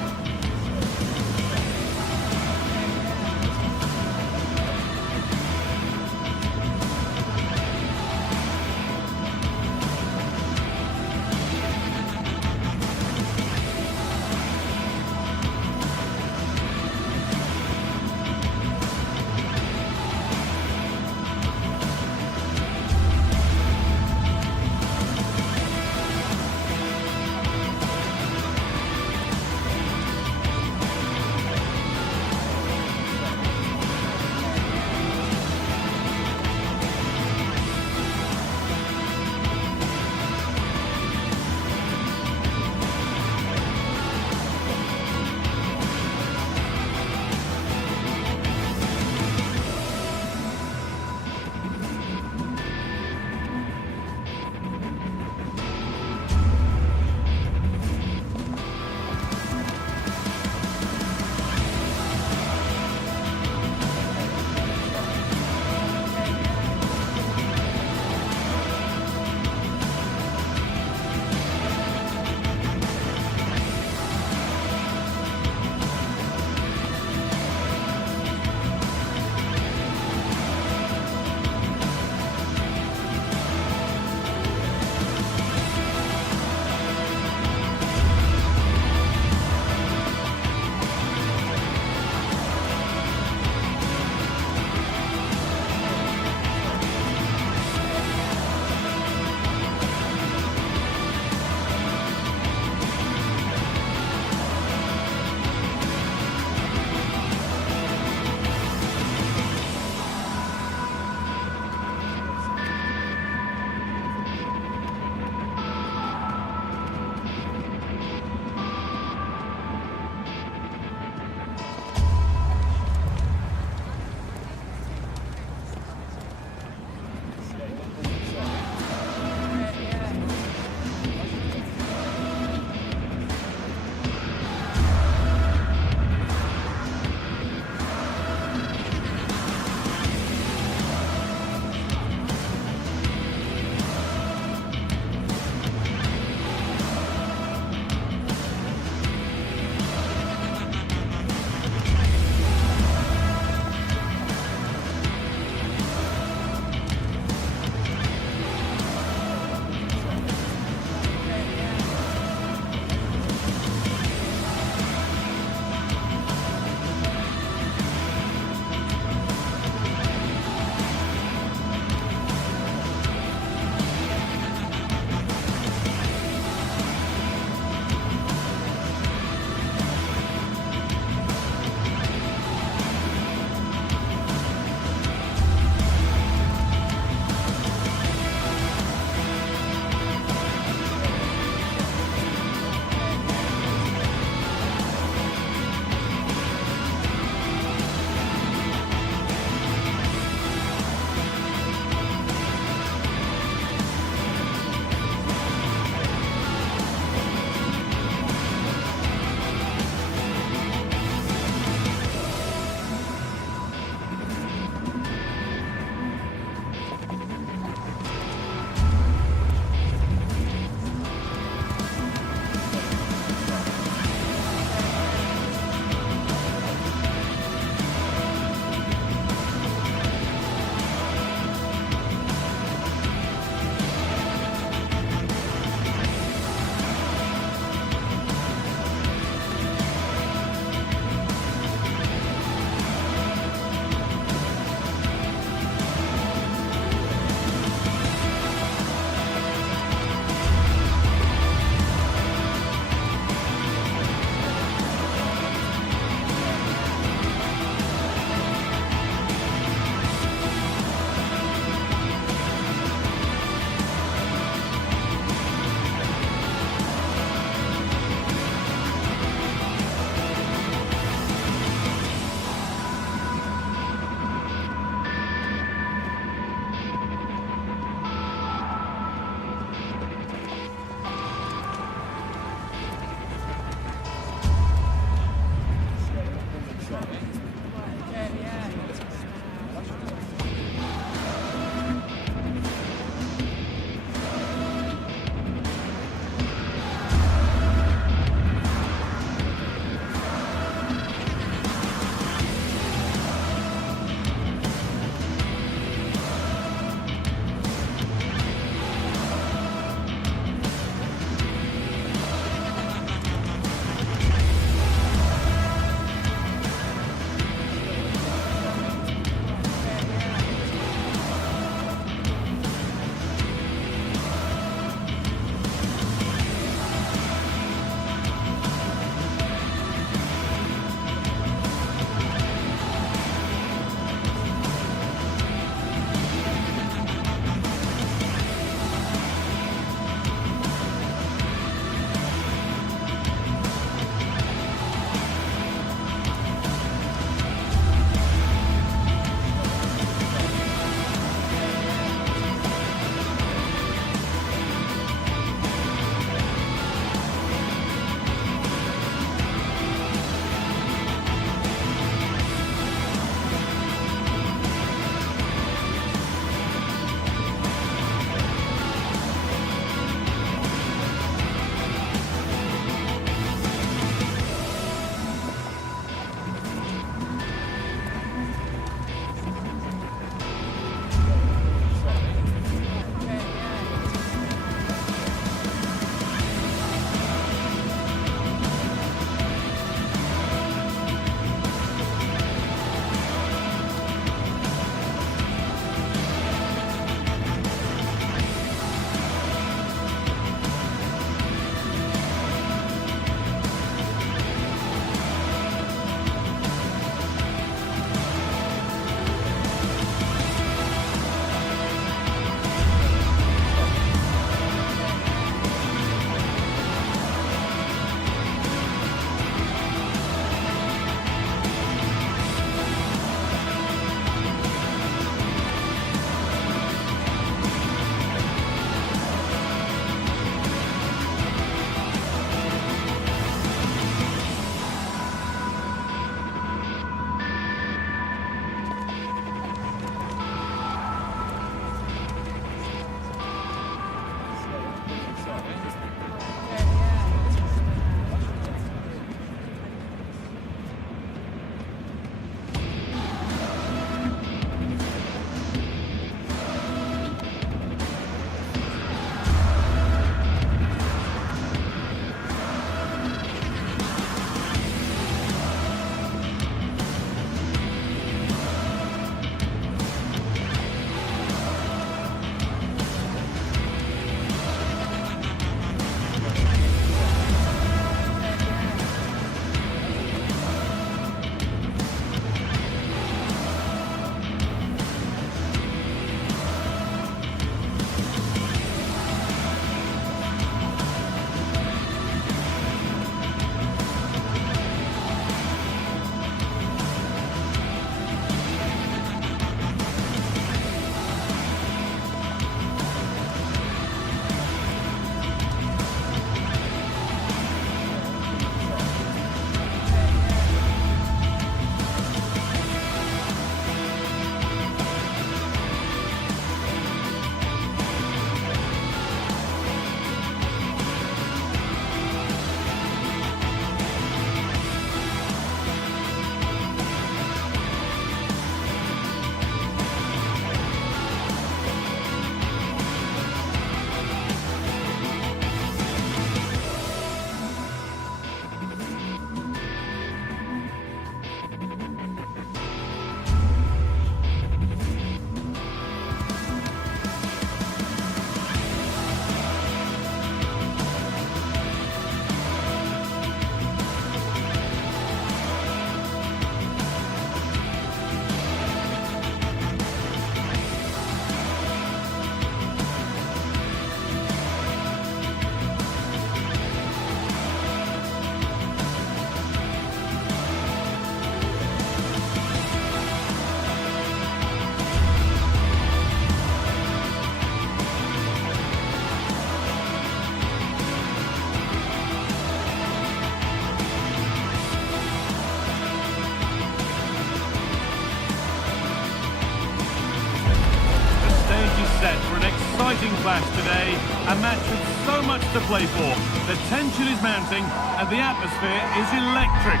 clash today. A match with so much to play for. The tension is mounting and the atmosphere is electric.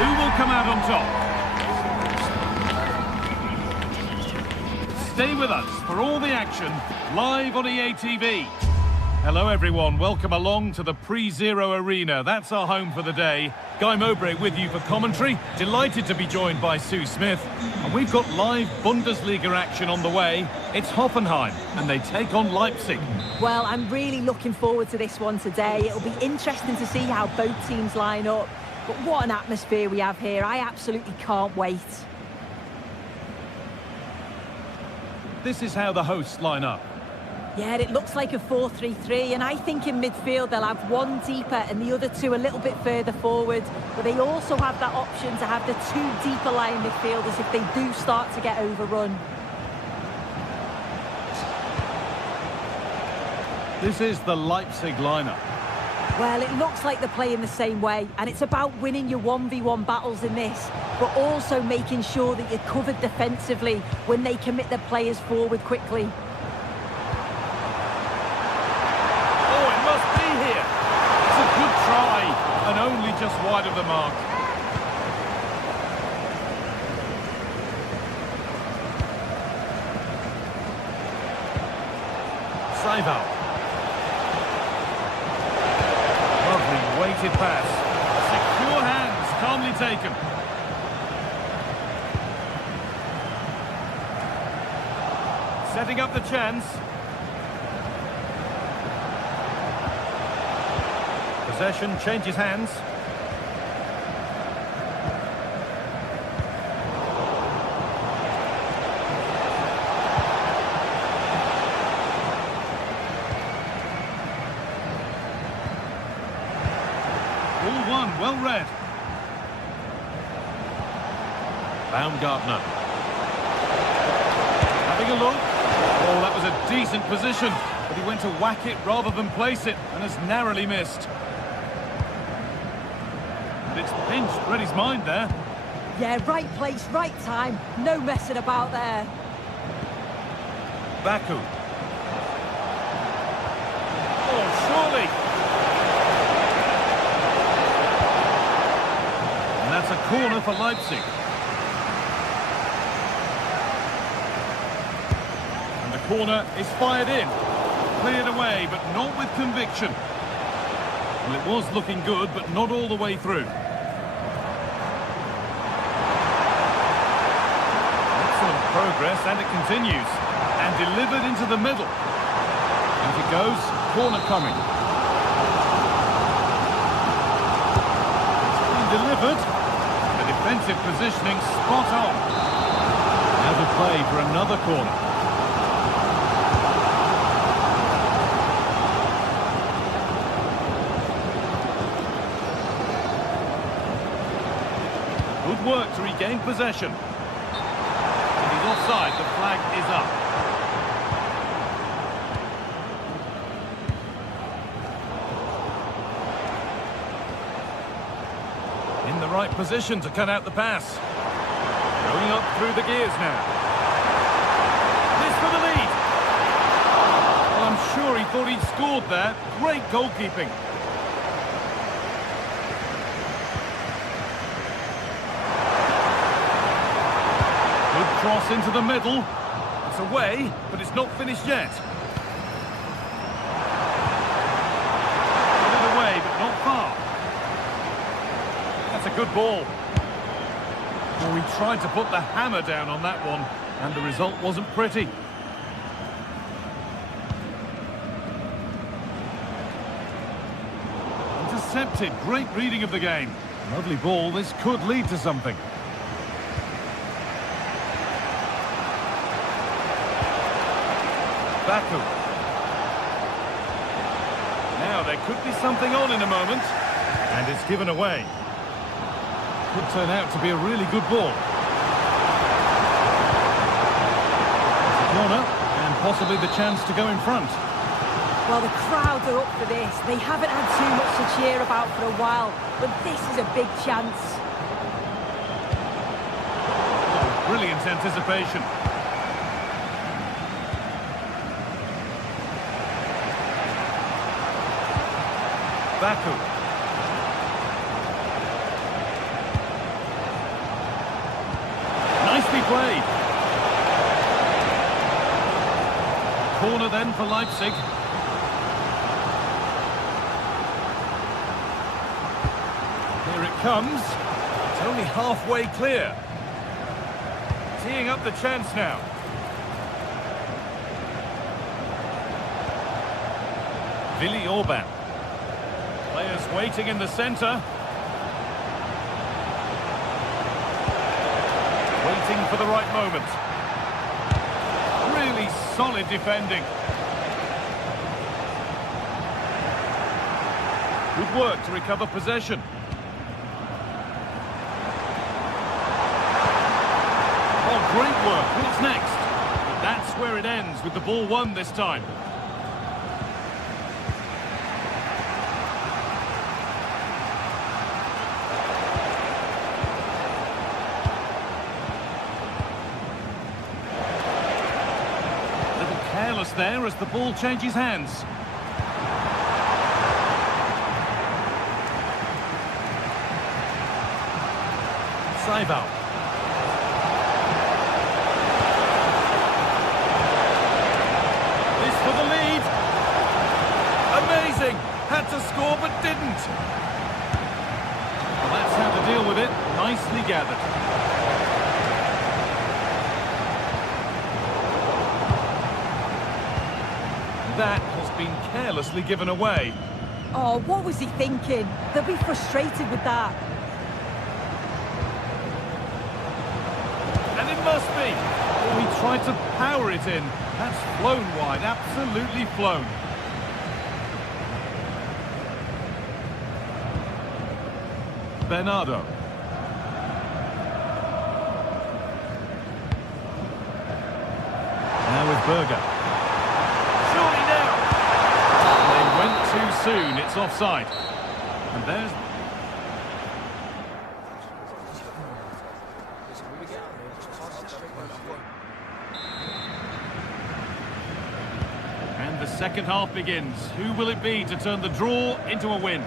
Who will come out on top? Stay with us for all the action live on EA TV. Hello everyone, welcome along to the Pre-Zero Arena. That's our home for the day. Guy Mowbray with you for commentary. Delighted to be joined by Sue Smith. And we've got live Bundesliga action on the way. It's Hoffenheim and they take on Leipzig. Well, I'm really looking forward to this one today. It'll be interesting to see how both teams line up. But what an atmosphere we have here. I absolutely can't wait. This is how the hosts line up. Yeah, it looks like a 4-3-3, and I think in midfield they'll have one deeper and the other two a little bit further forward. But they also have that option to have the two deeper lying midfielders if they do start to get overrun. This is the Leipzig lineup. Well, it looks like they're playing the same way, and it's about winning your 1v1 battles in this, but also making sure that you're covered defensively when they commit their players forward quickly. And only just wide of the mark. Save out. Lovely weighted pass. Secure hands, calmly taken. Setting up the chance. Possession changes hands. Ball one, well read. Baumgartner. Having a look. Oh, that was a decent position, but he went to whack it rather than place it, and has narrowly missed. It's pinched, read his mind there. Yeah, right place, right time. No messing about there. Baku. Oh, surely. And that's a corner for Leipzig. And the corner is fired in. Cleared away, but not with conviction. Well, it was looking good, but not all the way through. Progress, and it continues, and delivered into the middle. And it goes, corner coming. It's been delivered. The defensive positioning spot on. Now the play for another corner. Good work to regain possession. Offside, the flag is up. In the right position to cut out the pass. Going up through the gears now. This for the lead. Well, I'm sure he thought he'd scored there. Great goalkeeping. Cross into the middle. It's away, but it's not finished yet. Put it away, but not far. That's a good ball. Well, we tried to put the hammer down on that one, and the result wasn't pretty. Intercepted. Great reading of the game. Lovely ball. This could lead to something. Baku. Now there could be something on in a moment, and it's given away. Could turn out to be a really good ball. It's a corner, and possibly the chance to go in front. Well, the crowd are up for this. They haven't had too much to cheer about for a while, but this is a big chance. Oh, brilliant anticipation. Baku. Nicely played. Corner then for Leipzig. Here it comes. It's only halfway clear. Teeing up the chance now. Willi Orban. Players waiting in the centre. Waiting for the right moment. Really solid defending. Good work to recover possession. Oh, great work. What's next? But that's where it ends, with the ball won this time. Careless there as the ball changes hands. Saival. This for the lead. Amazing. Had to score but didn't. Well, that's how to deal with it. Nicely gathered. That has been carelessly given away. Oh, what was he thinking? They'll be frustrated with that. And it must be. Oh, he tried to power it in. That's flown wide, absolutely flown. Bernardo. Now with Berger. Too soon, it's offside. And there's... And the second half begins. Who will it be to turn the draw into a win?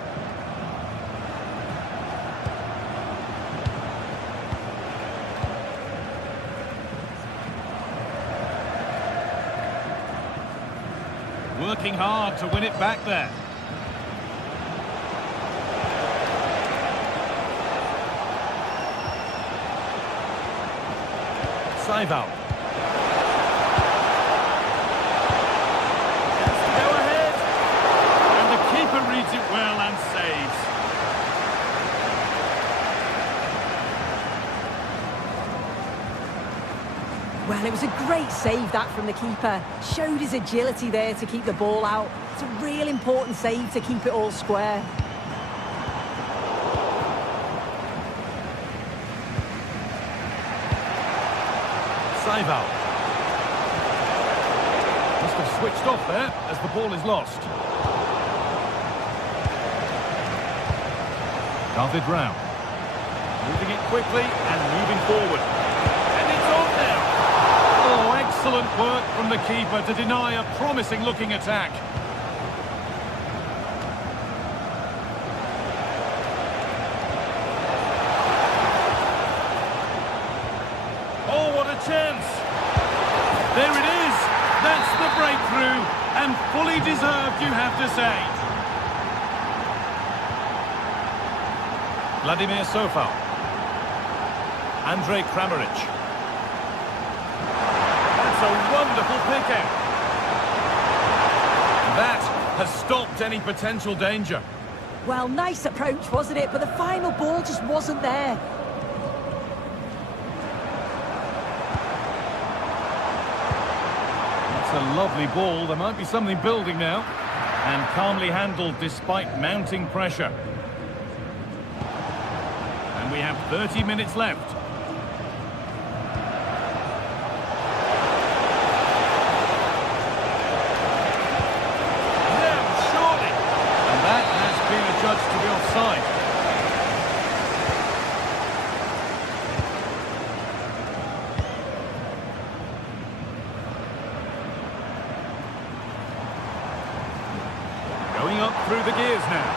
Working hard to win it back there. Saival. Has to go ahead. And the keeper reads it well and saves. Well, it was a great save, that, from the keeper. Showed his agility there to keep the ball out. It's a real important save to keep it all square. Saival. Must have switched off there as the ball is lost. David Brown. Moving it quickly and moving forward. And it's on now. Oh, excellent work from the keeper to deny a promising-looking attack. Oh, what a chance! There it is! That's the breakthrough, and fully deserved, you have to say. Vladimir Sofal. Andrej Kramaric. That's a wonderful pick out. That has stopped any potential danger. Well, nice approach, wasn't it? But the final ball just wasn't there. It's a lovely ball. There might be something building now. And calmly handled despite mounting pressure. And we have 30 minutes left. Yeah, surely. And that has been adjudged to be offside. Going up through the gears now.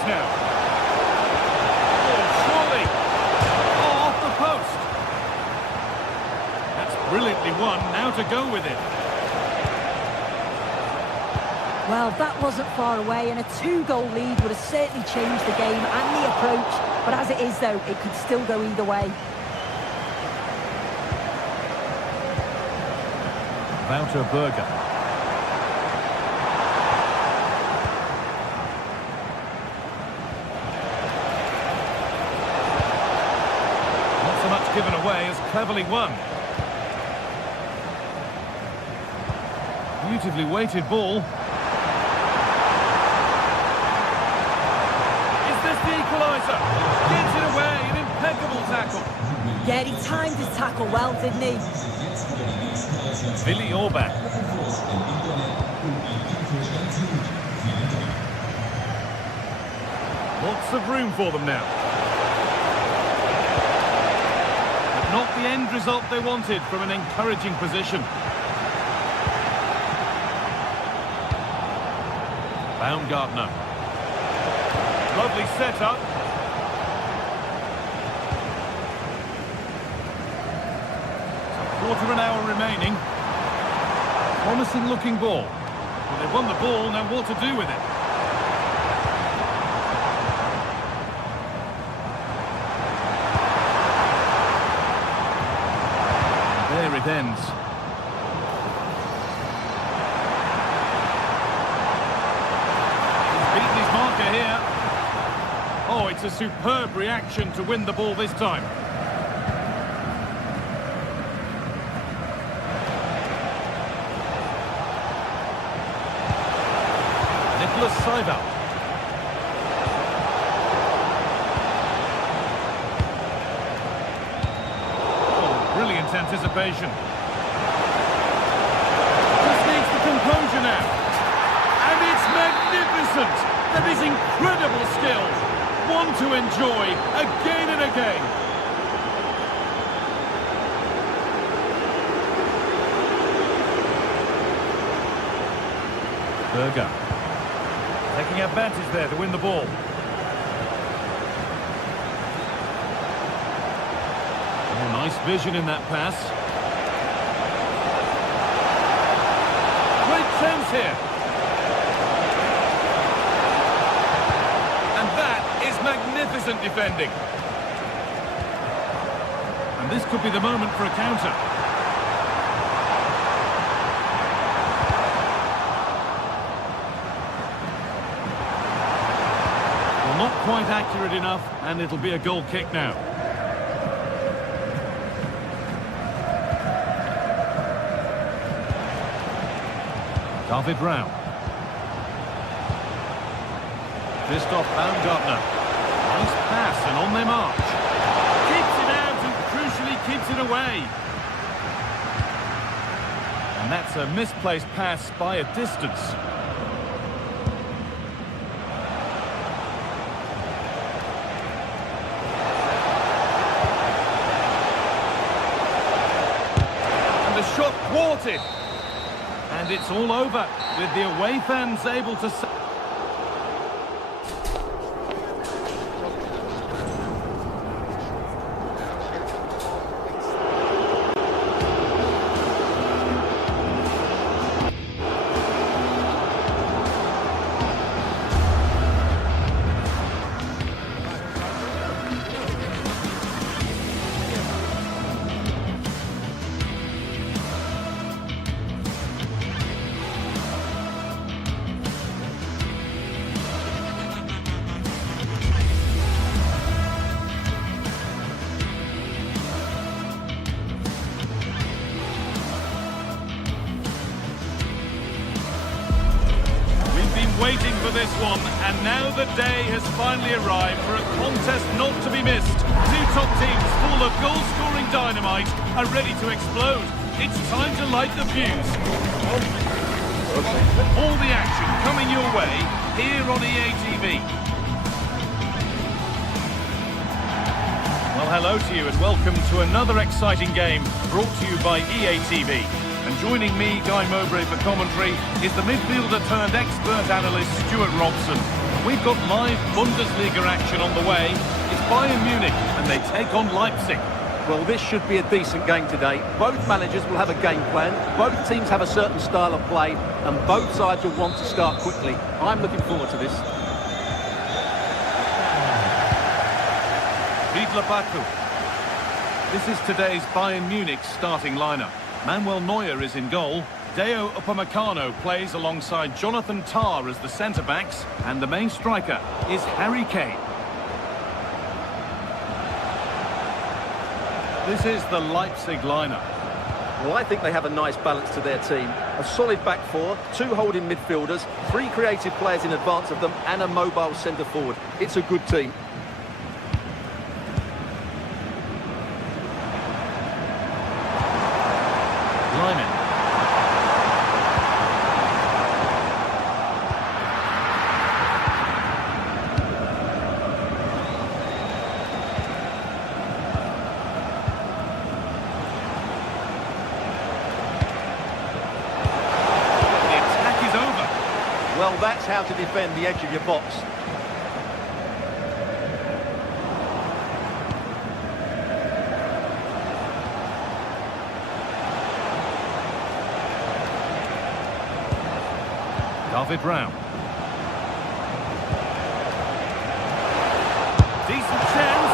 chance now. Oh, surely. Oh, off the post. That's brilliantly won. Now to go with it. Well, that wasn't far away, and a 2-goal lead would have certainly changed the game and the approach. But as it is, though, it could still go either way. Wouter Berger. Not so much given away as cleverly won. Beautifully weighted ball. Is this the equaliser? Gets it away, an impeccable tackle. Yeah, he timed his tackle well, didn't he? Willi Orban. Lots of room for them now. But not the end result they wanted from an encouraging position. Baumgartner. Lovely setup. Quarter of an hour remaining. Promising looking ball. Well, they've won the ball, now what to do with it? There it ends. He's beaten his marker here. Oh, it's a superb reaction to win the ball this time. Seiber. Oh, brilliant anticipation. Just needs the composure now. And it's magnificent. That is incredible skill. One to enjoy again and again. Berger. Taking advantage there to win the ball. Oh, nice vision in that pass. Great chance here. And that is magnificent defending. And this could be the moment for a counter. Not quite accurate enough, and it'll be a goal kick now. David Rau. Christoph Baumgartner. Nice pass, and on their march. Keeps it out, and crucially keeps it away. And that's a misplaced pass by a distance. Shot thwarted, and it's all over with the away fans able to. Waiting for this one, and now the day has finally arrived for a contest not to be missed. Two top teams full of goal-scoring dynamite are ready to explode. It's time to light the fuse. All the action coming your way here on EA TV. Well, hello to you and welcome to another exciting game brought to you by EA TV. And joining me, Guy Mowbray, for commentary is the midfielder turned expert analyst Stuart Robson. We've got live Bundesliga action on the way. It's Bayern Munich and they take on Leipzig. Well, this should be a decent game today. Both managers will have a game plan. Both teams have a certain style of play, and both sides will want to start quickly. I'm looking forward to this. Riedler Baku. This is today's Bayern Munich starting lineup. Manuel Neuer is in goal. Deo Upamecano plays alongside Jonathan Tah as the centre-backs, and the main striker is Harry Kane. This is the Leipzig lineup. Well, I think they have a nice balance to their team. A solid back four, 2 holding midfielders, 3 creative players in advance of them, and a mobile centre-forward. It's a good team. Lyman. Well, that's how to defend the edge of your box. David Raum. Decent chance.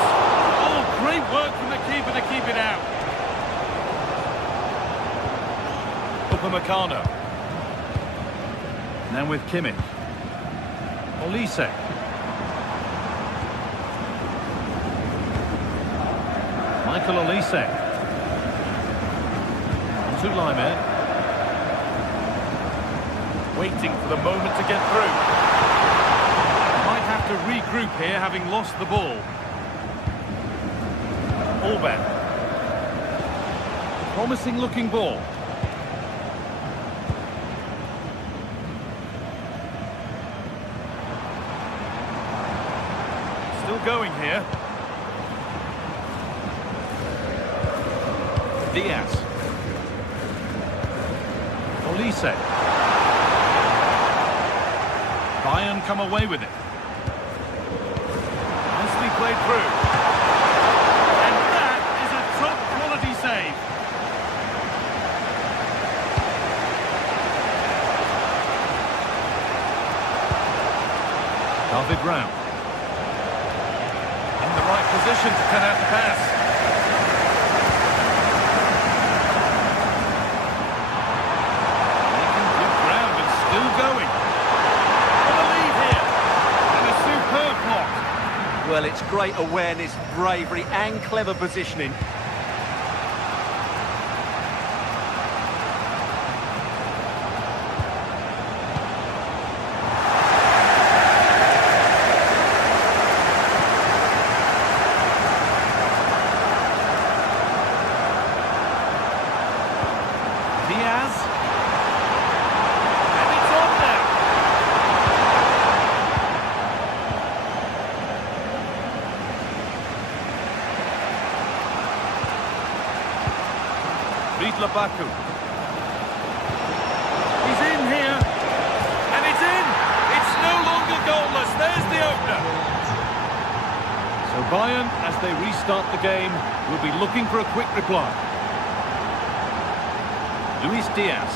Oh, great work from the keeper to keep it out. Upamecano. Now with Kimmich. Olise. Michael Olise. On to Lyman. Waiting for the moment to get through. Might have to regroup here, having lost the ball. Orban. Promising looking ball. Still going here. Diaz. Olise. Bayern come away with it. Nicely played through. And that is a top quality save. David Raum. In the right position to cut out the pass. Making good ground and still going. Well, it's great awareness, bravery and clever positioning. Diaz. And it's on now. Riedler Baku. He's in here. And it's in. It's no longer goalless. There's the opener. So Bayern, as they restart the game, will be looking for a quick reply. Luis Diaz.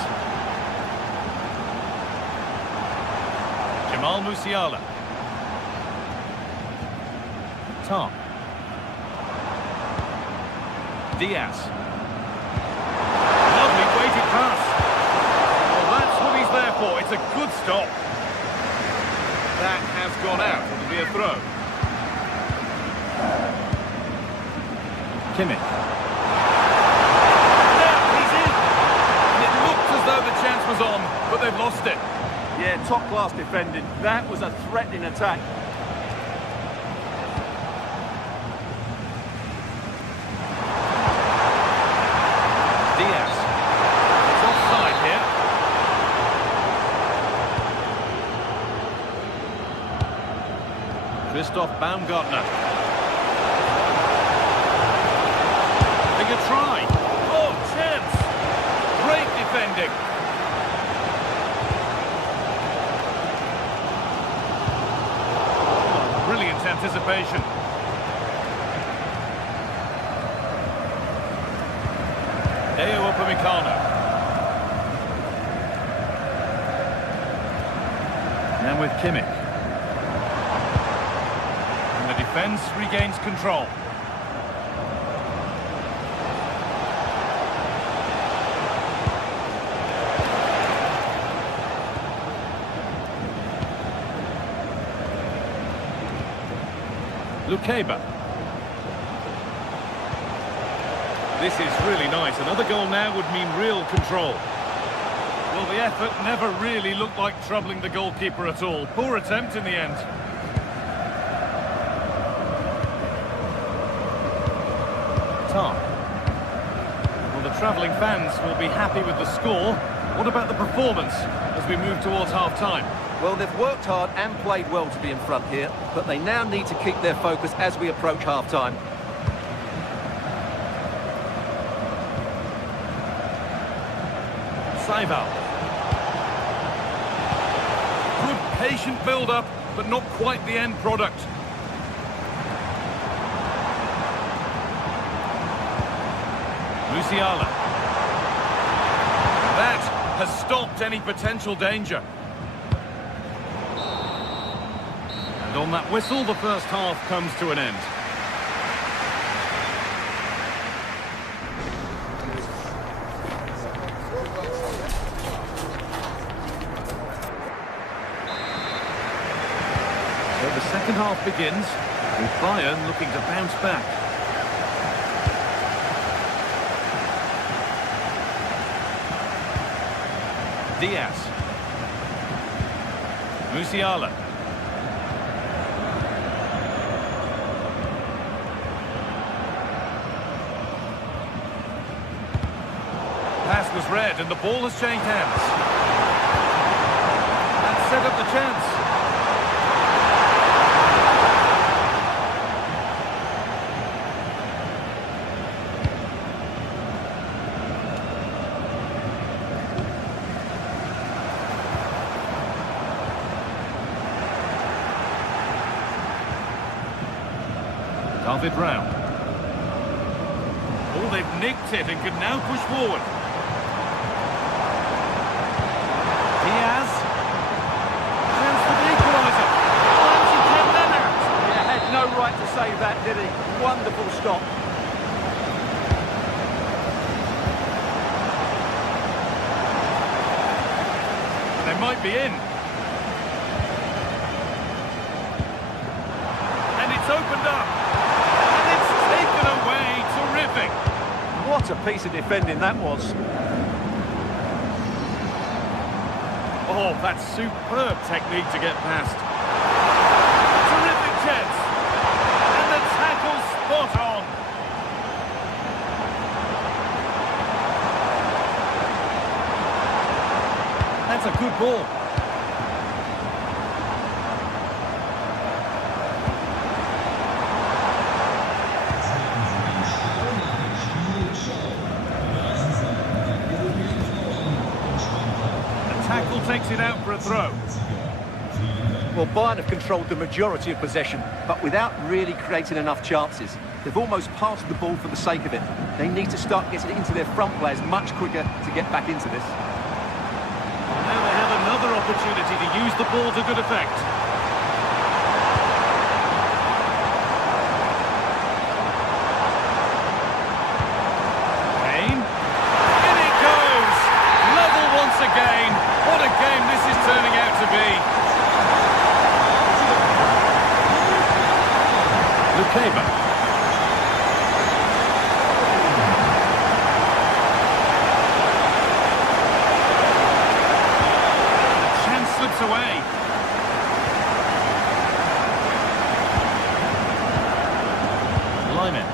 Jamal Musiala. Tom. Diaz. Lovely weighted pass. Well, that's what he's there for. It's a good stop. That has gone out. It'll be a throw. Kimmich. The chance was on, but they've lost it. Yeah, top-class defending. That was a threatening attack. Diaz. It's offside here. Christoph Baumgartner. Big a try. Oh, chance. Great defending. anticipation. And with Kimmich. And the defence regains control. Lukeba. This is really nice. Another goal now would mean real control. Well, the effort never really looked like troubling the goalkeeper at all. Poor attempt in the end. Tar. Well, the travelling fans will be happy with the score. What about the performance as we move towards half-time? Well, they've worked hard and played well to be in front here, but they now need to keep their focus as we approach half-time. Saival. Good patient build-up, but not quite the end product. Musiala. That has stopped any potential danger. And on that whistle, the first half comes to an end. So the second half begins, with Bayern looking to bounce back. Diaz. Musiala. Pass was read and the ball has changed hands. And set up the chance. David Raum. Oh, they've nicked it and can now push forward. Diaz. Chance for the equaliser. Oh, and she kept them out. Yeah, had no right to save that, did he? Wonderful stop. They might be in. And it's opened up. Taken away, terrific. What a piece of defending that was. Oh, that's superb technique to get past. Terrific chance. And the tackle spot on. That's a good ball. Tackle takes it out for a throw. Well, Bayern have controlled the majority of possession, but without really creating enough chances. They've almost passed the ball for the sake of it. They need to start getting it into their front players much quicker to get back into this. Well, now they have another opportunity to use the ball to good effect. Kane. In it goes! Level once again. What a game this is turning out to be. Lukeba. The chance slips away. Lyman.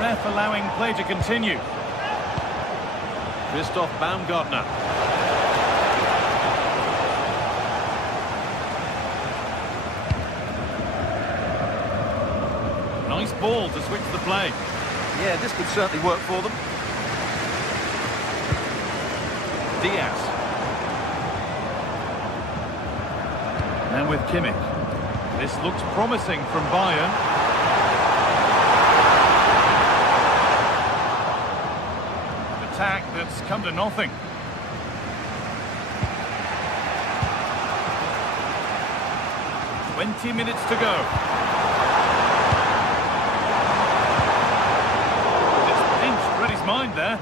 Ref allowing play to continue. Christoph Baumgartner. Nice ball to switch the play. Yeah, this could certainly work for them. Diaz. Now with Kimmich. This looks promising from Bayern. Attack that's come to nothing. "20 minutes to go. It's pinched Reddy's mind there.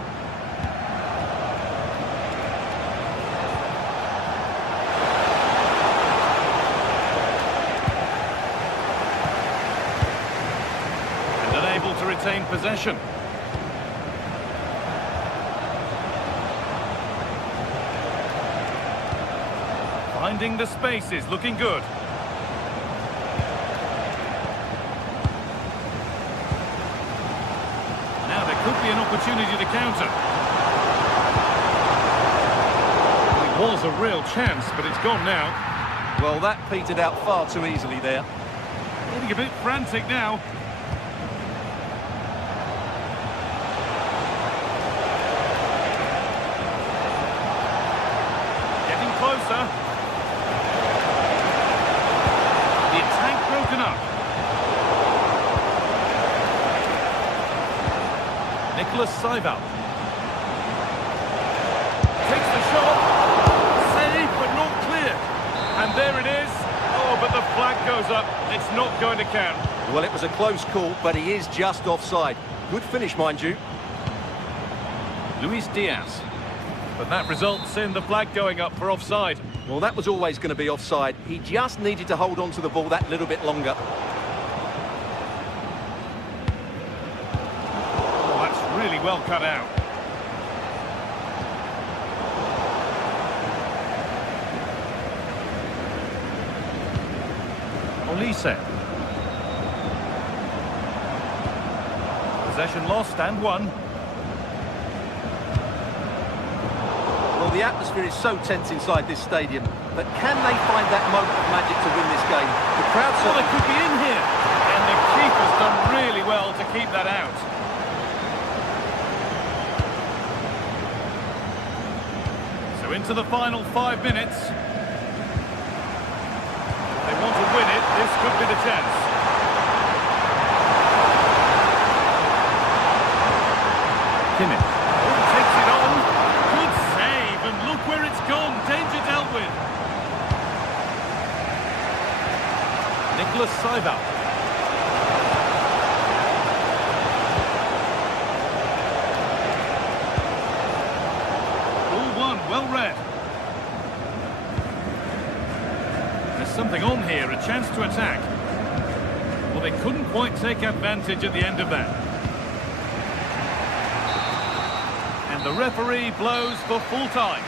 And unable to retain possession. Finding the spaces, looking good. Now there could be an opportunity to counter. It was a real chance, but it's gone now. Well, that petered out far too easily there. Getting a bit frantic now. Getting closer. The attack broken up. Nicholas Seival. Takes the shot. Save, but not clear. And there it is. Oh, but the flag goes up. It's not going to count. Well, it was a close call, but he is just offside. Good finish, mind you. Luis Diaz. But that results in the flag going up for offside. Well, that was always going to be offside. He just needed to hold on to the ball that little bit longer. Oh, that's really well cut out. Olise. Possession lost and won. Well, the atmosphere is so tense inside this stadium, but can they find that moment of magic to win this game? The crowd Well, they could be in here. And the keeper's done really well to keep that out. So into the final 5 minutes. If they want to win it, this could be the chance. Kimmich. Oh, takes it on. Good save, and look where it's gone. Danger dealt with. Nicholas Seival. All one, well read. There's something on here, a chance to attack. Well, they couldn't quite take advantage at the end of that. And the referee blows for full time.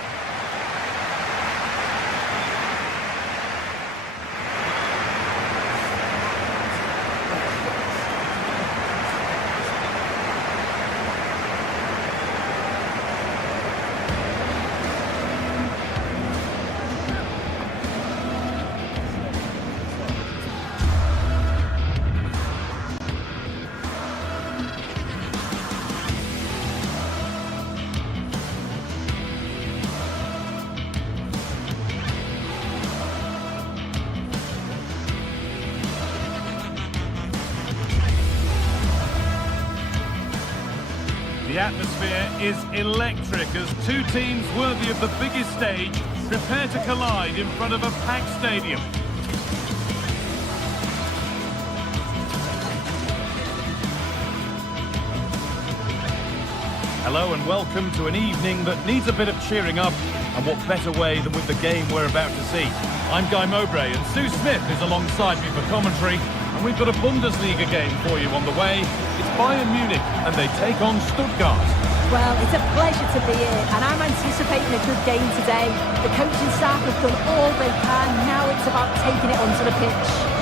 The atmosphere is electric as two teams worthy of the biggest stage prepare to collide in front of a packed stadium. Hello and welcome to an evening that needs a bit of cheering up, and what better way than with the game we're about to see. I'm Guy Mowbray and Sue Smith is alongside me for commentary, and we've got a Bundesliga game for you on the way. It's Bayern Munich and they take on Stuttgart. Well, it's a pleasure to be here, and I'm anticipating a good game today. The coaching staff have done all they can. Now it's about taking it onto the pitch.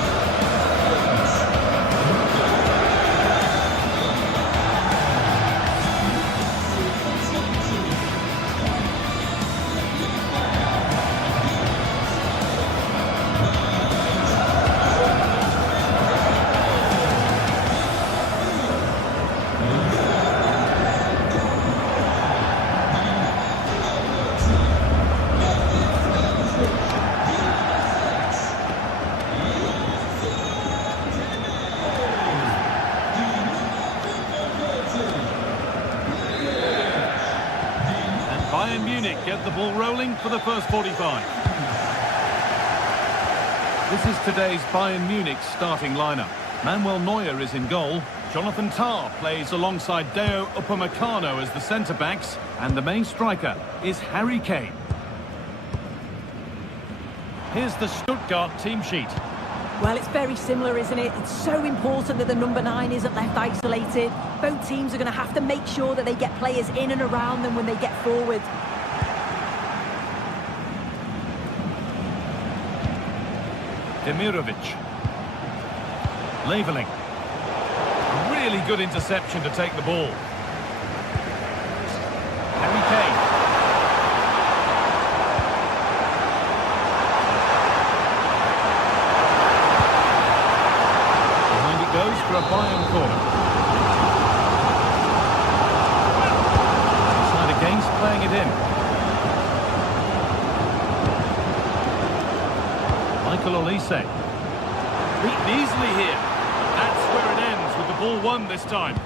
Bayern Munich get the ball rolling for the first 45. This is today's Bayern Munich starting lineup. Manuel Neuer is in goal. Jonathan Tah plays alongside Deo Upamecano as the centre-backs. And the main striker is Harry Kane. Here's the Stuttgart team sheet. Well, it's very similar, isn't it? It's so important that the number 9 isn't left isolated. Both teams are going to have to make sure that they get players in and around them when they get forward. Demirovic. Leveling. Really good interception to take the ball. Harry Kane. Behind it goes for a Bayern corner. Side against, playing it in. Michael Olise. Beaten easily here. That's where it ends, with the ball won this time.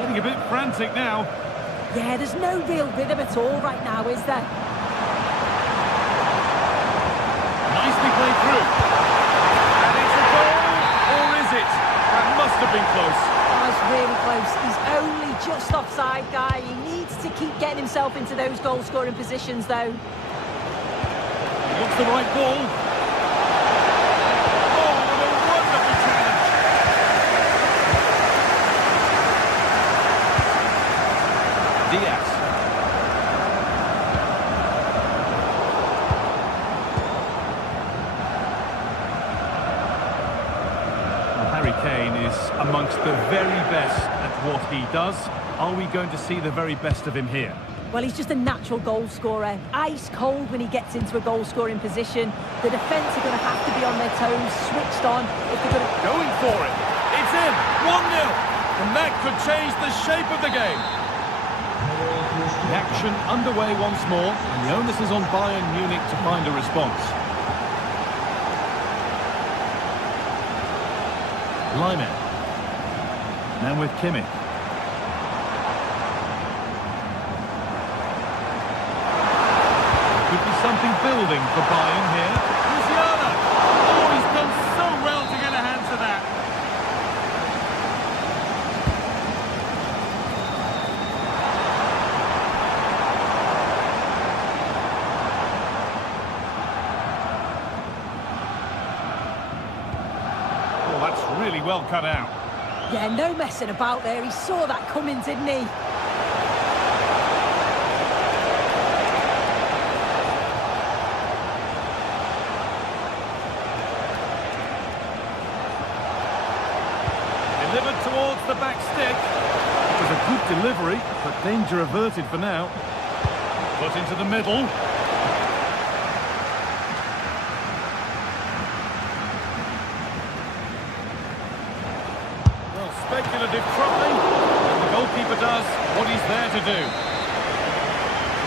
Getting a bit frantic now. Yeah, there's no real rhythm at all right now, is there? Nicely played through. And it's a goal, or is it? That must have been close. That's really close. He's only just offside, guy. He needs to keep getting himself into those goal-scoring positions, though. He looks the right ball. Oh, what a wonderful challenge. Diaz. Harry Kane is amongst the very best at what he does. Are we going to see the very best of him here? Well, he's just a natural goal scorer. Ice cold when he gets into a goal-scoring position. The defence are going to have to be on their toes, switched on. If they're going to... Going for it. It's in. 1-0. And that could change the shape of the game. The action underway once more. And the onus is on Bayern Munich to find a response. Lyman. Now with Kimmich. Could be something building for Bayern here. Musiala! Oh, he's done so well to get a hand to that. Oh, that's really well cut out. Yeah, no messing about there. He saw that coming, didn't he? Delivered towards the back stick. It was a good delivery, but danger averted for now. Put into the middle. Well, speculative try. And the goalkeeper does what he's there to do.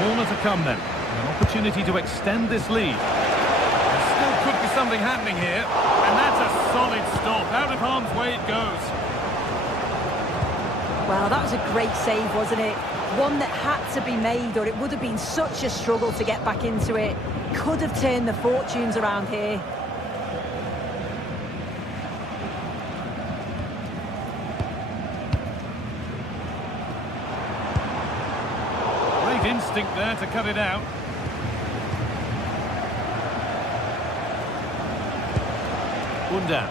Corner to come then. An opportunity to extend this lead. There still could be something happening here. And that's a solid stop. Out of harm's way it goes. Well, that was a great save, wasn't it? One that had to be made, or it would have been such a struggle to get back into it. Could have turned the fortunes around here. Great instinct there to cut it out. Unda.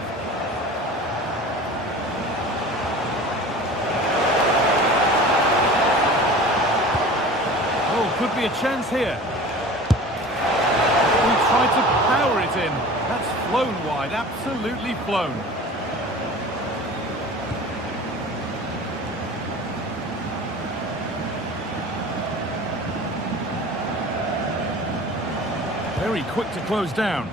Oh, could be a chance here. He tried to power it in. That's flown wide, absolutely flown. Very quick to close down.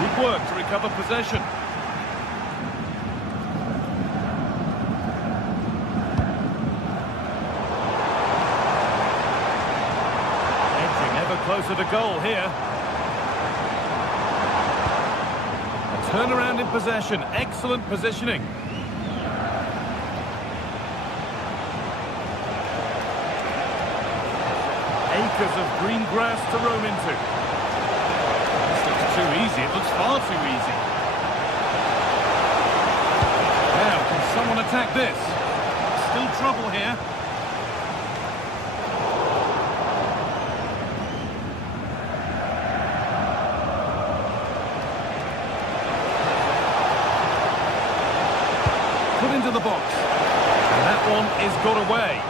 Good work to recover possession. closer to goal here. A turnaround in possession. Excellent positioning. Acres of green grass to roam into. This looks too easy. It looks far too easy. Now, can someone attack this? Still trouble here. Put into the box. And that one is got away.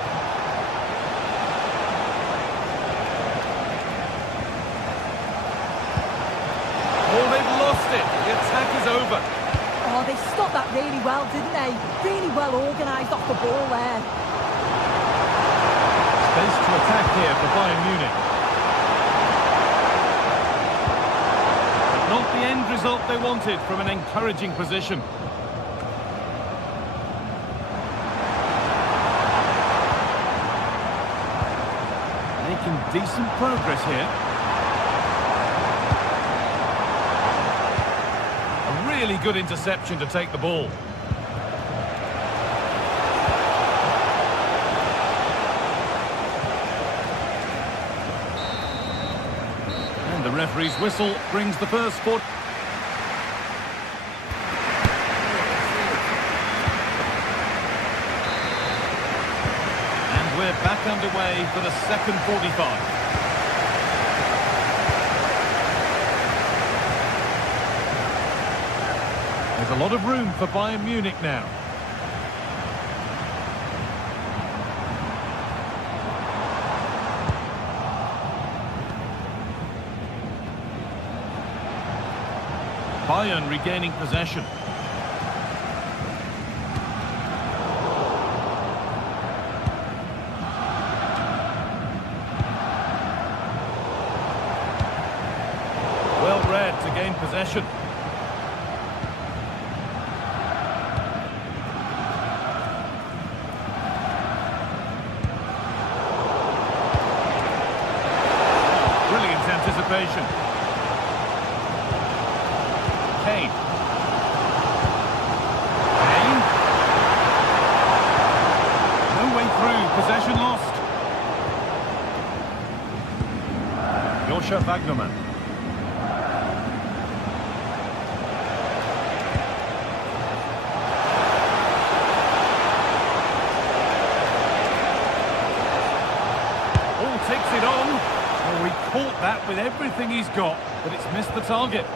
Oh, they've lost it. The attack is over. Oh, they stopped that really well, didn't they? Really well organised off the ball there. Space to attack here for Bayern Munich. But not the end result they wanted from an encouraging position. Making decent progress here. Really good interception to take the ball. And the referee's whistle brings the first foot. And we're back underway for the second 45. There's a lot of room for Bayern Munich now. Bayern regaining possession. Well read to gain possession. Anticipation. Kane. No way through. Possession lost. Joshua Wagnerman. All takes it on. Oh, he caught that with everything he's got, but it's missed the target.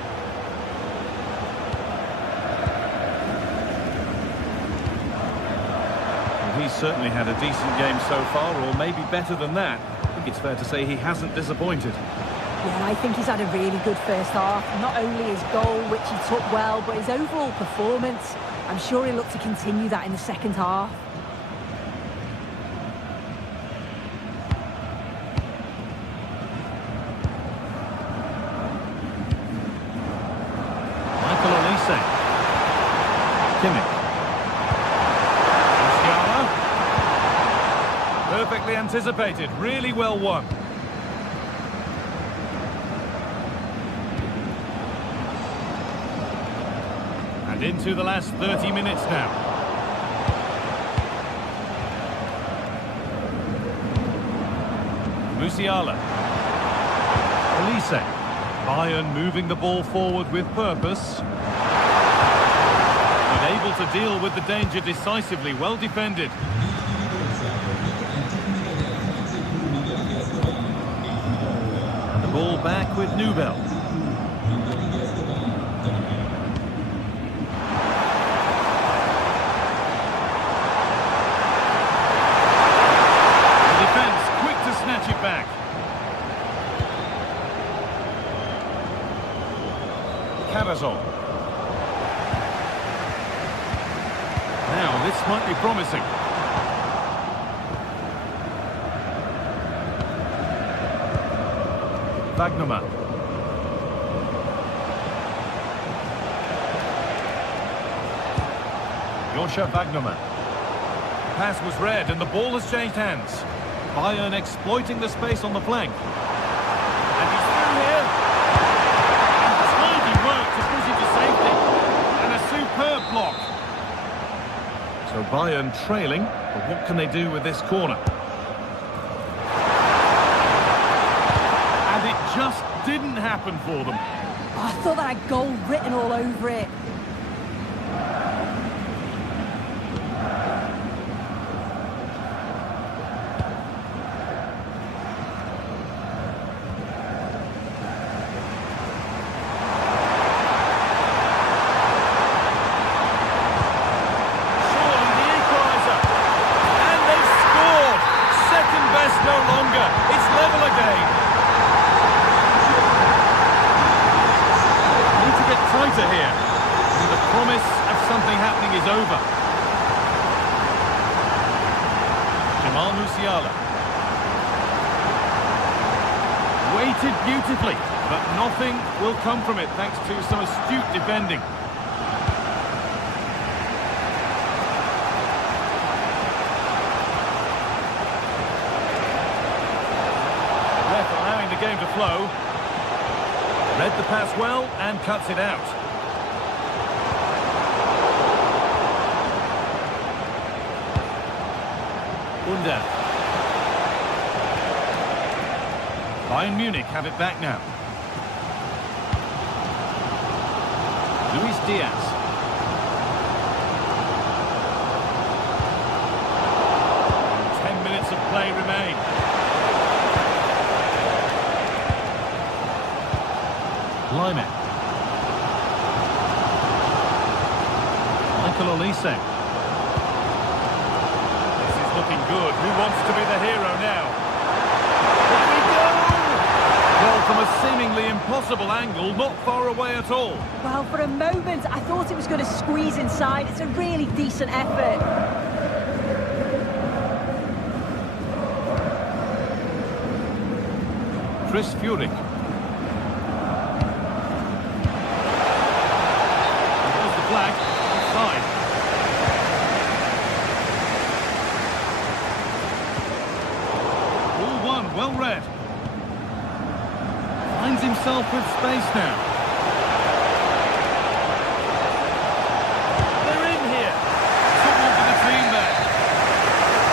Well, he's certainly had a decent game so far, or maybe better than that. I think it's fair to say he hasn't disappointed. Yeah, I think he's had a really good first half. Not only his goal, which he took well, but his overall performance. I'm sure he'll look to continue that in the second half. Perfectly anticipated, really well won. And into the last 30 minutes now. Musiala. Elise. Bayern moving the ball forward with purpose. And able to deal with the danger decisively, well defended. And the ball back with Nubel. The defence quick to snatch it back. Carazon. Now, this might be promising. Wagnerman. Joshua Wagnerman. Pass was read and the ball has changed hands. Bayern exploiting the space on the flank. And And he's through here. And tidy work to push it to safety. And a superb block. So Bayern trailing, but what can they do with this corner? And it just didn't happen for them. Oh, I thought that had goal written all over it. No longer. It's level again. Need to get tighter here. And the promise of something happening is over. Jamal Musiala. Waited beautifully, but nothing will come from it thanks to some astute defending. The game to flow. Read the pass well and cuts it out. Under. Bayern Munich have it back now. Luis Diaz. And 10 minutes of play remain. Lyman. Michael Olise. This is looking good. Who wants to be the hero now? Here we go! Well, from a seemingly impossible angle, not far away at all. Well, for a moment, I thought it was going to squeeze inside. It's a really decent effort. Chris Furyk. Flag, offside. Ball one, well read. Finds himself with space now. They're in here. Football for the team there.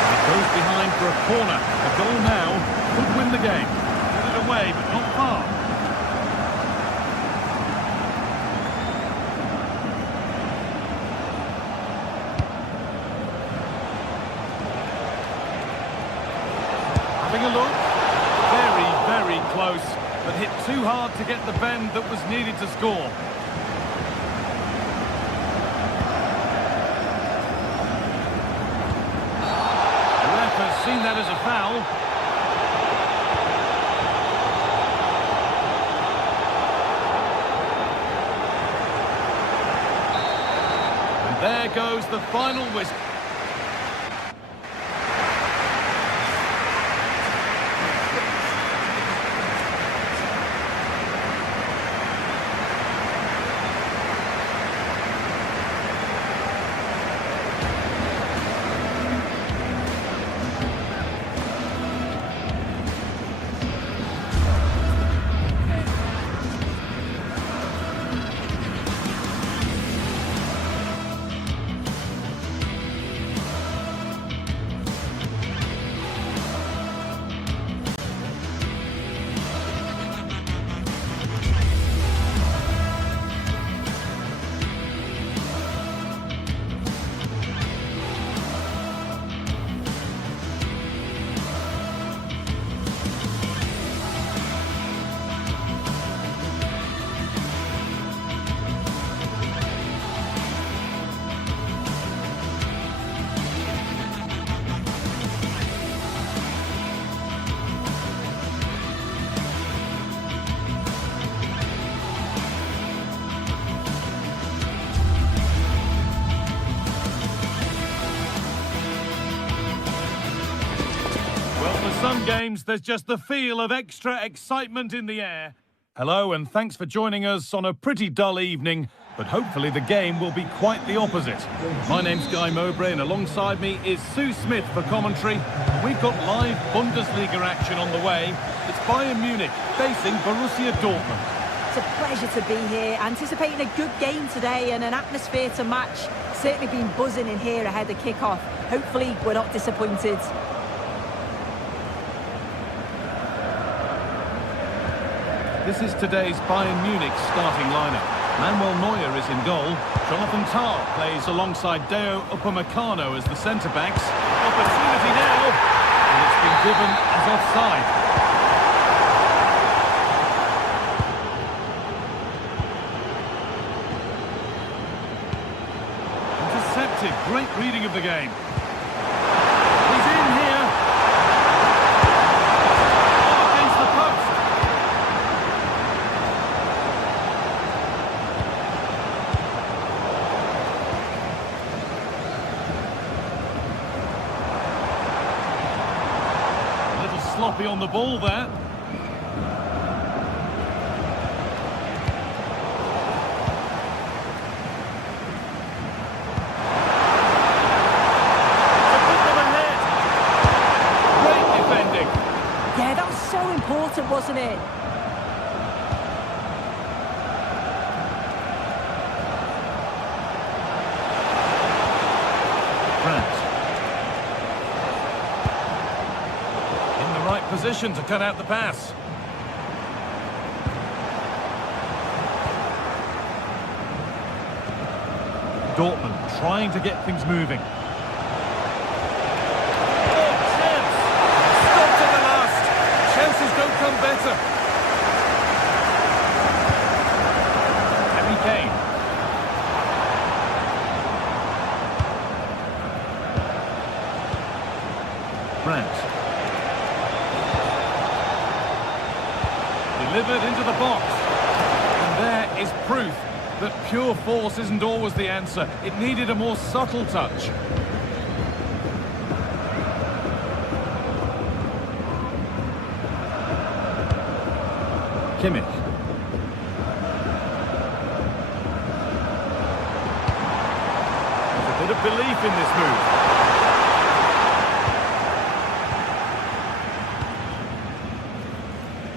And it goes behind for a corner. A goal now could win the game. Put it away, but not far. Having a look. Very, very close, but hit too hard to get the bend that was needed to score. The ref has seen that as a foul. And there goes the final whistle. Some games, there's just the feel of extra excitement in the air. Hello, and thanks for joining us on a pretty dull evening. but hopefully the game will be quite the opposite. My name's Guy Mowbray, and alongside me is Sue Smith for commentary. We've got live Bundesliga action on the way. It's Bayern Munich facing Borussia Dortmund. It's a pleasure to be here, anticipating a good game today and an atmosphere to match. Certainly been buzzing in here ahead of kick-off. Hopefully we're not disappointed. This is today's Bayern Munich starting lineup. Manuel Neuer is in goal. Jonathan Tah plays alongside Deo Upamecano as the centre-backs. Opportunity now, and it's been given as offside. Intercepted, great reading of the game. He's in here. Oh, against the post. Sloppy on the ball there. To put them ahead. Great defending. Yeah, that was so important, wasn't it? Position to cut out the pass. Dortmund trying to get things moving. Oh, chance! Stopped at the last. Chances don't come better. Harry Kane. Brandt. Delivered into the box. And there is proof that pure force isn't always the answer. It needed a more subtle touch. Kimmich. There's a bit of belief in this move.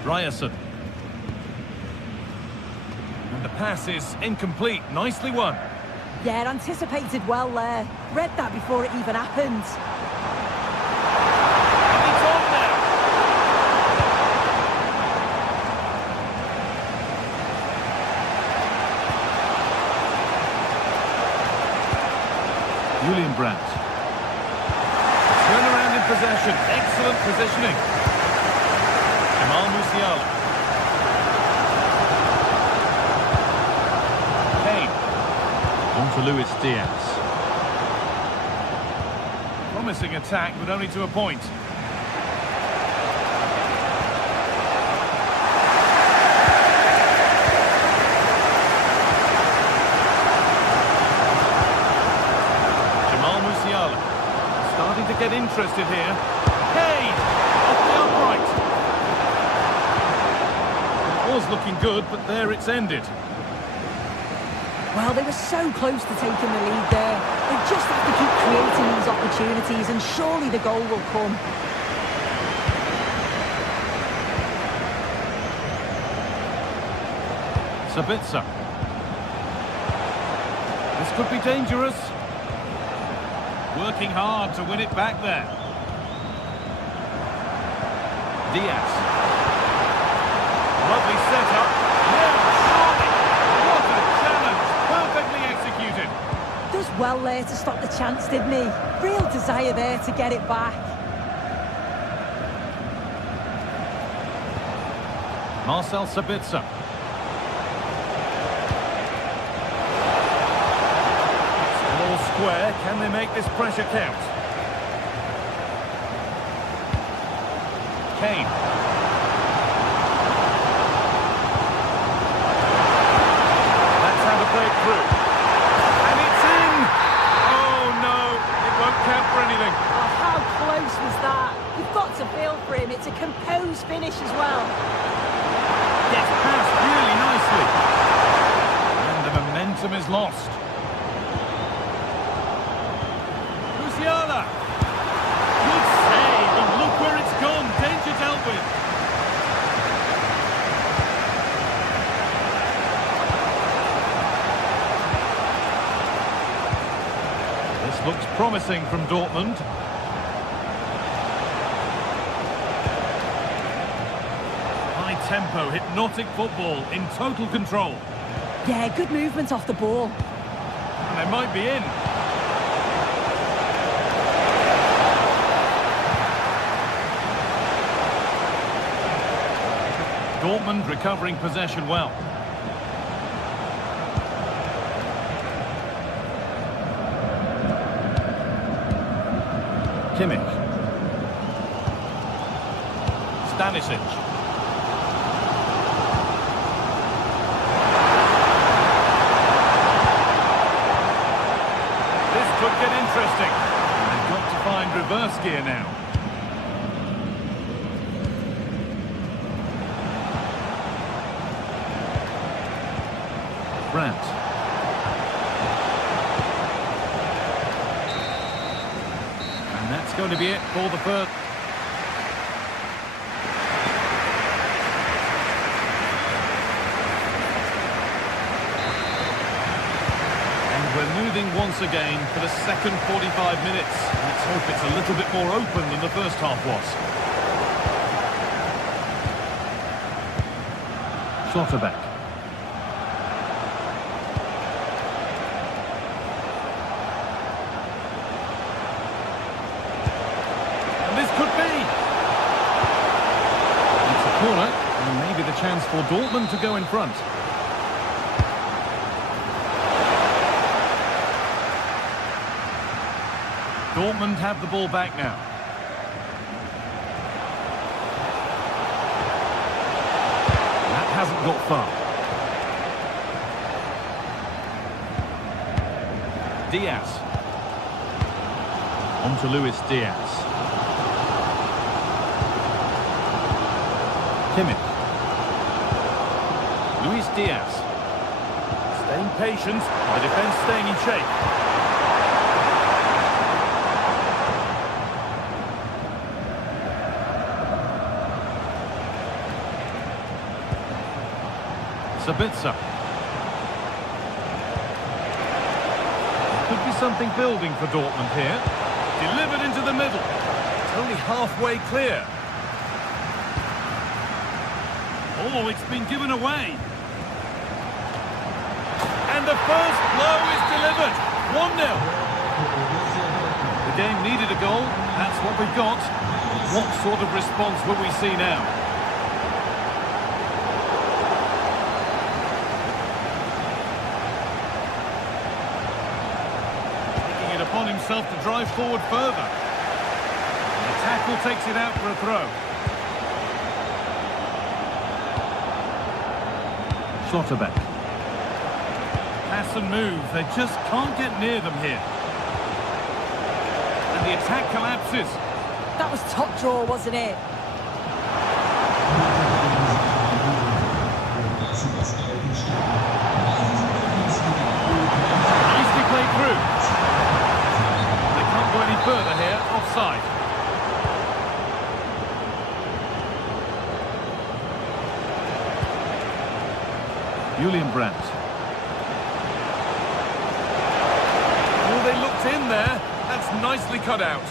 Ryerson. And the pass is incomplete. Nicely won. Yeah, anticipated well there. Read that before it even happened. And it's on now. Julian Brandt. Turn around in possession. Excellent positioning. Musiala. Kane. On to Luis Diaz. Promising attack, but only to a point. Musiala. Starting to get interested here. Kane! Off the upright. Was looking good, but there it's ended. Well, they were so close to taking the lead there. They just have to keep creating these opportunities, and surely the goal will come. Sabitzer. This could be dangerous. Working hard to win it back there. Diaz. Lovely setup. Yeah, surely. What a challenge. Perfectly executed. Does well there to stop the chance, didn't he? Real desire there to get it back. Marcel Sabitzer. Ball square. Can they make this pressure count? Kane. Through. And it's in! Oh no, it won't count for anything. Oh, how close was that? You've got to feel for him. It's a composed finish as well. Gets past really nicely. And the momentum momentum is lost. Musiala! Good save, and look where it's gone. Danger dealt with. This looks promising from Dortmund. Tempo, hypnotic football in total control. Yeah, good movement off the ball. And they might be in. Dortmund recovering possession well. Kimmich. Stanisic. Could get interesting. They've got to find reverse gear now. Brandt. And that's going to be it for the first. We're moving once again for the second 45 minutes. Let's hope it's a little bit more open than the first half was. Schlotterbeck. And this could be. It's a corner, and maybe the chance for Dortmund to go in front. Dortmund have the ball back now. That hasn't got far. Diaz. On to Luis Diaz. Kimmich. Luis Diaz. Staying patient. The defence staying in shape. Sabitzer. Could be something building for Dortmund here. Delivered into the middle. It's only halfway clear. Oh, it's been given away. And the first blow is delivered. 1-0. The game needed a goal. That's what we've got. What sort of response will we see now? Upon himself to drive forward further. The tackle takes it out for a throw. Schlotterbeck. Pass and move. They just can't get near them here. And the attack collapses. That was top draw, wasn't it? Nicely played through. Go any further here, offside. Julian Brandt. Oh, they looked in there. That's nicely cut out.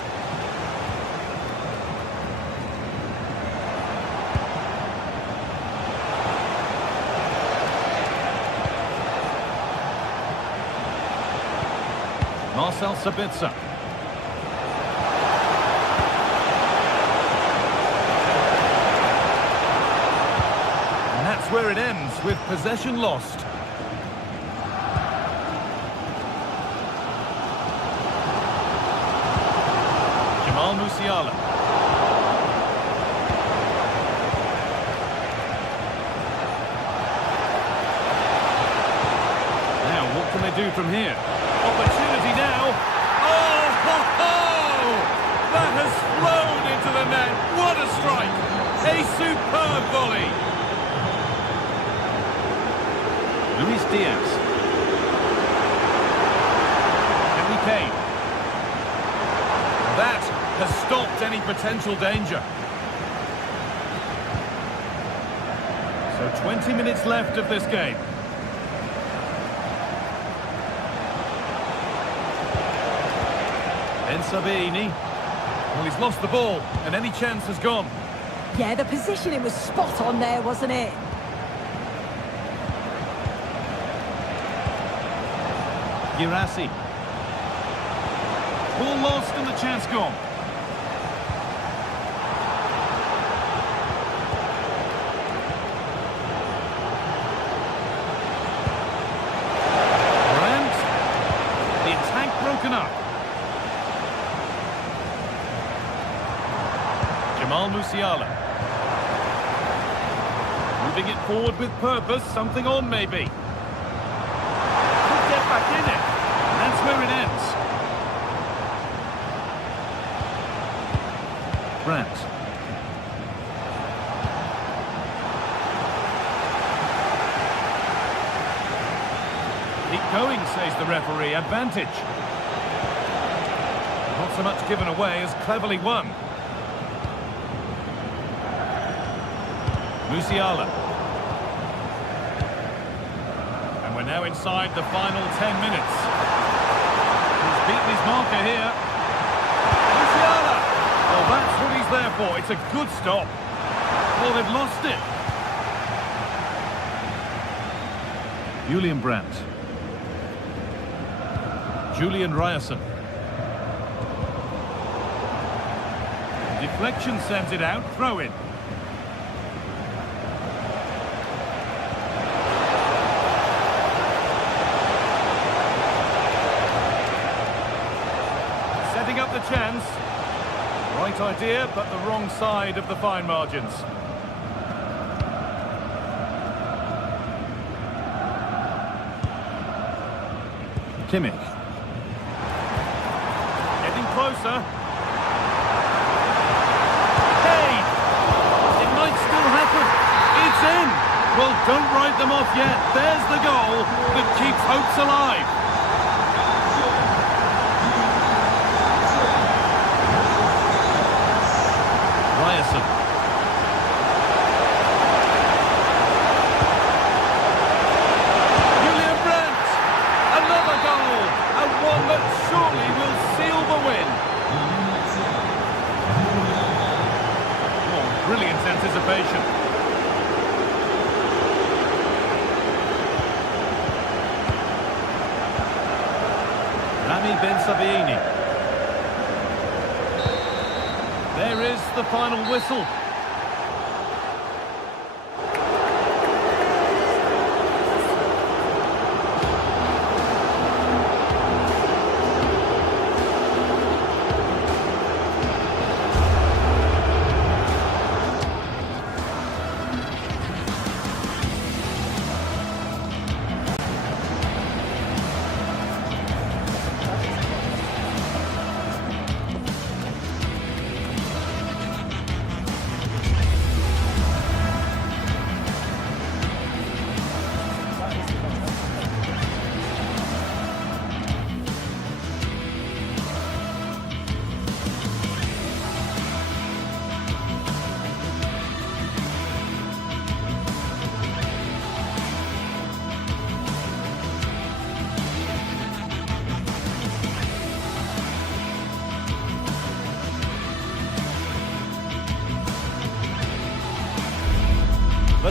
Marcel Sabitzer. Where it ends with possession lost. Jamal Musiala. Now, what can they do from here? Opportunity now. Oh, ho, ho! That has flown into the net. What a strike! A superb volley. Luis Diaz. That has stopped any potential danger. So 20 minutes left of this game. Sabini. Well, he's lost the ball, and any chance has gone. Yeah, the positioning was spot on there, wasn't it? Girassi. Ball lost and the chance gone. Brandt. The attack broken up. Musiala. Moving it forward with purpose, something on maybe. Could get back in it, and that's where it ends. Brandt. Keep going, says the referee. Advantage. Not so much given away as cleverly won. Musiala. And we're now inside the final 10 minutes. He's beaten his marker here. Musiala! Well, that's what he's there for. It's a good stop. Well, they've lost it. Julian Brandt. Julian Ryerson. Deflection sends it out. Throw in. Up the chance. Right idea, but the wrong side of the fine margins. Kimmich. Getting closer. Hey! It might still happen. It's in! Well, don't write them off yet. There's the goal that keeps hopes alive. Ryerson. Julian Brandt. Another goal. And one that surely will seal the win. Oh, brilliant anticipation. Rami Ben-Sabini. There is the final whistle.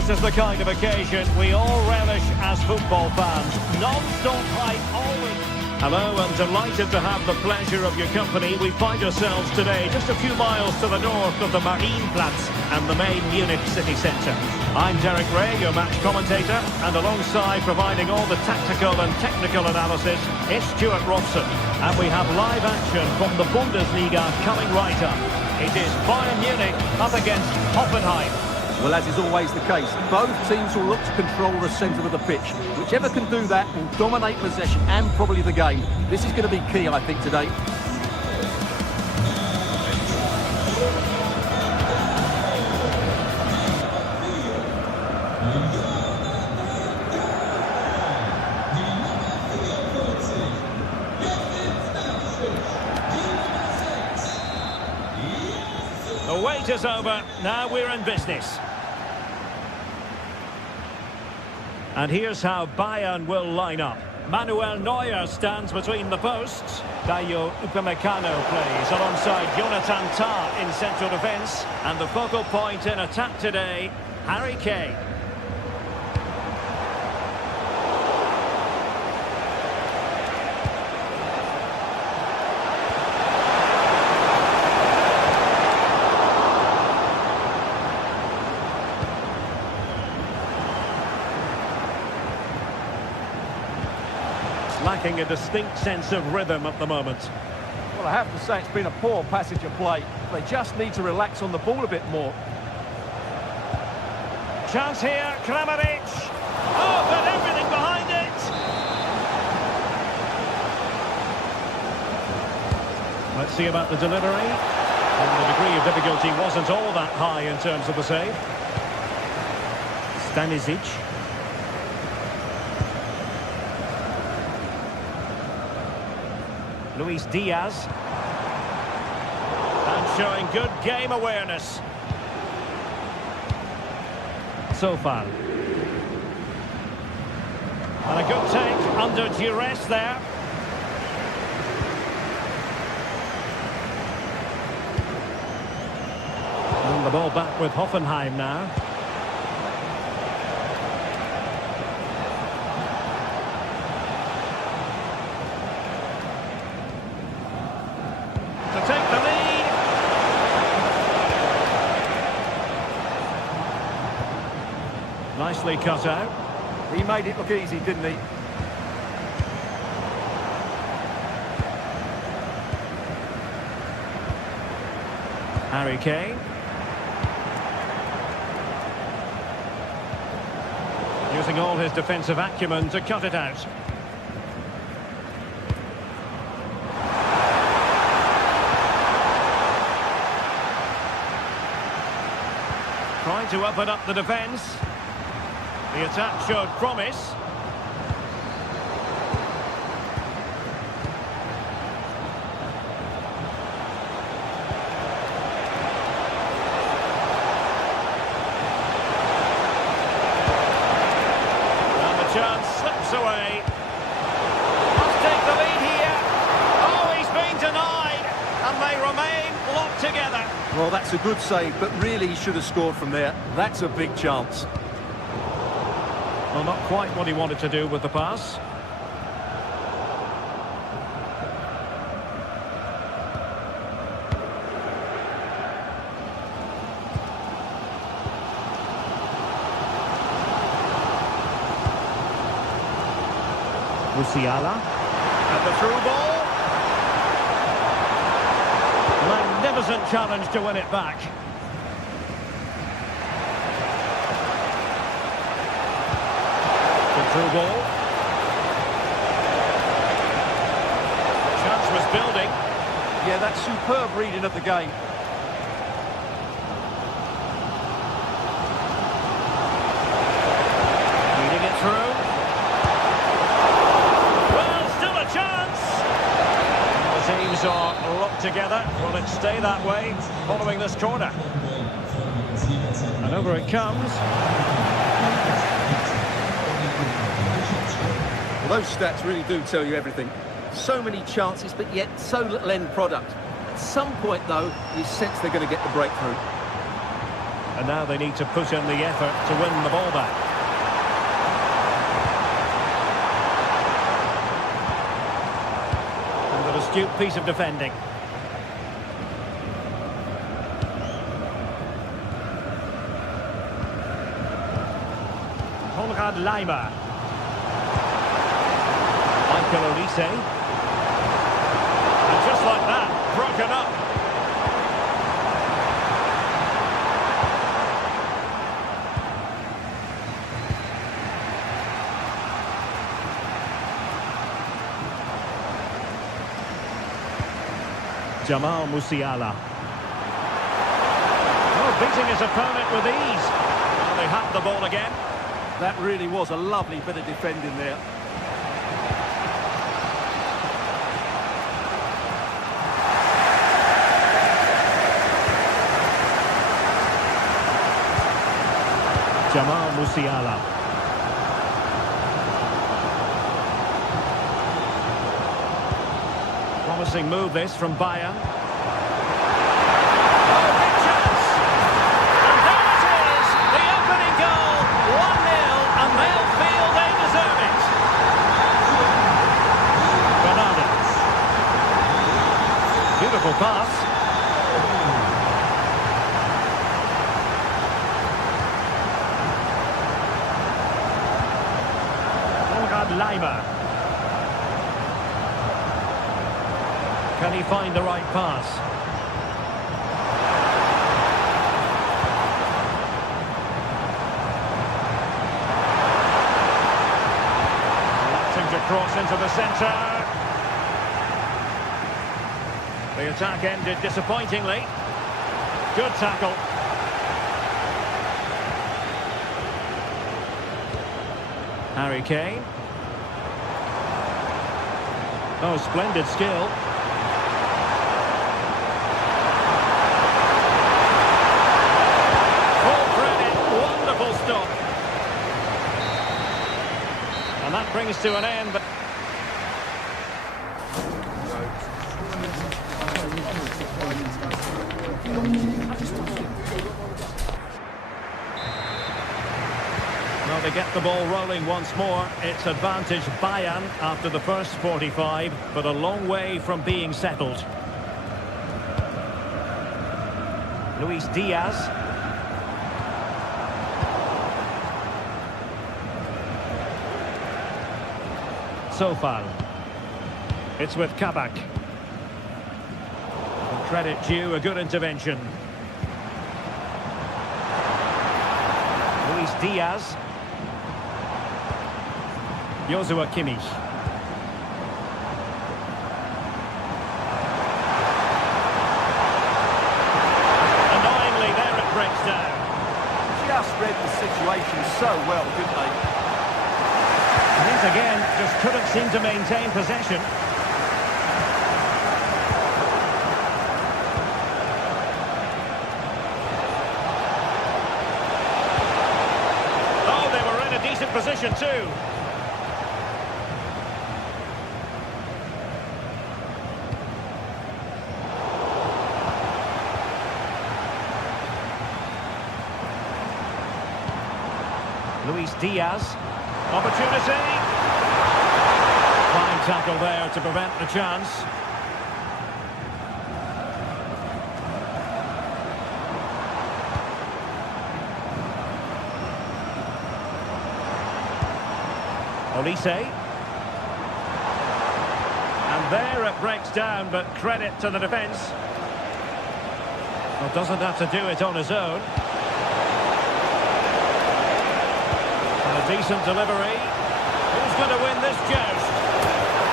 This is the kind of occasion we all relish as football fans. Non-stop hype always. Hello, and delighted to have the pleasure of your company. We find ourselves today just a few miles to the north of the Marienplatz and the main Munich city centre. I'm Derek Ray, your match commentator, and alongside providing all the tactical and technical analysis, it's Stuart Robson. And we have live action from the Bundesliga coming right up. It is Bayern Munich up against Hoffenheim. Well, as is always the case, both teams will look to control the centre of the pitch. Whichever can do that will dominate possession and probably the game. This is going to be key, I think, today. The wait is over. Now we're in business. And here's how Bayern will line up. Manuel Neuer stands between the posts. Dayo Upamecano plays alongside Jonathan Tah in central defence. And the focal point in attack today, Harry Kane. Lacking a distinct sense of rhythm at the moment. Well, I have to say it's been a poor passage of play. They just need to relax on the ball a bit more. Chance here, Kramaric. Oh, but everything behind it. Let's see about the delivery. And the degree of difficulty wasn't all that high in terms of the save. Stanisic. Luis Diaz. And showing good game awareness. So far. And a good take under duress there. And the ball back with Hoffenheim now. To take the lead. Nicely cut out. He made it look easy, didn't he? Harry Kane. Using all his defensive acumen to cut it out. Trying to open up the defence. The attack showed promise. And the chance slips away. Must take the lead here. Oh, he's been denied. And they remain locked together. Well, that's a good save, but really he should have scored from there. That's a big chance. Well, not quite what he wanted to do with the pass. Musiala. And the through ball. Magnificent challenge to win it back. The through ball. Chance was building. Yeah, that's superb reading of the game. Reading it through. Well, still a chance. The teams are locked together. Will it stay that way following this corner? And over it comes. Well, those stats really do tell you everything. So many chances, but yet so little end product. At some point, though, you sense they're going to get the breakthrough. And now they need to put in the effort to win the ball back. And an astute piece of defending. Konrad Laimer. Michael Olise. And just like that, broken up. Jamal Musiala. Oh, beating his opponent with ease. Well, they have the ball again. That really was a lovely bit of defending there. Jamal Musiala. Promising move this from Bayern. Oh, big chance! And there it is, the opening goal, 1-0, and they'll feel they deserve it. Fernandes. Beautiful pass. Lima. Can he find the right pass? Allows him to cross into the centre. The attack ended disappointingly. Good tackle. Harry Kane. Oh, splendid skill. Full credit, wonderful stop. And that brings to an end. Well, they get the ball rolling once more. It's advantage Bayern after the first 45, but a long way from being settled. Luis Diaz. Sofal. It's with Kabak. Credit due, a good intervention. Luis Diaz. Joshua Kimmich. Annoyingly, there it breaks down. Just read the situation so well, didn't they? And this again, just couldn't seem to maintain possession. Oh, they were in a decent position too. Luis Diaz. Opportunity. Fine tackle there to prevent the chance. Olise. And there it breaks down, but credit to the defence. Well, doesn't have to do it on his own. A decent delivery. Who's going to win this joust?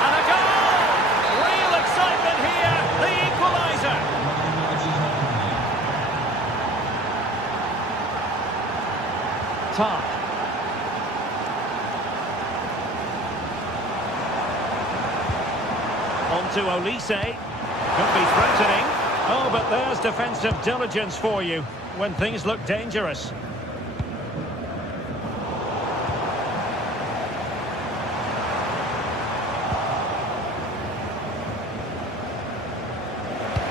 And a goal! Real excitement here. The equaliser. Top. On to Olise. Could be threatening. Oh, but there's defensive diligence for you when things look dangerous.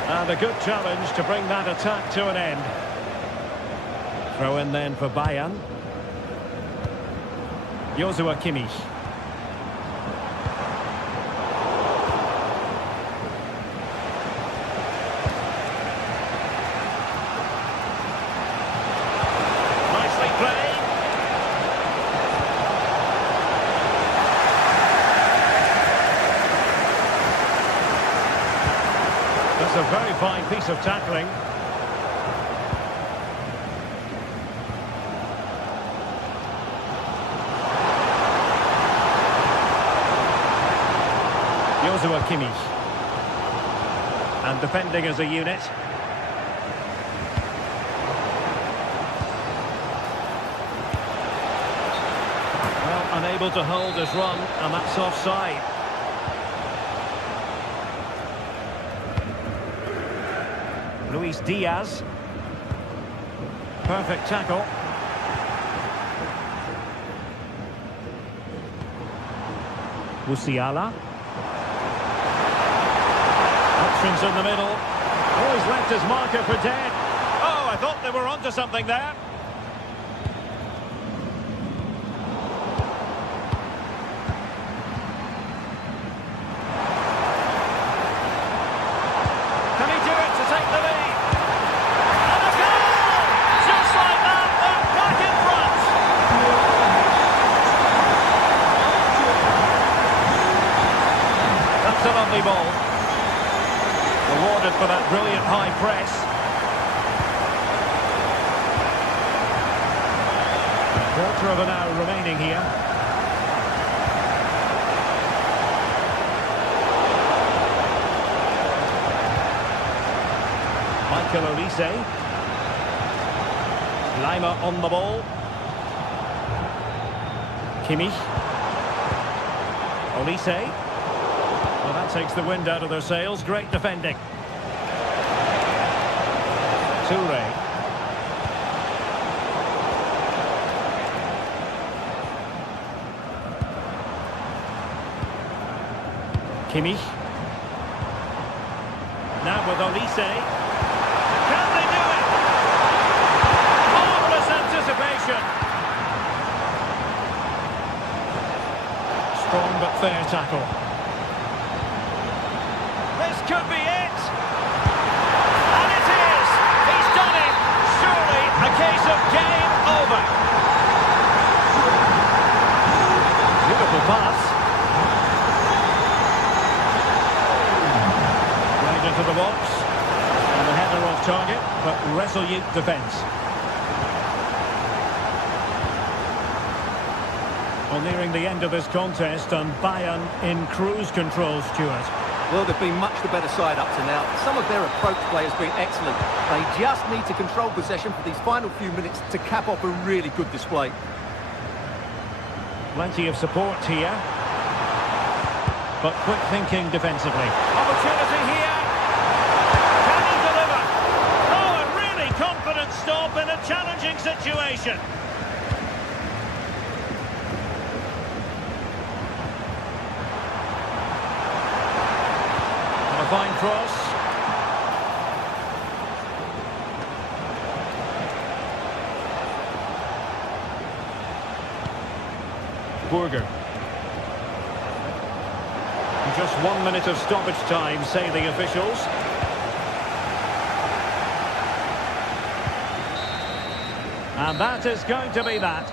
And a good challenge to bring that attack to an end. Throw in then for Bayern. Joshua Kimmich. Nicely played. That's a very fine piece of tackling. Joshua Kimmich. And defending as a unit. Well, unable to hold his run, and that's offside. Luis Diaz. Perfect tackle. Musiala. Options in the middle. Oh, he's left his marker for dead. Oh, I thought they were onto something there. Can he do it to take the lead? And a goal! Just like that, they're back in front. That's a lovely ball. Awarded for that brilliant high press. Quarter of an hour remaining here. Michael Olise. Lima on the ball. Kimmich. Olise. Well, that takes the wind out of their sails. Great defending. Toure. Kimmich. Now with Olise. Can they do it? Marvellous anticipation. Strong but fair tackle. This could be it. And it is. He's done it. Surely a case of game over. Beautiful pass. Right into the box. And the header off target, but resolute defence. Well, nearing the end of this contest, and Bayern in cruise control, Stuart. Well, they've been much the better side up to now. Some of their approach play has been excellent. They just need to control possession for these final few minutes to cap off a really good display. Plenty of support here. But quick thinking defensively. Opportunity here. Can he deliver? Oh, a really confident stop in a challenging situation. Fine cross. Burger. Just 1 minute of stoppage time, say the officials. And that is going to be that.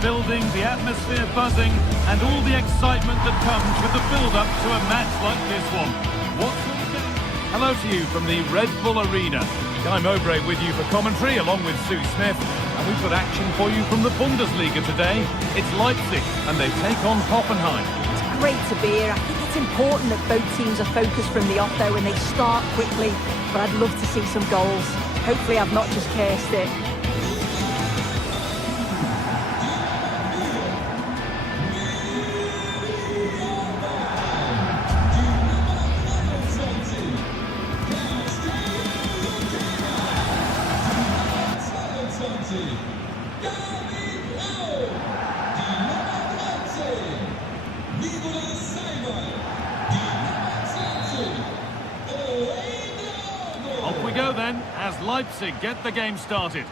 Building, the atmosphere buzzing, and all the excitement that comes with the build-up to a match like this one. Hello to you from the Red Bull Arena. Guy Mowbray with you for commentary, along with Sue Smith, and we've got action for you from the Bundesliga today. It's Leipzig, and they take on Hoffenheim. It's great to be here. I think it's important that both teams are focused from the off, though, and they start quickly. But I'd love to see some goals. Hopefully I've not just cursed it. Off we go then, as Leipzig get the game started.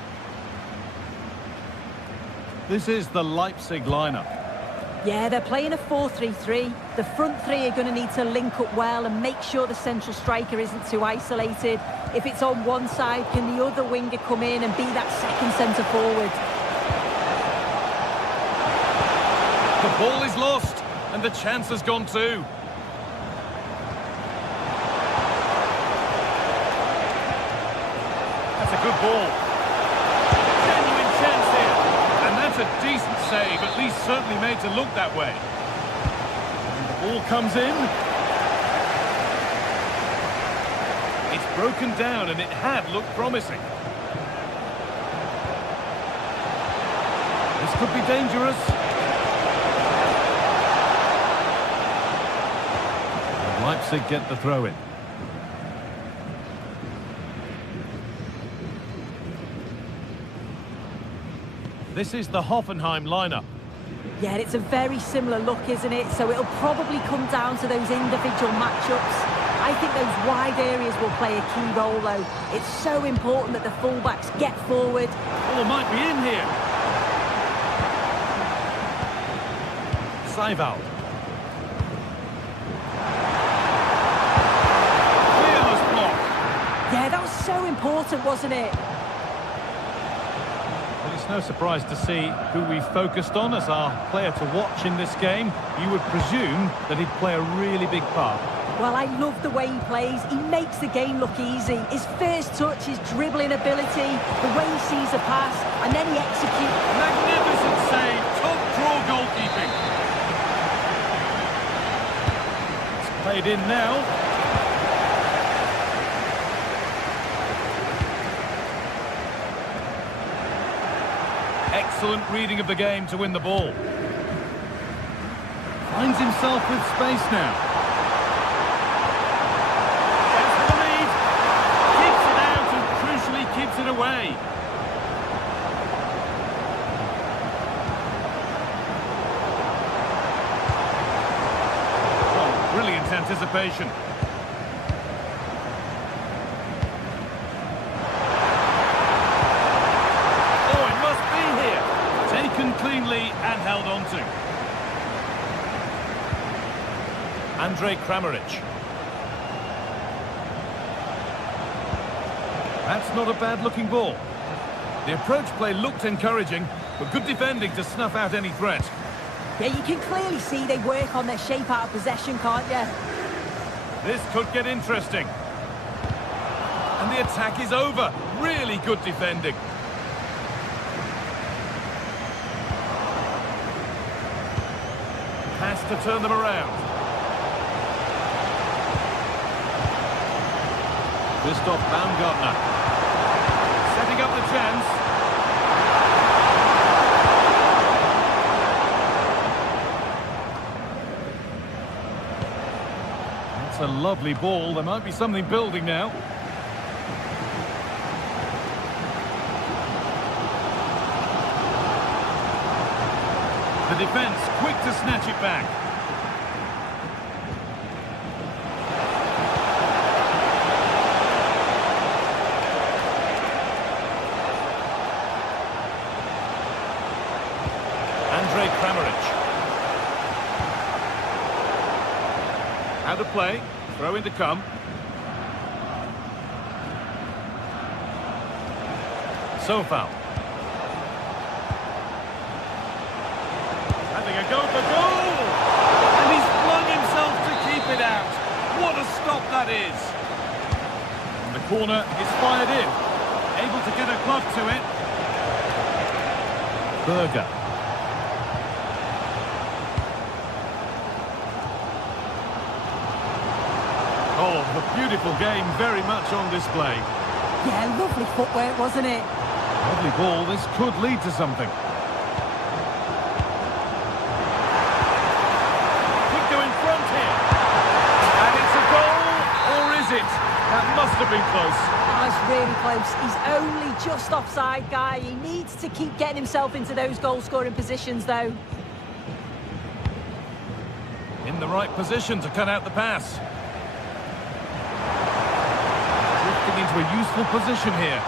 This is the Leipzig lineup. Yeah, they're playing a 4-3-3. The front three are going to need to link up well and make sure the central striker isn't too isolated. If it's on one side, can the other winger come in and be that second centre-forward? The ball is lost, and the chance has gone too. That's a good ball. Genuine chance here. And that's a decent save, at least certainly made to look that way. And the ball comes in. It's broken down, and it had looked promising. This could be dangerous. And Leipzig get the throw-in. This is the Hoffenheim lineup. Yeah, it's a very similar look, isn't it? So it'll probably come down to those individual matchups. I think those wide areas will play a key role, though. It's so important that the fullbacks get forward. Oh, it might be in here. Seiwald. Fearless block. Yeah, that was so important, wasn't it? Well, it's no surprise to see who we focused on as our player to watch in this game. You would presume that he'd play a really big part. Well, I love the way he plays. He makes the game look easy. His first touch, his dribbling ability, the way he sees a pass, and then he executes. Magnificent save, top draw goalkeeping. It's played in now. Excellent reading of the game to win the ball. Finds himself with space now. Gets the lead. Keeps it out and crucially keeps it away. Oh, brilliant anticipation. Cleanly and held on to. Andrej Kramaric. That's not a bad looking ball. The approach play looked encouraging, but good defending to snuff out any threat. Yeah, you can clearly see they work on their shape out of possession, can't you? This could get interesting. And the attack is over. Really good defending. Has to turn them around. Christoph Baumgartner setting up the chance. That's a lovely ball. There might be something building now. The defence quick to snatch it back. Andrej Kramaric. Out of play. Throw in to come. So foul. A go for goal! And he's flung himself to keep it out. What a stop that is! And the corner is fired in. Able to get a glove to it. Berger. Oh, the beautiful game very much on display. Yeah, lovely footwork, wasn't it? Lovely ball. This could lead to something. That must have been close. That's really close. He's only just offside, guy. He needs to keep getting himself into those goal-scoring positions, though. In the right position to cut out the pass. Drifting into a useful position here.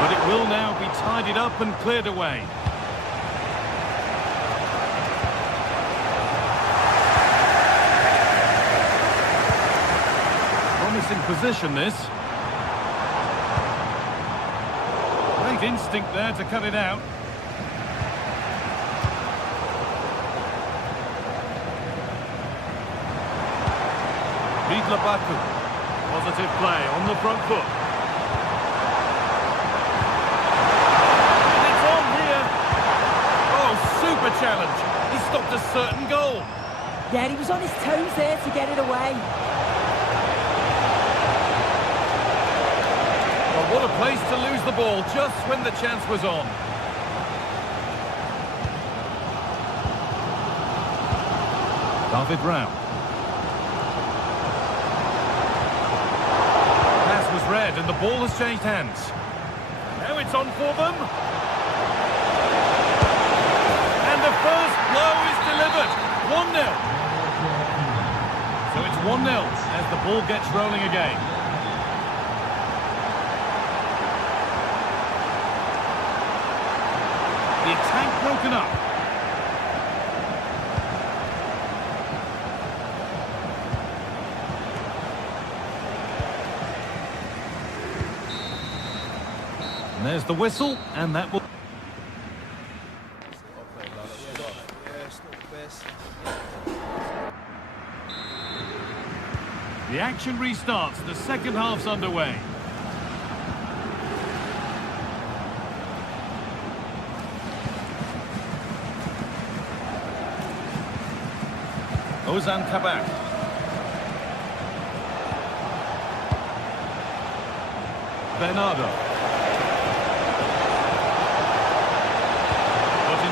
But it will now be tidied up and cleared away. Promising position, this. Great instinct there to cut it out. Positive play on the front foot. And it's on here. Oh, super challenge. He stopped a certain goal. Yeah, he was on his toes there to get it away. Well, what a place to lose the ball just when the chance was on. David Rao. Red, and the ball has changed hands. Now it's on for them. And the first blow is delivered. 1-0. So it's 1-0 as the ball gets rolling again. The attack broken up. And there's the whistle, and that will... The action restarts. The second half's underway. Ozan Kabak. Bernardo.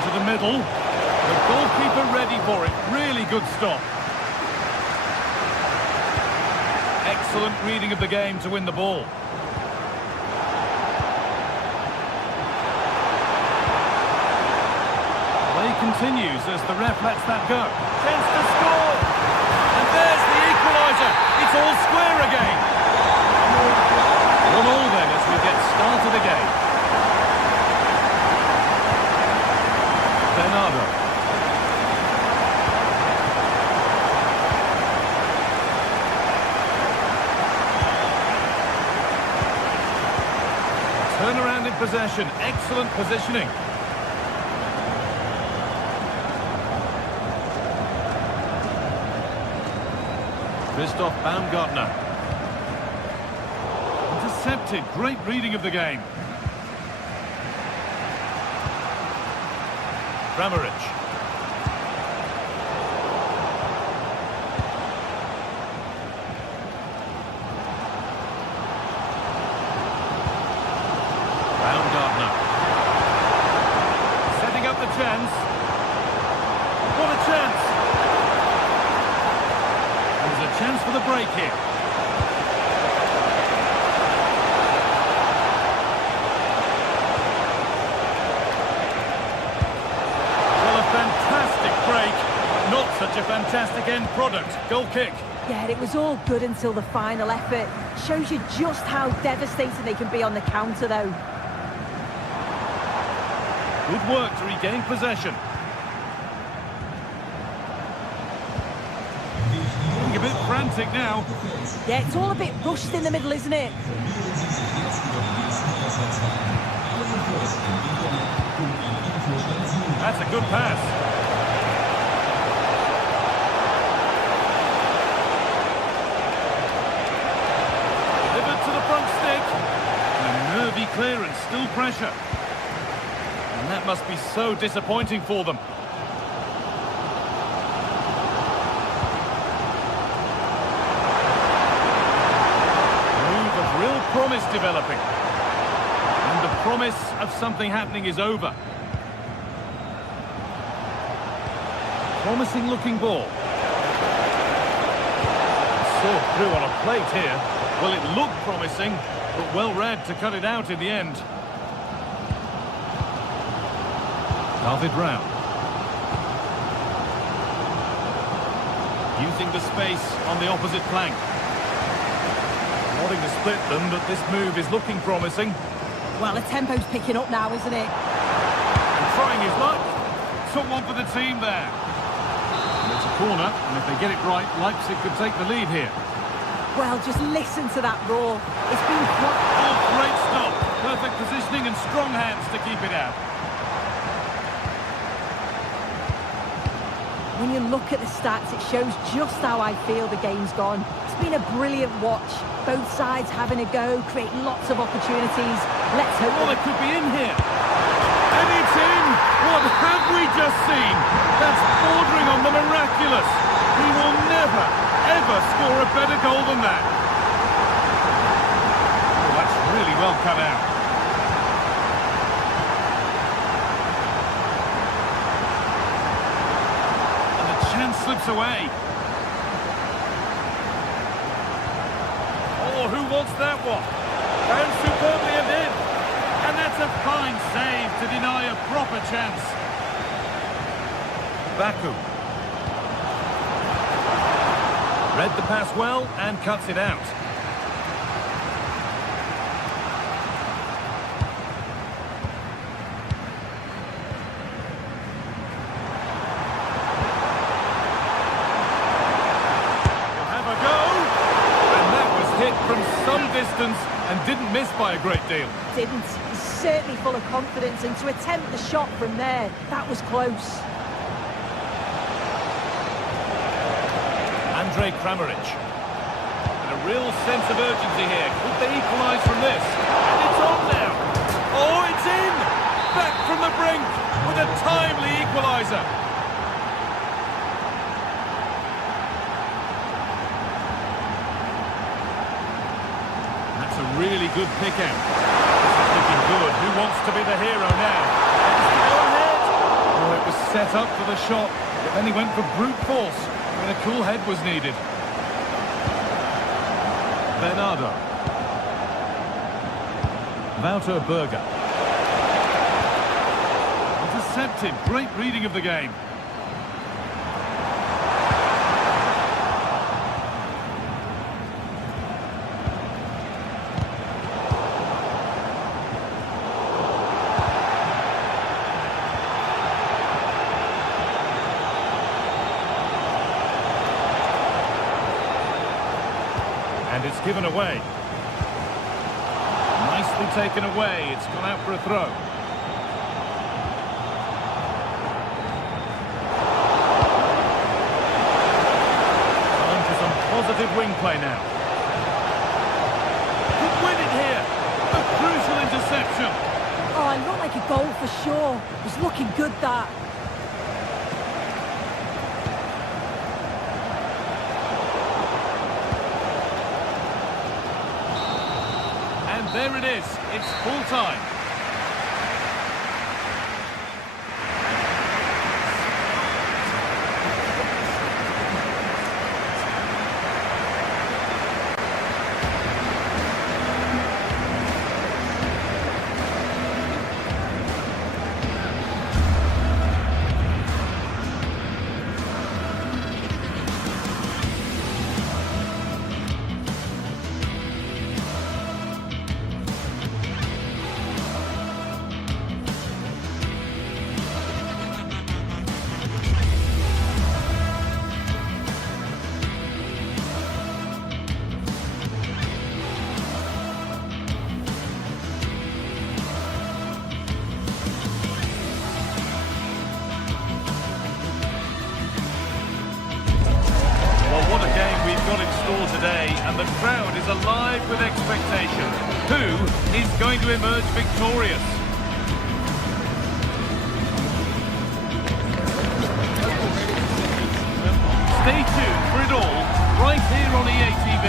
The middle, the goalkeeper ready for it. Really good stop. Excellent reading of the game to win the ball. Play continues as the ref lets that go. Chance to score, and there's the equaliser. It's all square again. 1-1 then as we get started again. Bernardo. Turnaround in possession. Excellent positioning. Christoph Baumgartner. Intercepted. Great reading of the game. Kramaric. Baumgartner. Setting up the chance. What a chance! There's a chance for the break here. Not such a fantastic end product. Goal kick. Yeah, it was all good until the final effort. Shows you just how devastating they can be on the counter, though. Good work to regain possession. Getting a bit frantic now. Yeah, it's all a bit rushed in the middle, isn't it? That's a good pass. Nervy clearance, still pressure. And that must be so disappointing for them. Move of real promise developing. And the promise of something happening is over. Promising looking ball. Saw through on a plate here. Well, it looked promising, but well read to cut it out in the end. David Rao. Using the space on the opposite flank. Wanting to split them, but this move is looking promising. Well, the tempo's picking up now, isn't it? And trying his luck. Took one for the team there. And it's a corner, and if they get it right, Leipzig could take the lead here. Well, just listen to that roar. It's been quite... Oh, great stop. Perfect positioning and strong hands to keep it out. When you look at the stats, it shows just how I feel the game's gone. It's been a brilliant watch. Both sides having a go, creating lots of opportunities. Let's hope... Well, it could be in here. And it's in! What have we just seen? That's bordering on the miraculous. He will never, ever score a better goal than that. Oh, that's really well cut out. Slips away. Oh, who wants that one? Found superbly and in. And that's a fine save to deny a proper chance. Baku. Read the pass well and cuts it out. From some distance and didn't miss by a great deal. Didn't. He's certainly full of confidence, and to attempt the shot from there, that was close. Andrej Kramaric. And a real sense of urgency here. Could they equalise from this? And it's on now. Oh, it's in! Back from the brink with a timely equaliser. A really good pick out. This is looking good. Who wants to be the hero now? Go ahead. Oh, it was set up for the shot, but then he went for brute force when a cool head was needed. Bernardo. Wouter Berger. Intercepted. Great reading of the game. And it's given away. Nicely taken away. It's gone out for a throw. Time for some positive wing play now. Could win it here. A crucial interception. Oh, it looked like a goal for sure. It was looking good, that. There it is. It's full time. Got in store today, and the crowd is alive with expectation. Who is going to emerge victorious? Stay tuned for it all, right here on EA TV.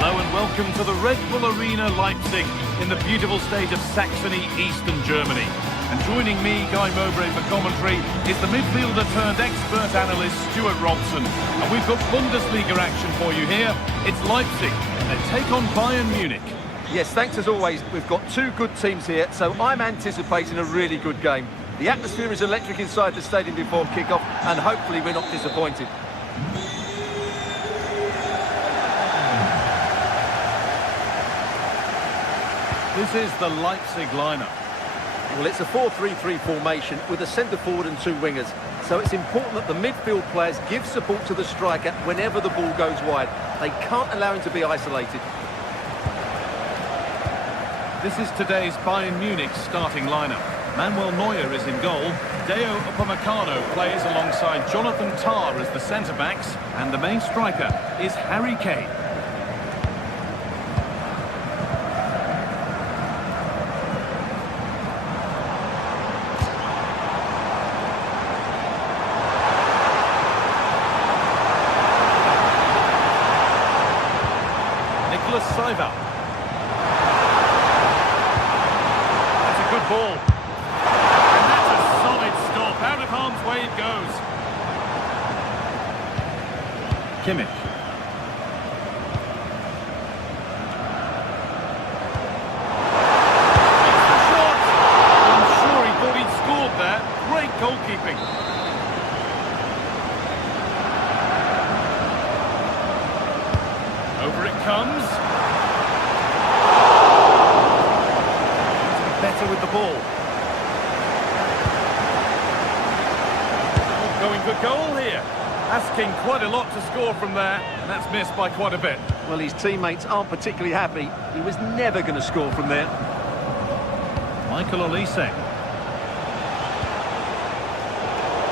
Hello and welcome to the Red Bull Arena Leipzig in the beautiful state of Saxony, Eastern Germany. And joining me, Guy Mowbray, for commentary is the midfielder turned expert analyst Stuart Robson. And we've got Bundesliga action for you here. It's Leipzig. They take on Bayern Munich. Yes, thanks as always. We've got two good teams here, so I'm anticipating a really good game. The atmosphere is electric inside the stadium before kick-off, and hopefully we're not disappointed. This is the Leipzig lineup. Well, it's a 4-3-3 formation with a centre forward and two wingers. So it's important that the midfield players give support to the striker whenever the ball goes wide. They can't allow him to be isolated. This is today's Bayern Munich starting lineup. Manuel Neuer is in goal. Deo Upamecano plays alongside Jonathan Tah as the centre-backs. And the main striker is Harry Kane. Saiva. That's a good ball. And that's a solid stop. Out of harm's way it goes. Kimmich. It's the shot. I'm sure he thought he'd scored there. Great goalkeeping. Over it comes. Better with the ball. Going for goal here. Asking quite a lot to score from there, and that's missed by quite a bit. Well, his teammates aren't particularly happy. He was never going to score from there. Michael Olise.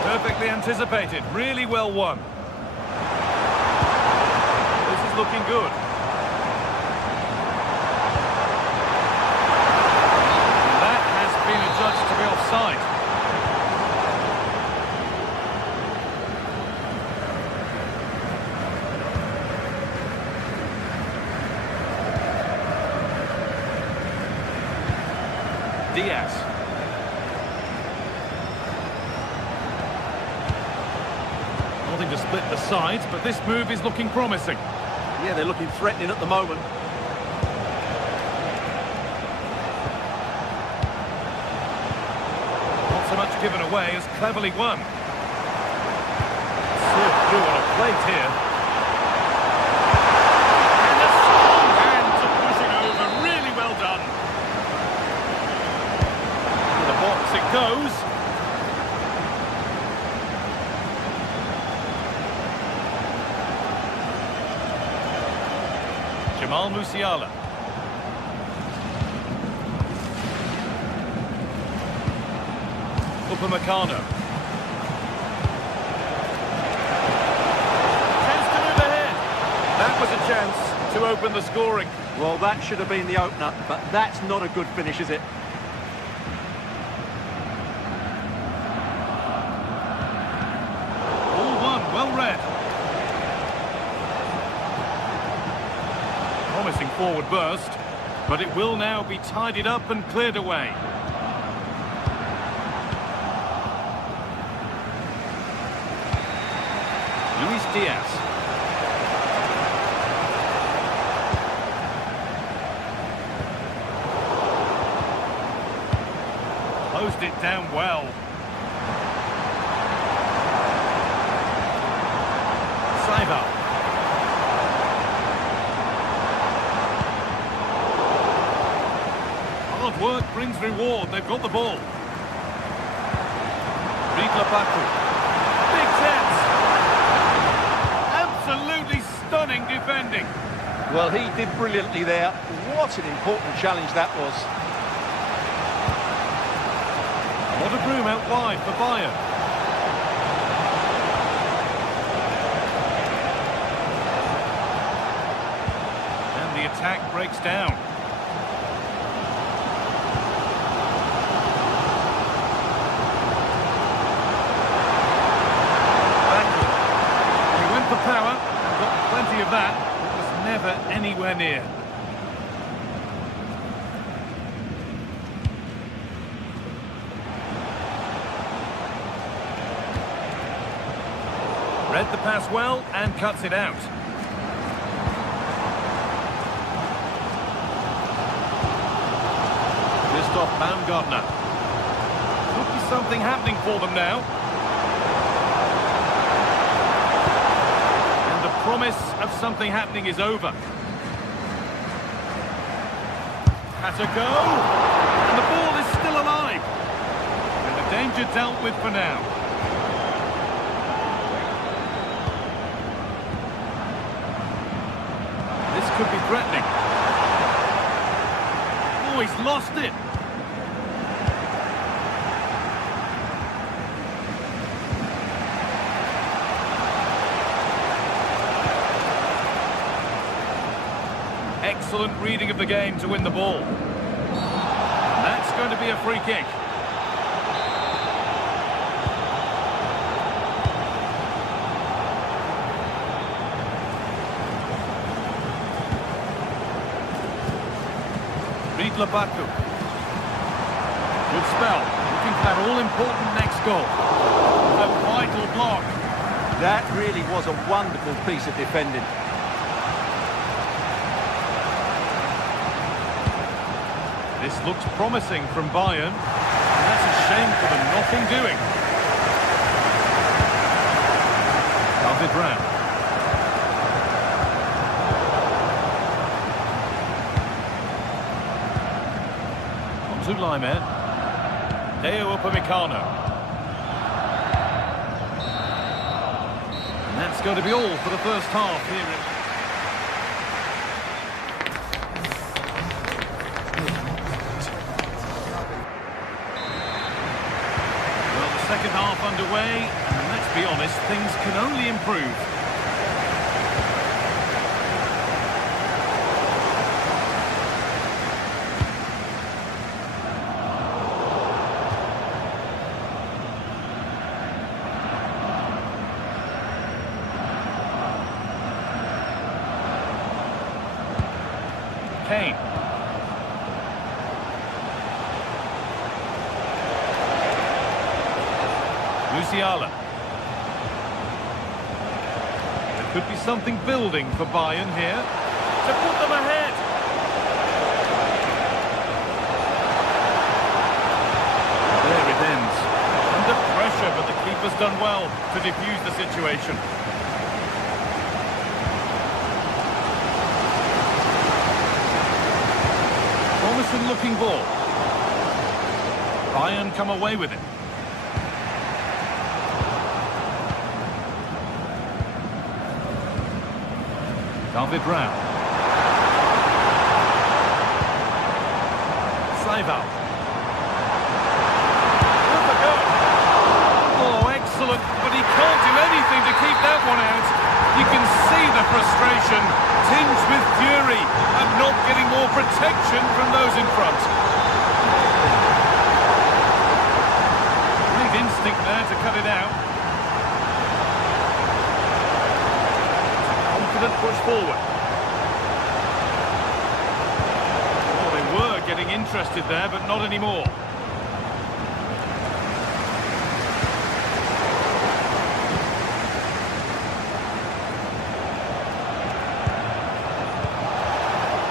Perfectly anticipated. Really well won. This is looking good. Judged to be offside. Diaz. Nothing to split the sides, but this move is looking promising. Yeah, they're looking threatening at the moment. So much given away as cleverly won. Served through on a plate here. And a strong hand to push it over. Really well done. To the box it goes. Jamal Musiala. Upamecano. Chance to move ahead. That was a chance to open the scoring. Well, that should have been the opener, but that's not a good finish, is it? All one, well read. Promising forward burst, but it will now be tidied up and cleared away. Luis Diaz. Closed it down well. Saiva. Hard work brings reward. They've got the ball. Riedler-Baku. Big chance. Absolutely stunning defending. Well, he did brilliantly there. What an important challenge that was. A lot of room out wide for Bayern. And the attack breaks down. He went for power, got plenty of that. It was never anywhere near. Read the pass well and cuts it out. Christoph Baumgartner. Could be something happening for them now. And the promise of something happening is over. Has a go. And the ball is still alive. And the danger dealt with for now. This could be threatening. Oh, he's lost it. Excellent reading of the game to win the ball. And that's going to be a free kick. Read Labaku. Good spell. Looking for that all-important next goal. A vital block. That really was a wonderful piece of defending. This looks promising from Bayern, and that's a shame for them. Nothing doing. David Brown. On to Laimer. Deo Upamecano. And that's going to be all for the first half here in... Second half underway, and let's be honest, things can only improve. Kane. Musiala. There could be something building for Bayern here to put them ahead. There it ends. Under pressure, but the keeper's done well to defuse the situation. Promising looking ball. Bayern come away with it. David Brown. Save out. Oh, excellent, but he can't do anything to keep that one out. You can see the frustration, tinged with fury, at not getting more protection from those in front. Great instinct there to cut it out. Push forward. Oh, they were getting interested there, but not anymore.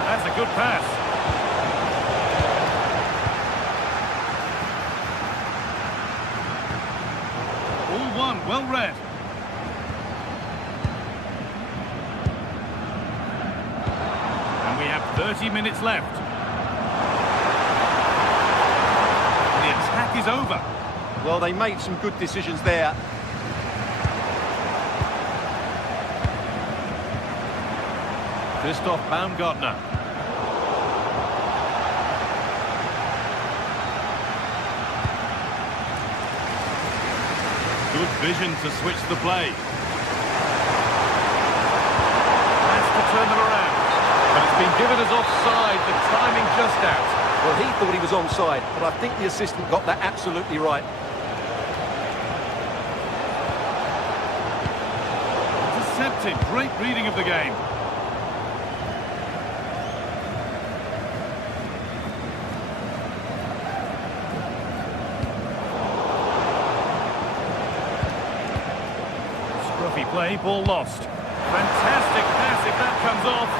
That's a good pass. All one, well read. 30 minutes left. The attack is over. Well, they made some good decisions there. Christoph Baumgartner. Good vision to switch the play. Has to turn them around. But it's been given as offside, the timing just out. Well, he thought he was onside, but I think the assistant got that absolutely right. Intercepted, great reading of the game. Scruffy play, ball lost. Fantastic pass if that comes off.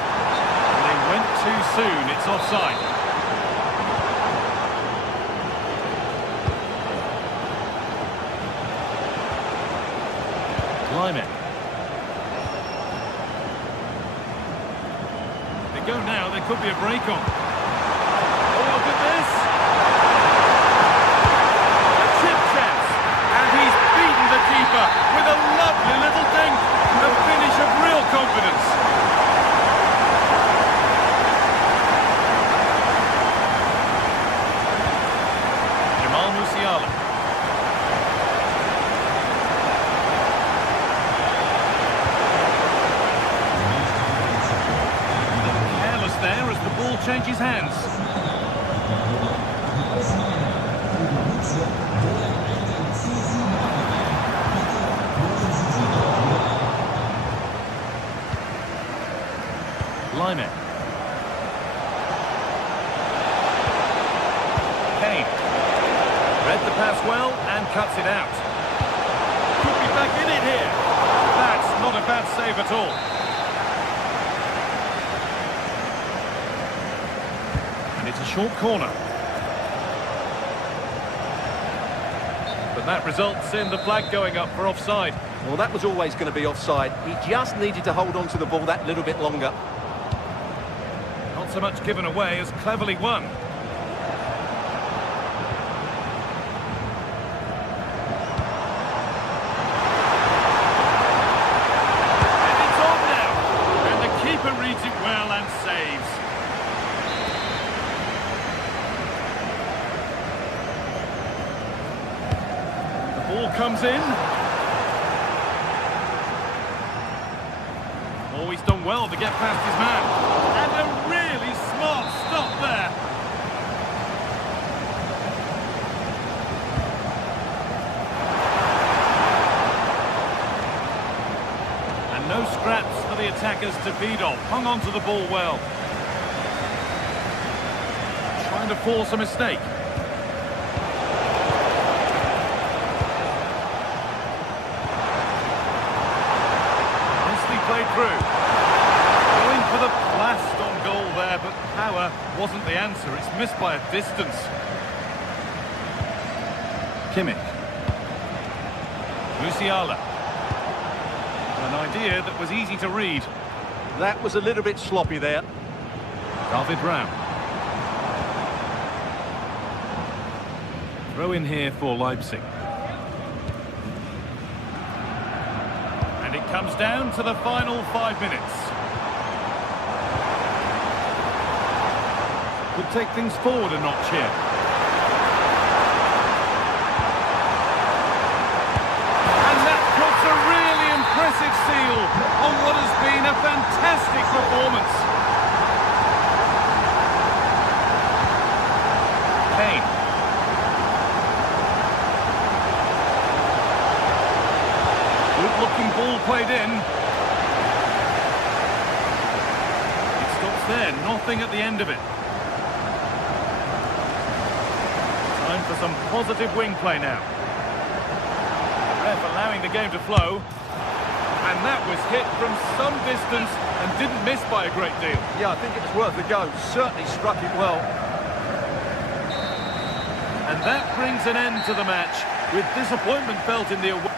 They went too soon, it's offside. Laimer. They go now, there could be a break on. this? A chip chance. And he's beaten the keeper with a lovely little dink. A finish of real confidence. Musiala. Careless there as the ball changes hands. Lyman. Kane. Read the pass well and cuts it out. Could be back in it here. That's not a bad save at all. And it's a short corner. But that results in the flag going up for offside. Well, that was always going to be offside. He just needed to hold on to the ball that little bit longer. Not so much given away as cleverly won. Reads it well and saves. The ball comes in. Always done well to get past his man. And a really smart stop there. No scraps for the attackers to feed off. Hung on to the ball well. Trying to force a mistake. Nicely played through. Going for the blast on goal there, but power wasn't the answer. It's missed by a distance. Kimmich. Musiala. An idea that was easy to read. That was a little bit sloppy there. David Ram. Throw in here for Leipzig. And it comes down to the final 5 minutes. Could take things forward a notch here. Impressive seal on what has been a fantastic performance. Kane. Good looking ball played in. It stops there, nothing at the end of it. Time for some positive wing play now. The ref allowing the game to flow. And that was hit from some distance and didn't miss by a great deal. Yeah, I think it was worth a go. Certainly struck it well. And that brings an end to the match, with disappointment felt in the away.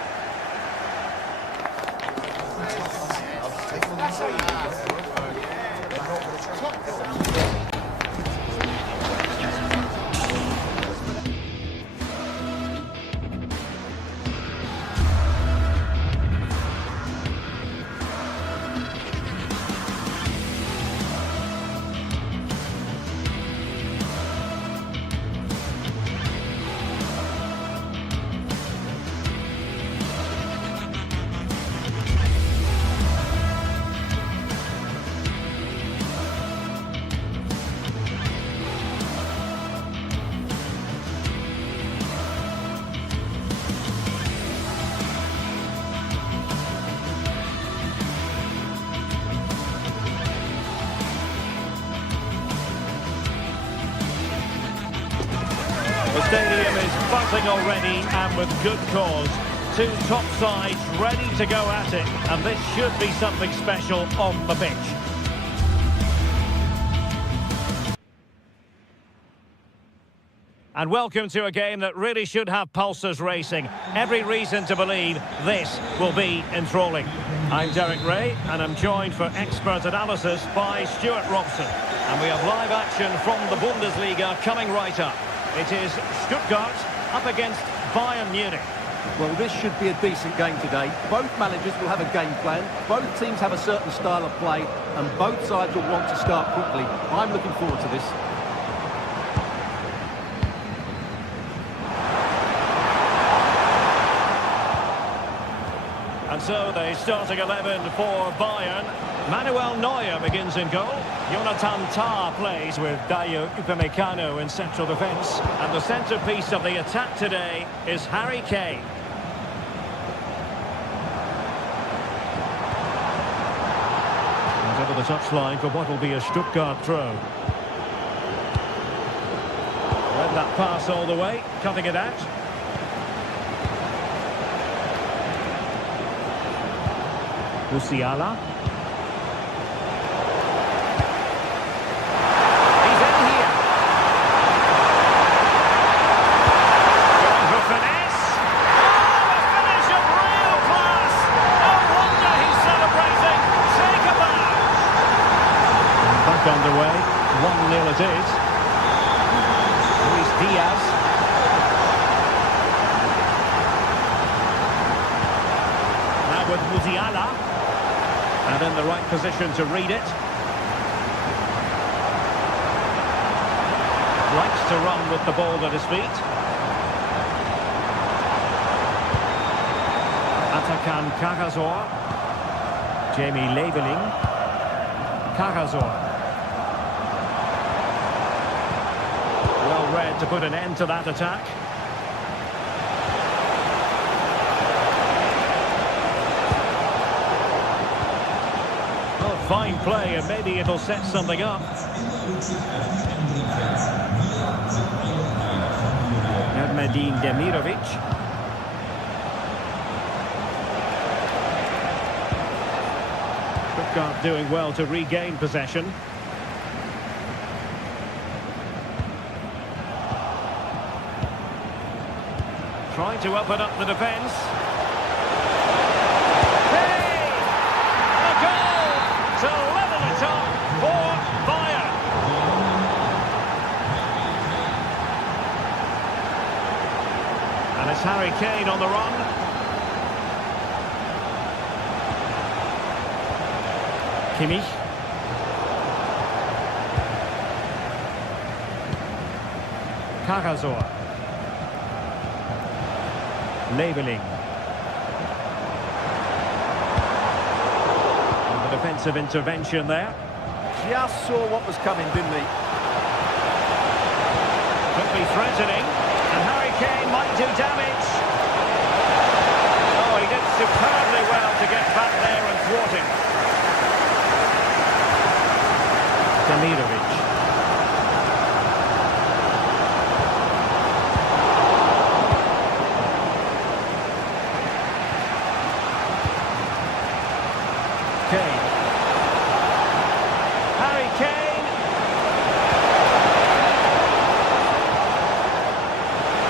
The stadium is buzzing already, and with good cause. Two top sides ready to go at it, and this should be something special on the pitch. And welcome to a game that really should have pulses racing. Every reason to believe this will be enthralling. I'm Derek Ray, and I'm joined for expert analysis by Stuart Robson. And we have live action from the Bundesliga coming right up. It is Stuttgart up against Bayern Munich. Well, this should be a decent game today. Both managers will have a game plan. Both teams have a certain style of play, and both sides will want to start quickly. I'm looking forward to this. And so the starting 11 for Bayern. Manuel Neuer begins in goal. Jonathan Tah plays with Dayo Upamecano in central defence. And the centrepiece of the attack today is Harry Kane. And over the touchline for what will be a Stuttgart throw. Read that pass all the way, cutting it out. Musiala. He's in here. Going for finesse. Oh, a finish of real class. No wonder he's celebrating. Take a bow. Back underway. 1-0 it is. Luis Diaz. Now with Musiala. And in the right position to read it. Likes to run with the ball at his feet. Atakan Karasor. Jamie Leveling. Karasor. Well read to put an end to that attack. Fine play, and maybe it'll set something up. Ermedin Demirovic. Stuttgart doing well to regain possession. Trying to open up the defence. To level it up for Bayern. And it's Harry Kane on the run. Kimmich. Karasor. Leveling. Defensive intervention there. Just saw what was coming, didn't he? Could be threatening, and Harry Kane might do damage. Oh, he did superbly well to get back there and thwart him. Demirovic. Kane. Harry Kane.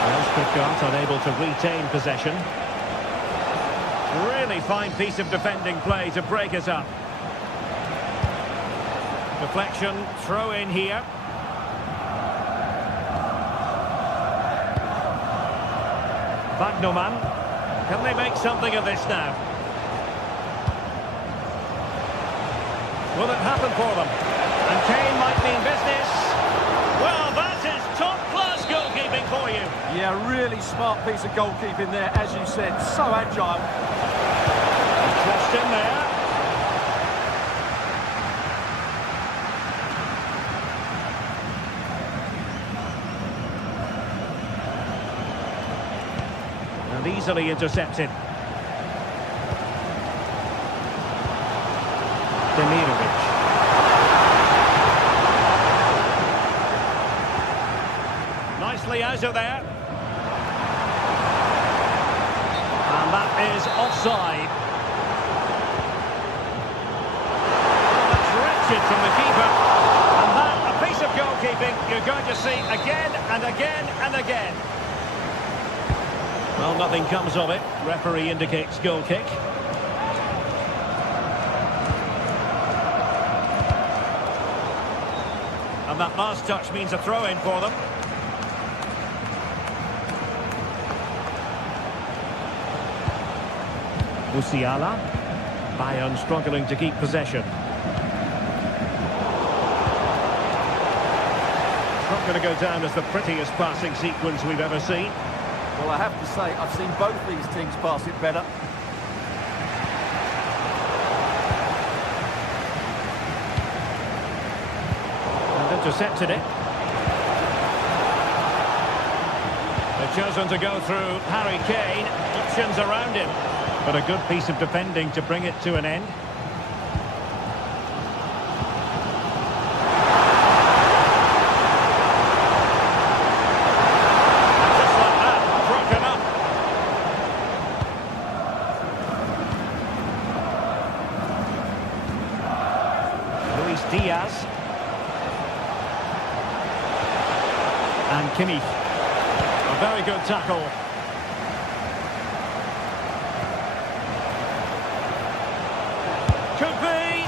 Well, Stuttgart unable to retain possession. Really fine piece of defending play to break it up. Deflection, throw in here. Wagnerman. Can they make something of this now? Will it happen for them? And Kane might be in business. Well, that is top-class goalkeeping for you. Yeah, really smart piece of goalkeeping there, as you said. So agile. Crossed in there. And easily intercepted. Demirovic. Nicely out of there. And that is offside. Oh, that's wretched from the keeper. And that, a piece of goalkeeping you're going to see again and again and again. Well, nothing comes of it. Referee indicates goal kick. And that last touch means a throw-in for them. Musiala. Bayern struggling to keep possession. Not going to go down as the prettiest passing sequence we've ever seen. Well, I have to say, I've seen both these teams pass it better. And intercepted it. They've chosen to go through Harry Kane. Options around him. But a good piece of defending to bring it to an end. Diaz and Kimmich. A very good tackle. Could be,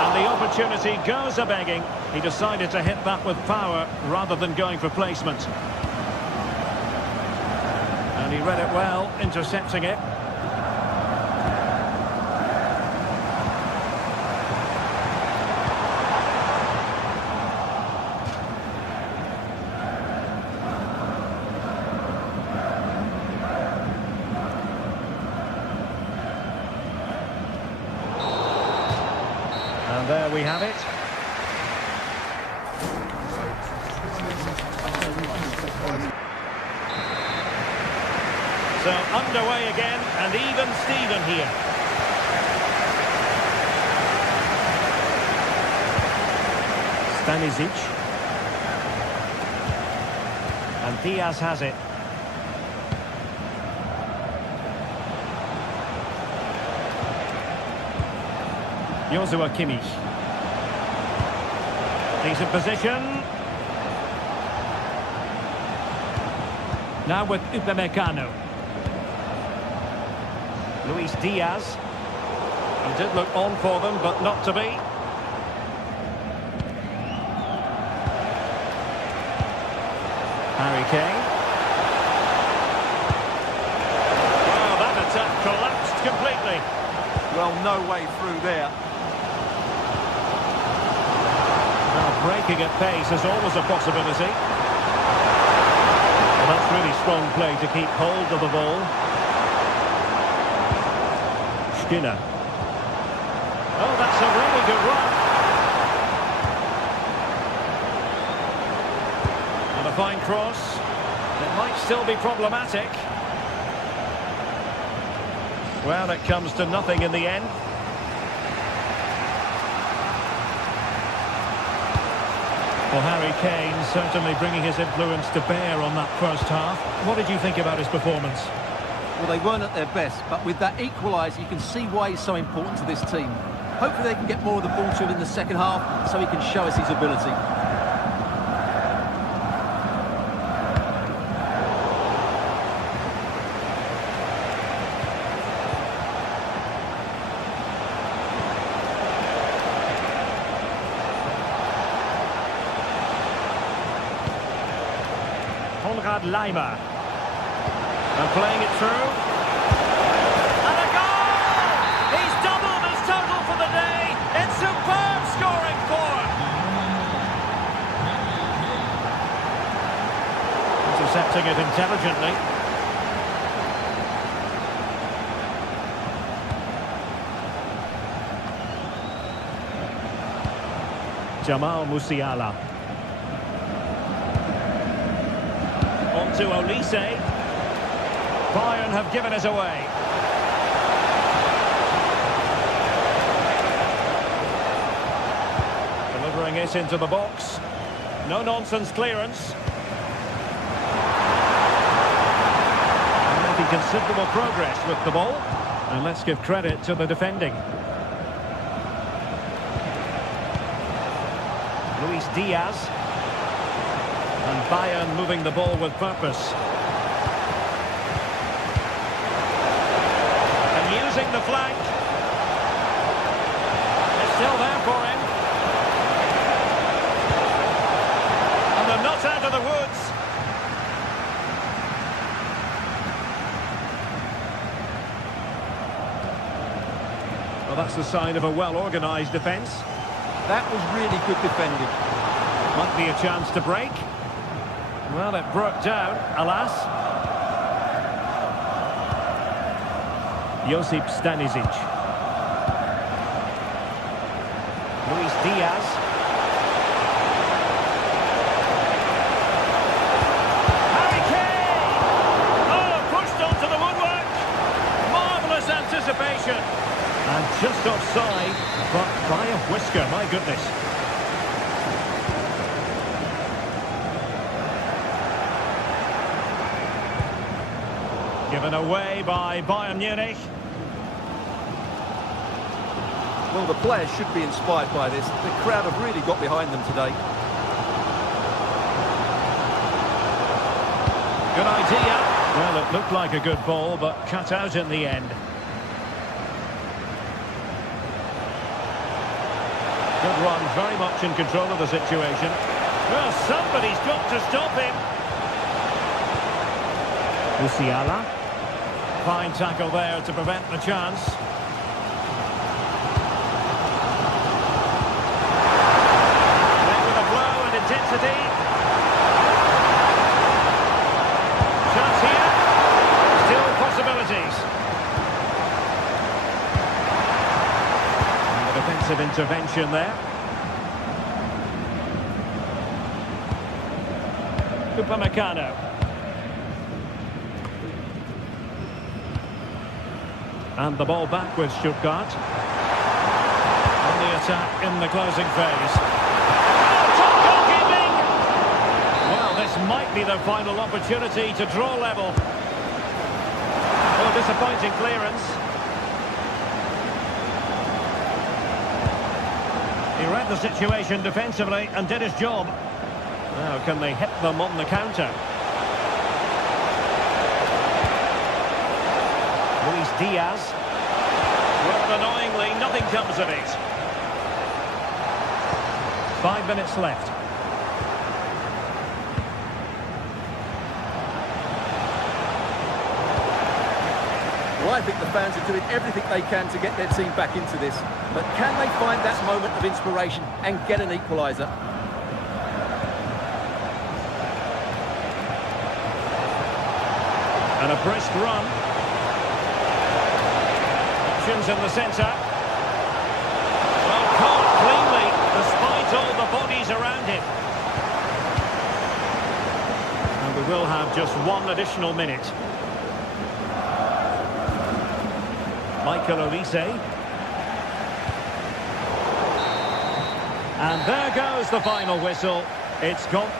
and the opportunity goes a-begging. He decided to hit that with power rather than going for placement. And he read it well, intercepting it. And there we have it. So underway again, and even Steven here. Stanisic. And Diaz has it. Joshua Kimmich. Decent position. Now with Upamecano. Luis Diaz. He did look on for them, but not to be. Harry Kane. Well, that attack collapsed completely. Well, no way through there. Breaking at pace is always a possibility. Well, that's really strong play to keep hold of the ball. Skinner. Oh, that's a really good run. And a fine cross. It might still be problematic. Well, it comes to nothing in the end. Well, Harry Kane certainly bringing his influence to bear on that first half. What did you think about his performance? Well, they weren't at their best, but with that equaliser, you can see why he's so important to this team. Hopefully they can get more of the ball to him in the second half so he can show us his ability. Leimer. And playing it through. And a goal! He's doubled his total for the day. It's superb scoring form. Intercepting it intelligently. Jamal Musiala. On to Olise. Bayern have given us away. Delivering it into the box. No-nonsense clearance. And making considerable progress with the ball. And let's give credit to the defending. Luis Diaz. And Bayern moving the ball with purpose. And using the flank. It's still there for him. a sign of a well-organised defence. That was really good defending. Might be a chance to break. Well, it broke down, alas. Josip Stanisic. Luis Diaz. Harry Kane! Oh, pushed onto the woodwork. Marvellous anticipation. And just offside, but by a whisker, my goodness. Given away by Bayern Munich. Well, the players should be inspired by this. The crowd have really got behind them today. Good idea. Well, it looked like a good ball, but cut out in the end. Good run, very much in control of the situation. Well, somebody's got to stop him. Musiala. Fine tackle there to prevent the chance. There with a blow and intensity. Chance here. Still possibilities. And the defensive intervention there. Upamecano. And the ball back with Stuttgart. On the attack in the closing phase. Oh, top goalkeeping! Well, this might be their final opportunity to draw level. Oh, disappointing clearance. He read the situation defensively and did his job. Now, can they hit them on the counter? Luis Diaz. Well, annoyingly, nothing comes of it. 5 minutes left. Well, I think the fans are doing everything they can to get their team back into this. But can they find that moment of inspiration and get an equaliser? And a brisk run. Options in the centre. Well, caught cleanly, despite all the bodies around him. And we will have just one additional minute. Michael Olise. And there goes the final whistle. It's gone.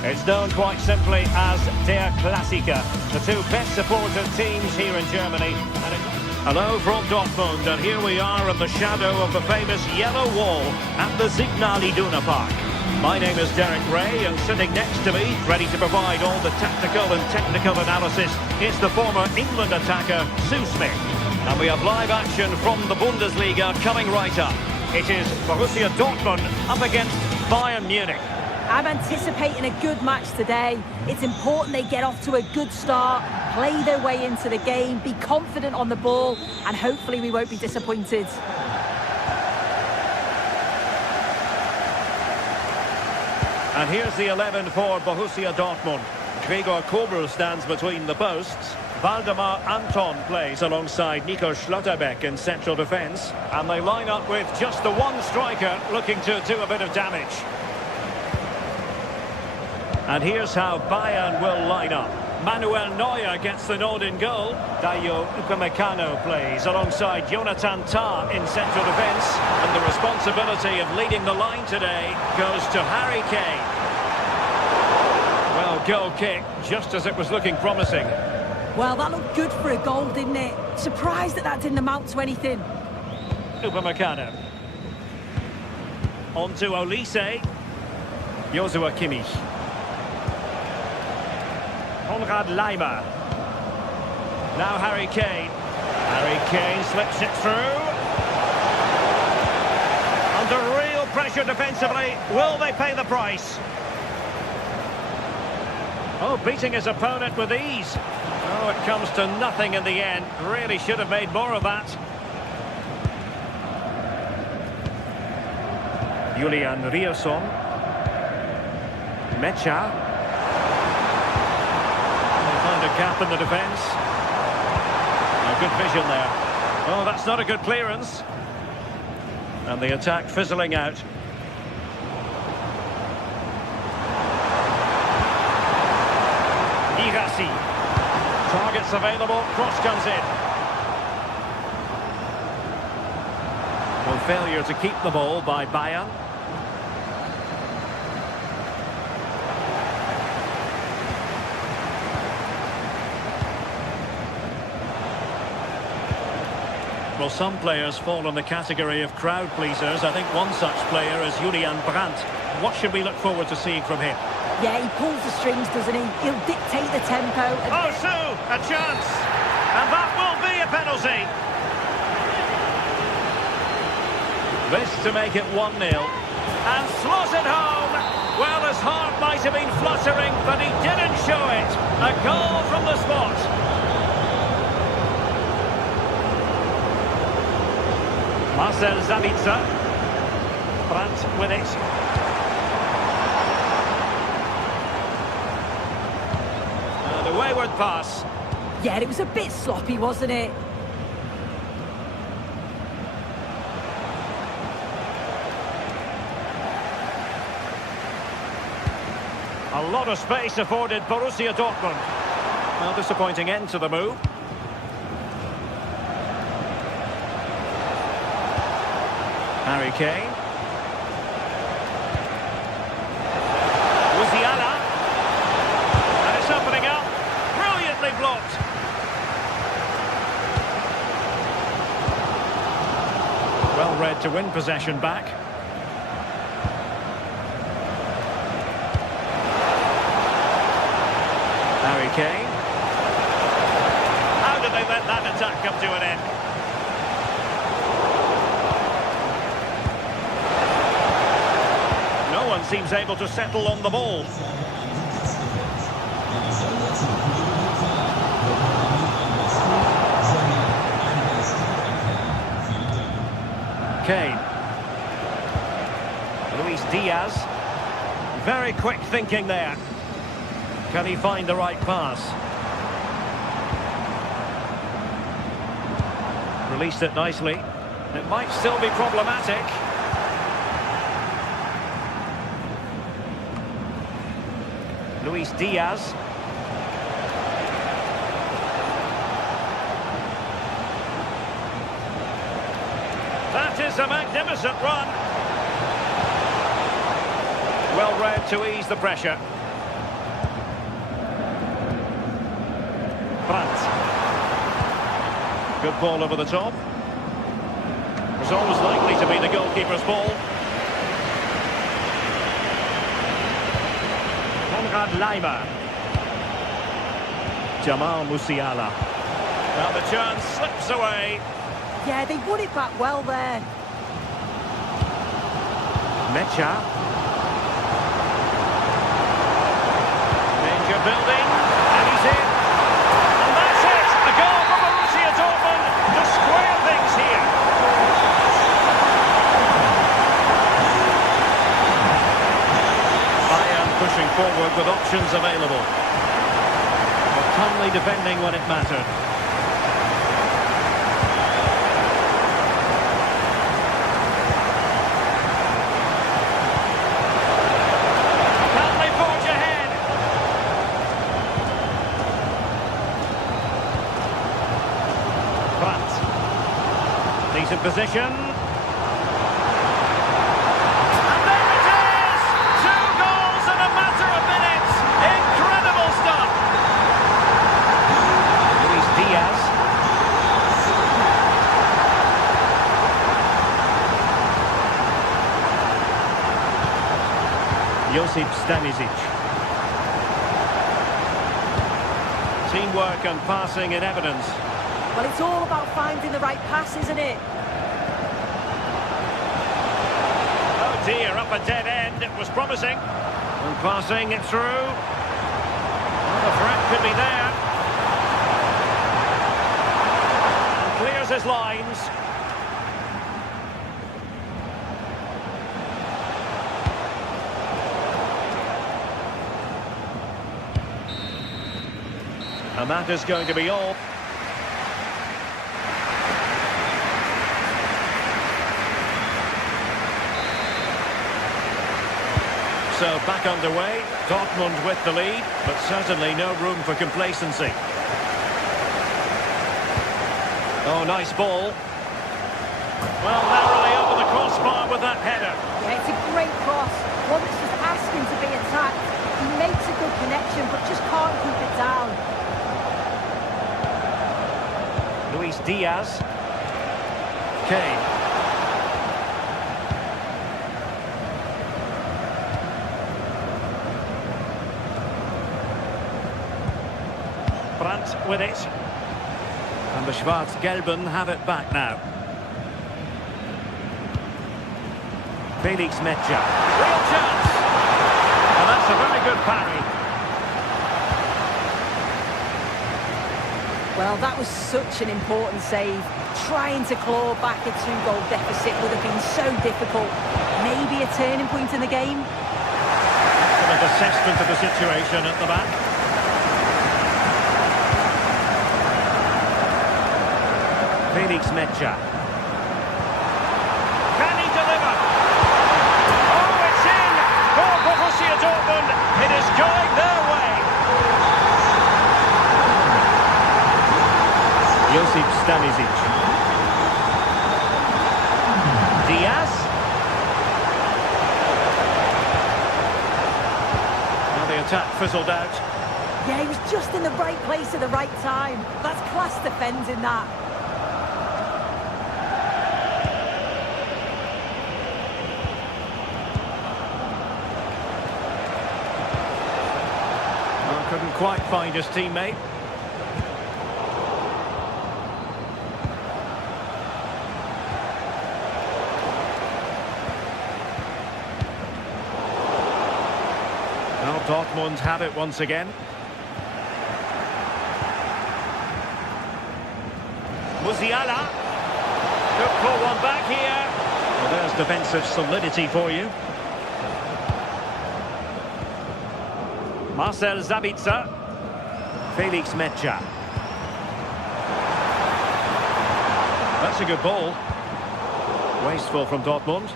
It's known quite simply as Der Klassiker, the two best supported teams here in Germany. Hello from Dortmund, and here we are in the shadow of the famous yellow wall at the Signal Iduna Park. My name is Derek Ray, and sitting next to me, ready to provide all the tactical and technical analysis, is the former England attacker, Sue Smith. And we have live action from the Bundesliga coming right up. It is Borussia Dortmund up against Bayern Munich. I'm anticipating a good match today. It's important they get off to a good start, play their way into the game, be confident on the ball, and hopefully we won't be disappointed. And here's the 11 for Borussia Dortmund. Gregor Kobel stands between the posts. Valdemar Anton plays alongside Nico Schlotterbeck in central defence. And they line up with just the one striker looking to do a bit of damage. And here's how Bayern will line up. Manuel Neuer gets the nod in goal. Dayo Upamecano plays alongside Jonathan Tah in central defence. And the responsibility of leading the line today goes to Harry Kane. Well, goal kick, just as it was looking promising. Well, that looked good for a goal, didn't it? Surprised that didn't amount to anything. Upamecano. On to Olise. Joshua Kimmich. Konrad Leimer. Now Harry Kane. Harry Kane slips it through. Under real pressure defensively. Will they pay the price? Oh, beating his opponent with ease. Oh, it comes to nothing in the end. Really should have made more of that. Julian Rierson. Mecha. Find a gap in the defence. Good vision there. Oh, that's not a good clearance. And the attack fizzling out. Irasi. Targets available. Cross comes in. Well, failure to keep the ball by Bayern. Well, some players fall in the category of crowd pleasers. I think one such player is Julian Brandt. What should we look forward to seeing from him? Yeah, he pulls the strings, doesn't he? He'll dictate the tempo. Oh, Sue, a chance. And that will be a penalty. This to make it 1-0. And slots it home. Well, his heart might have been fluttering, but he didn't show it. A goal from the spot. Marcel Sabitzer. Brandt with it. And a wayward pass. Yeah, it was a bit sloppy, wasn't it? A lot of space afforded Borussia Dortmund. Well, disappointing end to the move. Harry Kane. Musiala. And it's opening up. Brilliantly blocked. Well read to win possession back. Harry Kane. How did they let that attack come to an end? No one seems able to settle on the ball. Kane. Luis Diaz. Very quick thinking there. Can he find the right pass? Released it nicely. It might still be problematic. Luis Diaz. That is a magnificent run. Well read to ease the pressure. Brandt. Good ball over the top. It was always likely to be the goalkeeper's ball. Konrad Leimer. Jamal Musiala. Now the chance slips away. Yeah, they won it back well there. Mecha. Danger building. And he's in. And that's it. A goal for Borussia Dortmund to square things here. Bayern pushing forward with options available. But calmly defending when it mattered. Calmly forge ahead. Pratt. Decent position. And there it is! 2 goals in a matter of minutes. Incredible stuff. Luis Diaz. Josip Stanisic. Teamwork and passing in evidence. Well, it's all about finding the right pass, isn't it? Oh dear, up a dead end. It was promising. And passing it through. Well, the threat could be there. And clears his lines. And that is going to be all. So back underway, Dortmund with the lead, but certainly no room for complacency. Oh, nice ball. Well, narrowly over the crossbar with that header. Yeah, it's a great cross. One that's just asking to be attacked. He makes a good connection, but just can't keep it down. Luis Diaz. Kane. Brandt with it. And the Schwarz-Gelben have it back now. Felix Metscher. Real chance! And that's a very good parry. Well, that was such an important save. Trying to claw back a 2-goal deficit would have been so difficult. Maybe a turning point in the game. Excellent assessment of the situation at the back. Felix Metscher. Can he deliver? Oh, it's in! For Borussia Dortmund, it is going their way. Josip Stanisic. Diaz. Now the attack fizzled out. Yeah, he was just in the right place at the right time. That's class defending, that. Well, couldn't quite find his teammate. Well, Dortmund have it once again. Musiala. Could pull one back here. Well, there's defensive solidity for you. Marcel Sabitzer. Felix Metscher. That's a good ball. Wasteful from Dortmund.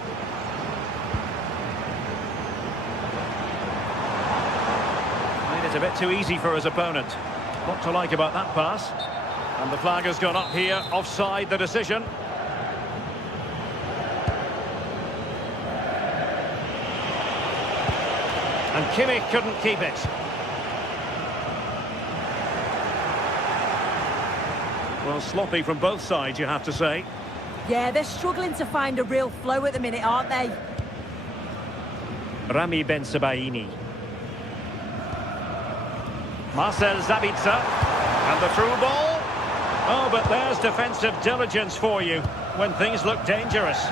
Made it a bit too easy for his opponent. What to like about that pass. And the flag has gone up here, offside the decision. And Kimmich couldn't keep it. Well, sloppy from both sides, you have to say. Yeah, they're struggling to find a real flow at the minute, aren't they? Rami Bensebaini. Marcel Sabitzer. And the through ball. Oh, but there's defensive diligence for you when things look dangerous.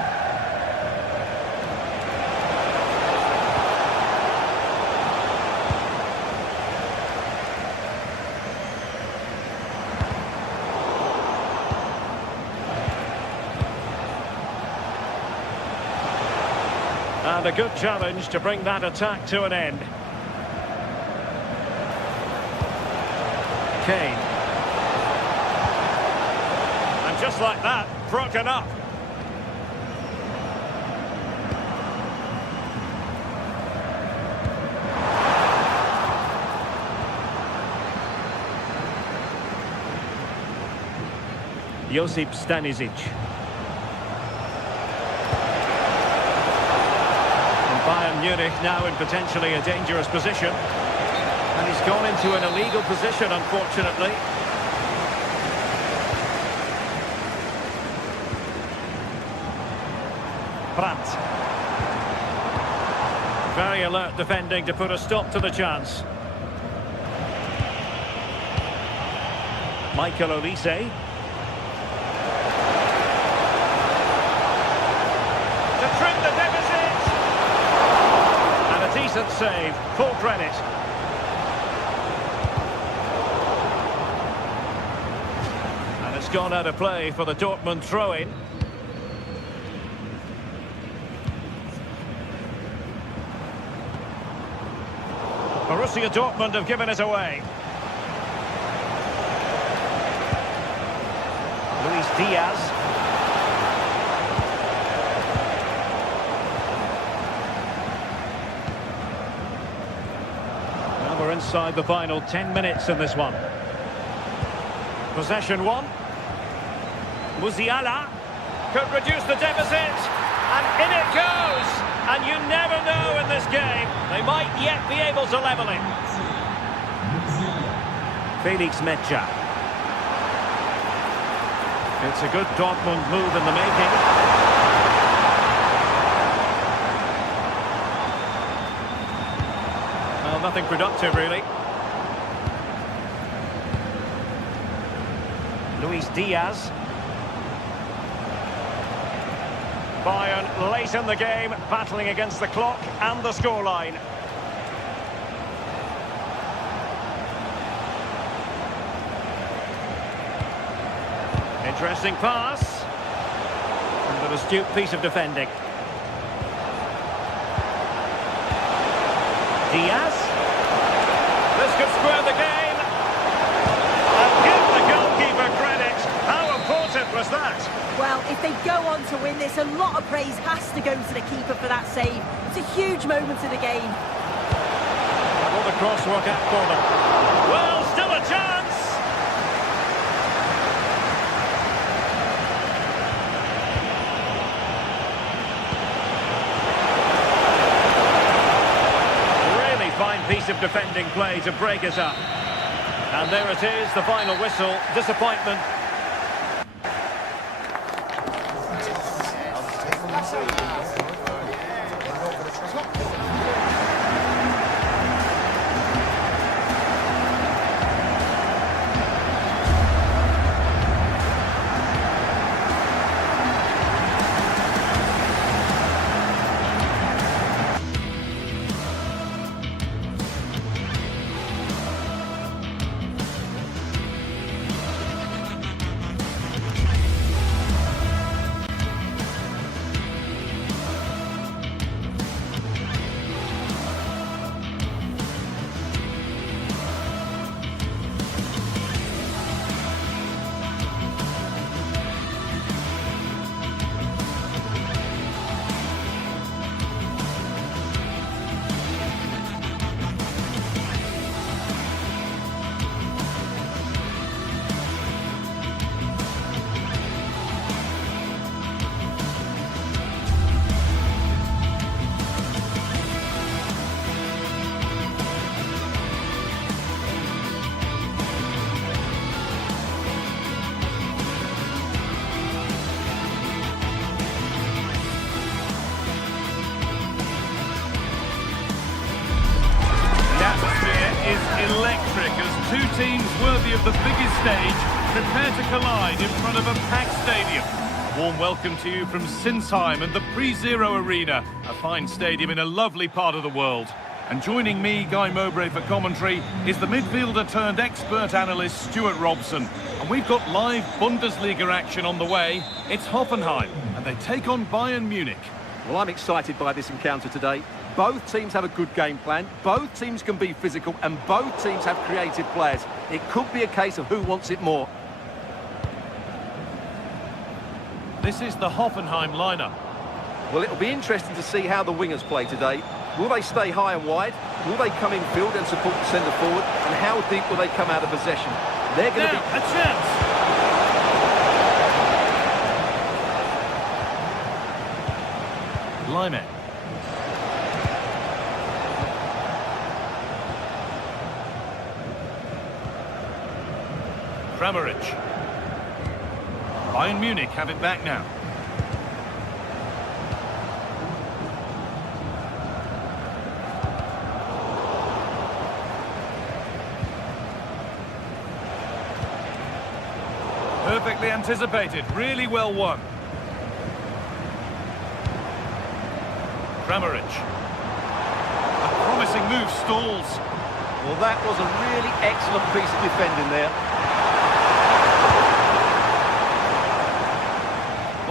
And a good challenge to bring that attack to an end. Kane. And just like that, broken up. Josip Stanisic. And Bayern Munich now in potentially a dangerous position. And he's gone into an illegal position, unfortunately. Brandt. Very alert defending to put a stop to the chance. Michael Olise. To trim the deficit. And a decent save, full credit. And it's gone out of play for the Dortmund throw-in. Borussia Dortmund have given it away. Luis Diaz. We're inside the final 10 minutes in this one. Possession one. Musiala could reduce the deficit. And in it goes. And you never know in this game. They might yet be able to level it. Felix Mecha. It's a good Dortmund move in the making. Nothing productive, really. Luis Diaz. Bayern late in the game, battling against the clock and the scoreline. Interesting pass. And an astute piece of defending. Diaz. This could square the game. And give the goalkeeper credit. How important was that? Well, if they go on to win this, a lot of praise has to go to the keeper for that save. It's a huge moment in the game. Will the cross work out for them? Well, still a chance. Really fine piece of defending play to break us up. And there it is, the final whistle. Disappointment. Electric as two teams worthy of the biggest stage prepare to collide in front of a packed stadium. A warm welcome to you from Sinsheim and the Pre-Zero Arena, a fine stadium in a lovely part of the world. And joining me, Guy Mowbray, for commentary is the midfielder turned expert analyst Stuart Robson. And we've got live Bundesliga action on the way. It's Hoffenheim and they take on Bayern Munich. Well, I'm excited by this encounter today. Both teams have a good game plan, both teams can be physical, and both teams have creative players. It could be a case of who wants it more. This is the Hoffenheim lineup. Well, it'll be interesting to see how the wingers play today. Will they stay high and wide? Will they come in field and support the centre forward? And how deep will they come out of possession? They're going to be... a chance! Lyman. Kramaric. Bayern Munich have it back now. Perfectly anticipated, really well won. Kramaric. A promising move stalls. Well, that was a really excellent piece of defending there.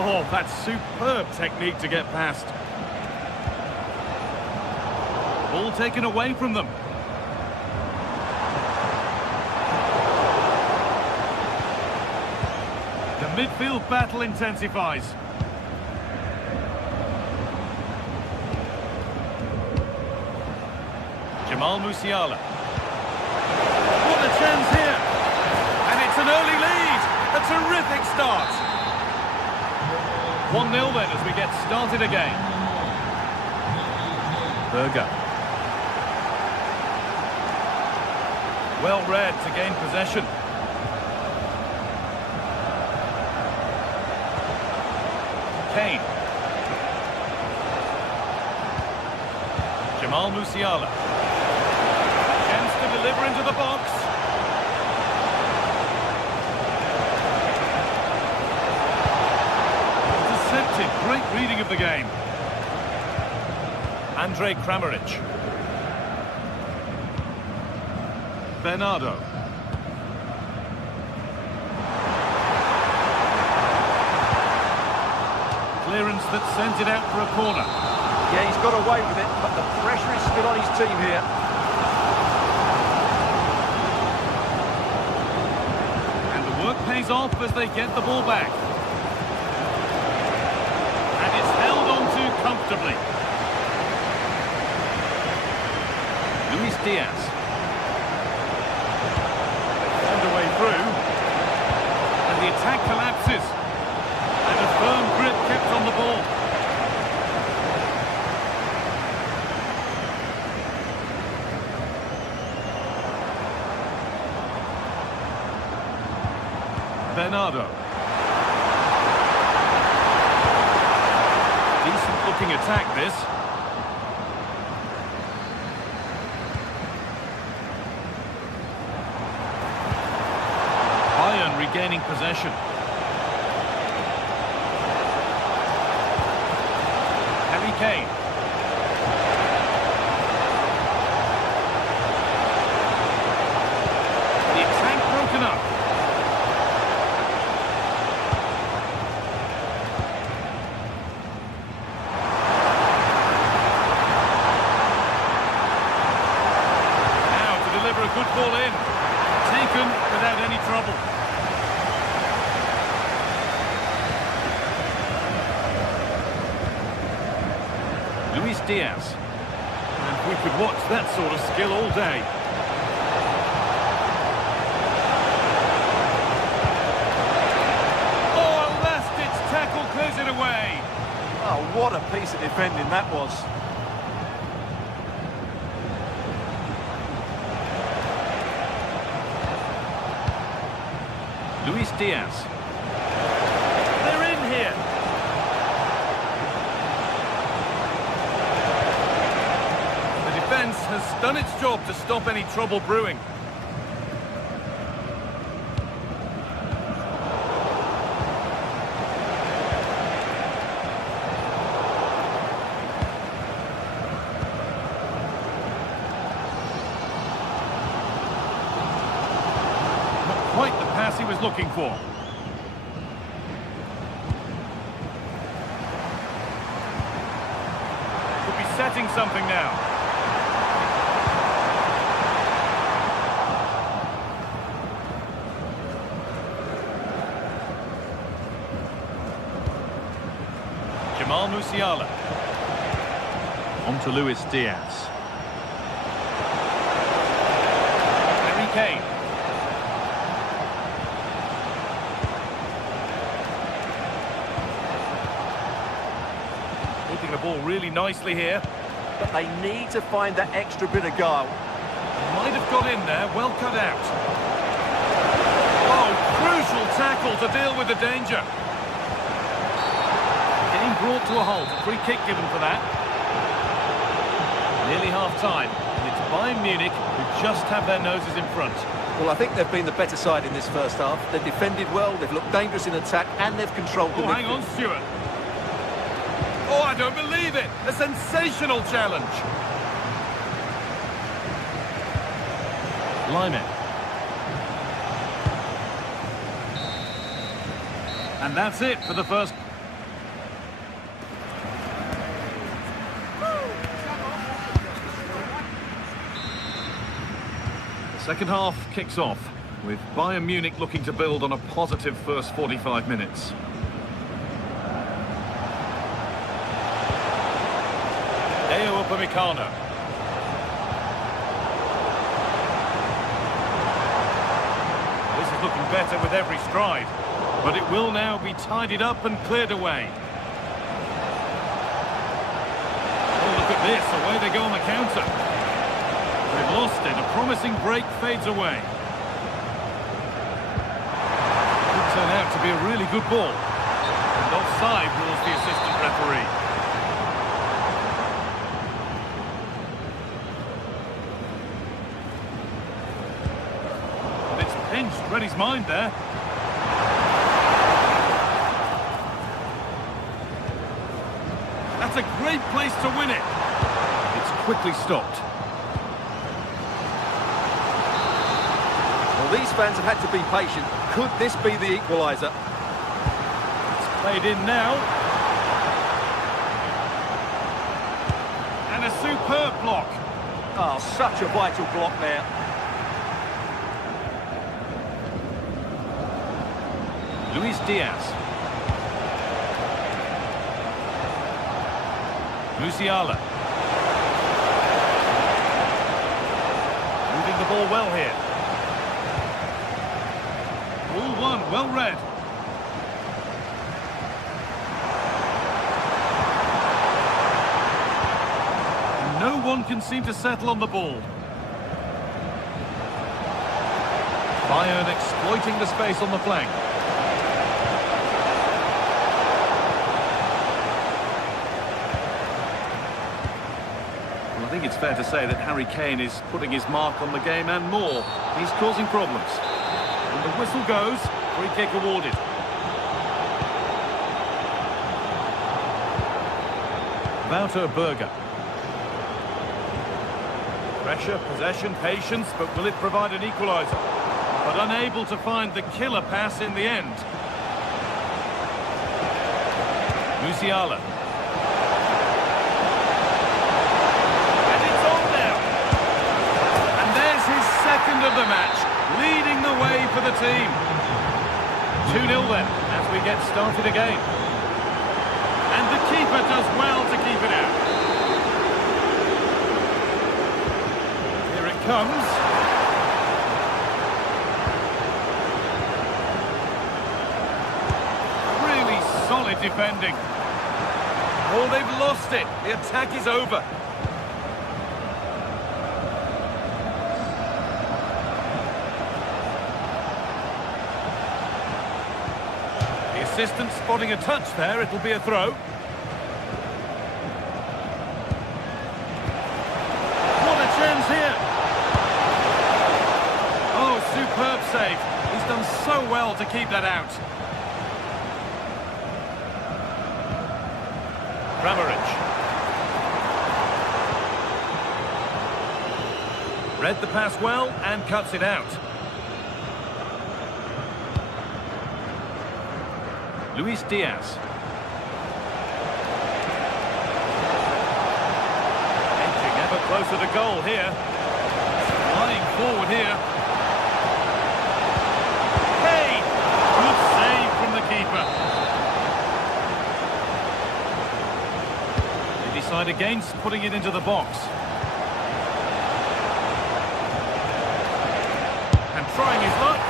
Oh, that's superb technique to get past. Ball taken away from them. The midfield battle intensifies. Jamal Musiala. What a chance here! And it's an early lead! A terrific start! 1-0 then as we get started again. Berger. Well read to gain possession. Kane. Jamal Musiala. Chance to deliver into the box. Deceptive, great reading of the game. Andrej Kramaric. Bernardo. Clearance that sent it out for a corner. Yeah, he's got away with it, but the pressure is still on his team here. And the work pays off as they get the ball back. And it's held on to comfortably. Luis Diaz. Found a way through. And the attack collapses. And a firm grip kept on the ball. Bernardo. Decent looking attack this. Bayern regaining possession. Harry Kane. The attack broken up. A good ball in, taken without any trouble. Luis Diaz. And we could watch that sort of skill all day. Oh, a last-ditch tackle clears it away. Oh, what a piece of defending that was. Luis Diaz. They're in here. The defence has done its job to stop any trouble brewing. Quite the pass he was looking for. Could be resetting something now. Musiala. On to Luis Diaz. Harry Kane. Keeping the ball really nicely here. But they need to find that extra bit of guile. Might have got in there, well cut out. Oh, crucial tackle to deal with the danger. Brought to a halt, a free kick given for that. Nearly half-time, and it's Bayern Munich who just have their noses in front. Well, I think they've been the better side in this first half. They've defended well, they've looked dangerous in attack, and they've controlled the midfield. Hang on, Stuart. Oh, I don't believe it! A sensational challenge! Lyman. And that's it for the first... Second half kicks off, with Bayern Munich looking to build on a positive first 45 minutes. Upamecano. This is looking better with every stride, but it will now be tidied up and cleared away. Oh, look at this, away they go on the counter. They've lost it. A promising break fades away. Could turn out to be a really good ball. And offside rules the assistant referee. But it's pinched. Read his mind there. That's a great place to win it. It's quickly stopped. These fans have had to be patient. Could this be the equaliser? It's played in now. And a superb block. Oh, such a vital block there. Luis Diaz. Musiala. Moving the ball well here. All one, well read. No one can seem to settle on the ball. Bayern exploiting the space on the flank. Well, I think it's fair to say that Harry Kane is putting his mark on the game and more. He's causing problems. And the whistle goes, free kick awarded. Wouter Berger. Pressure, possession, patience, but will it provide an equaliser? But unable to find the killer pass in the end. Musiala. And it's on now. And there's his second of the match, leading the way for the team. 2-0 then, as we get started again. And the keeper does well to keep it out. Here it comes. Really solid defending. Oh, they've lost it. The attack is over. The assistant spotting a touch there. It'll be a throw. Chance here. Oh, superb save. He's done so well to keep that out. Kramaric. Read the pass well and cuts it out. Luis Diaz. closer to goal here. Flying forward here. Hey! Good save from the keeper. They decide against putting it into the box. And trying his luck.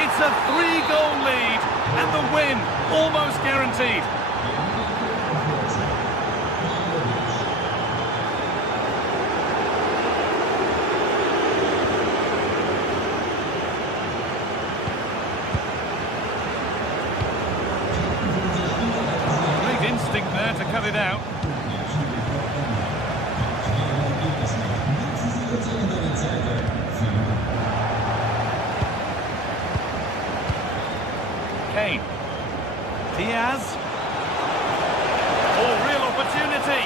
It's a 3-goal lead. And the win almost guaranteed. Instinct there to cut it out. Kane. Diaz. Oh, real opportunity.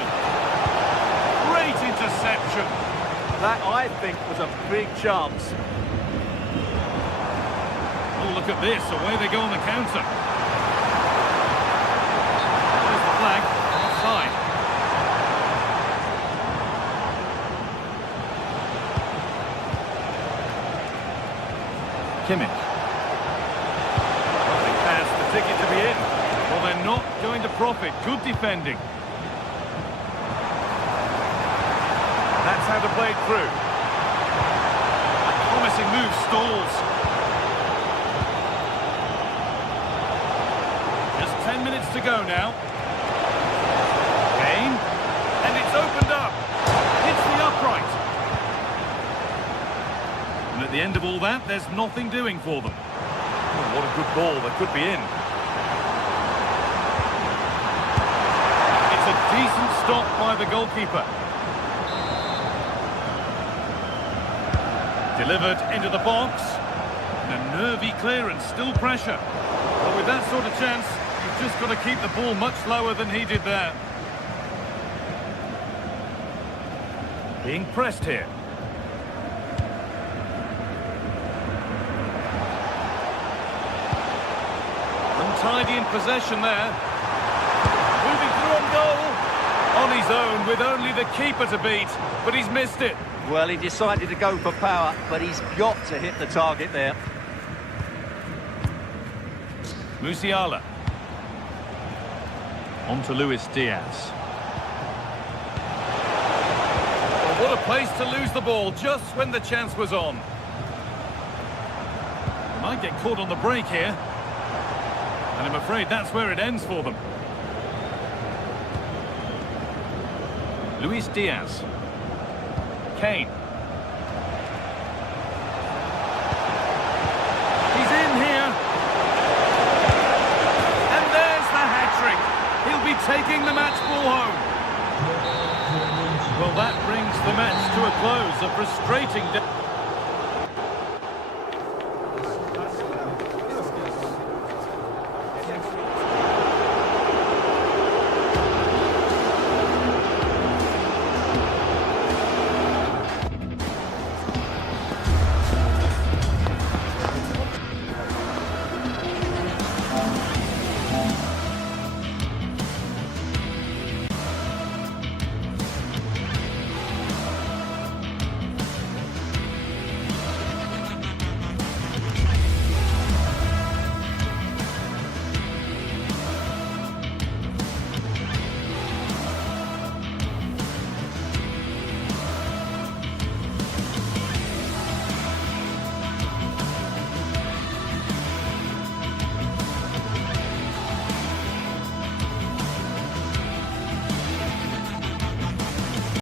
Great interception. That, I think, was a big chance. Oh, look at this. Away they go on the counter. Flag, offside. Kimmich. Lovely pass, the ticket to be in. Well, they're not going to profit. Good defending. That's how to play it through. A promising move stalls. Just 10 minutes to go now. And it's opened up. Hits the upright. And at the end of all that, there's nothing doing for them. Oh, what a good ball that could be in. It's a decent stop by the goalkeeper. Delivered into the box. And a nervy clearance, still pressure. But with that sort of chance, you've just got to keep the ball much lower than he did there. Being pressed here. Untidy in possession there. Moving through on goal. On his own with only the keeper to beat, but he's missed it. Well, he decided to go for power, but he's got to hit the target there. Musiala. On to Luis Diaz. What a place to lose the ball just when the chance was on. Might get caught on the break here. And I'm afraid that's where it ends for them. Luis Diaz. Kane. He's in here. And there's the hat-trick. He'll be taking the match ball home. Well, that brings the match to a close. A frustrating day.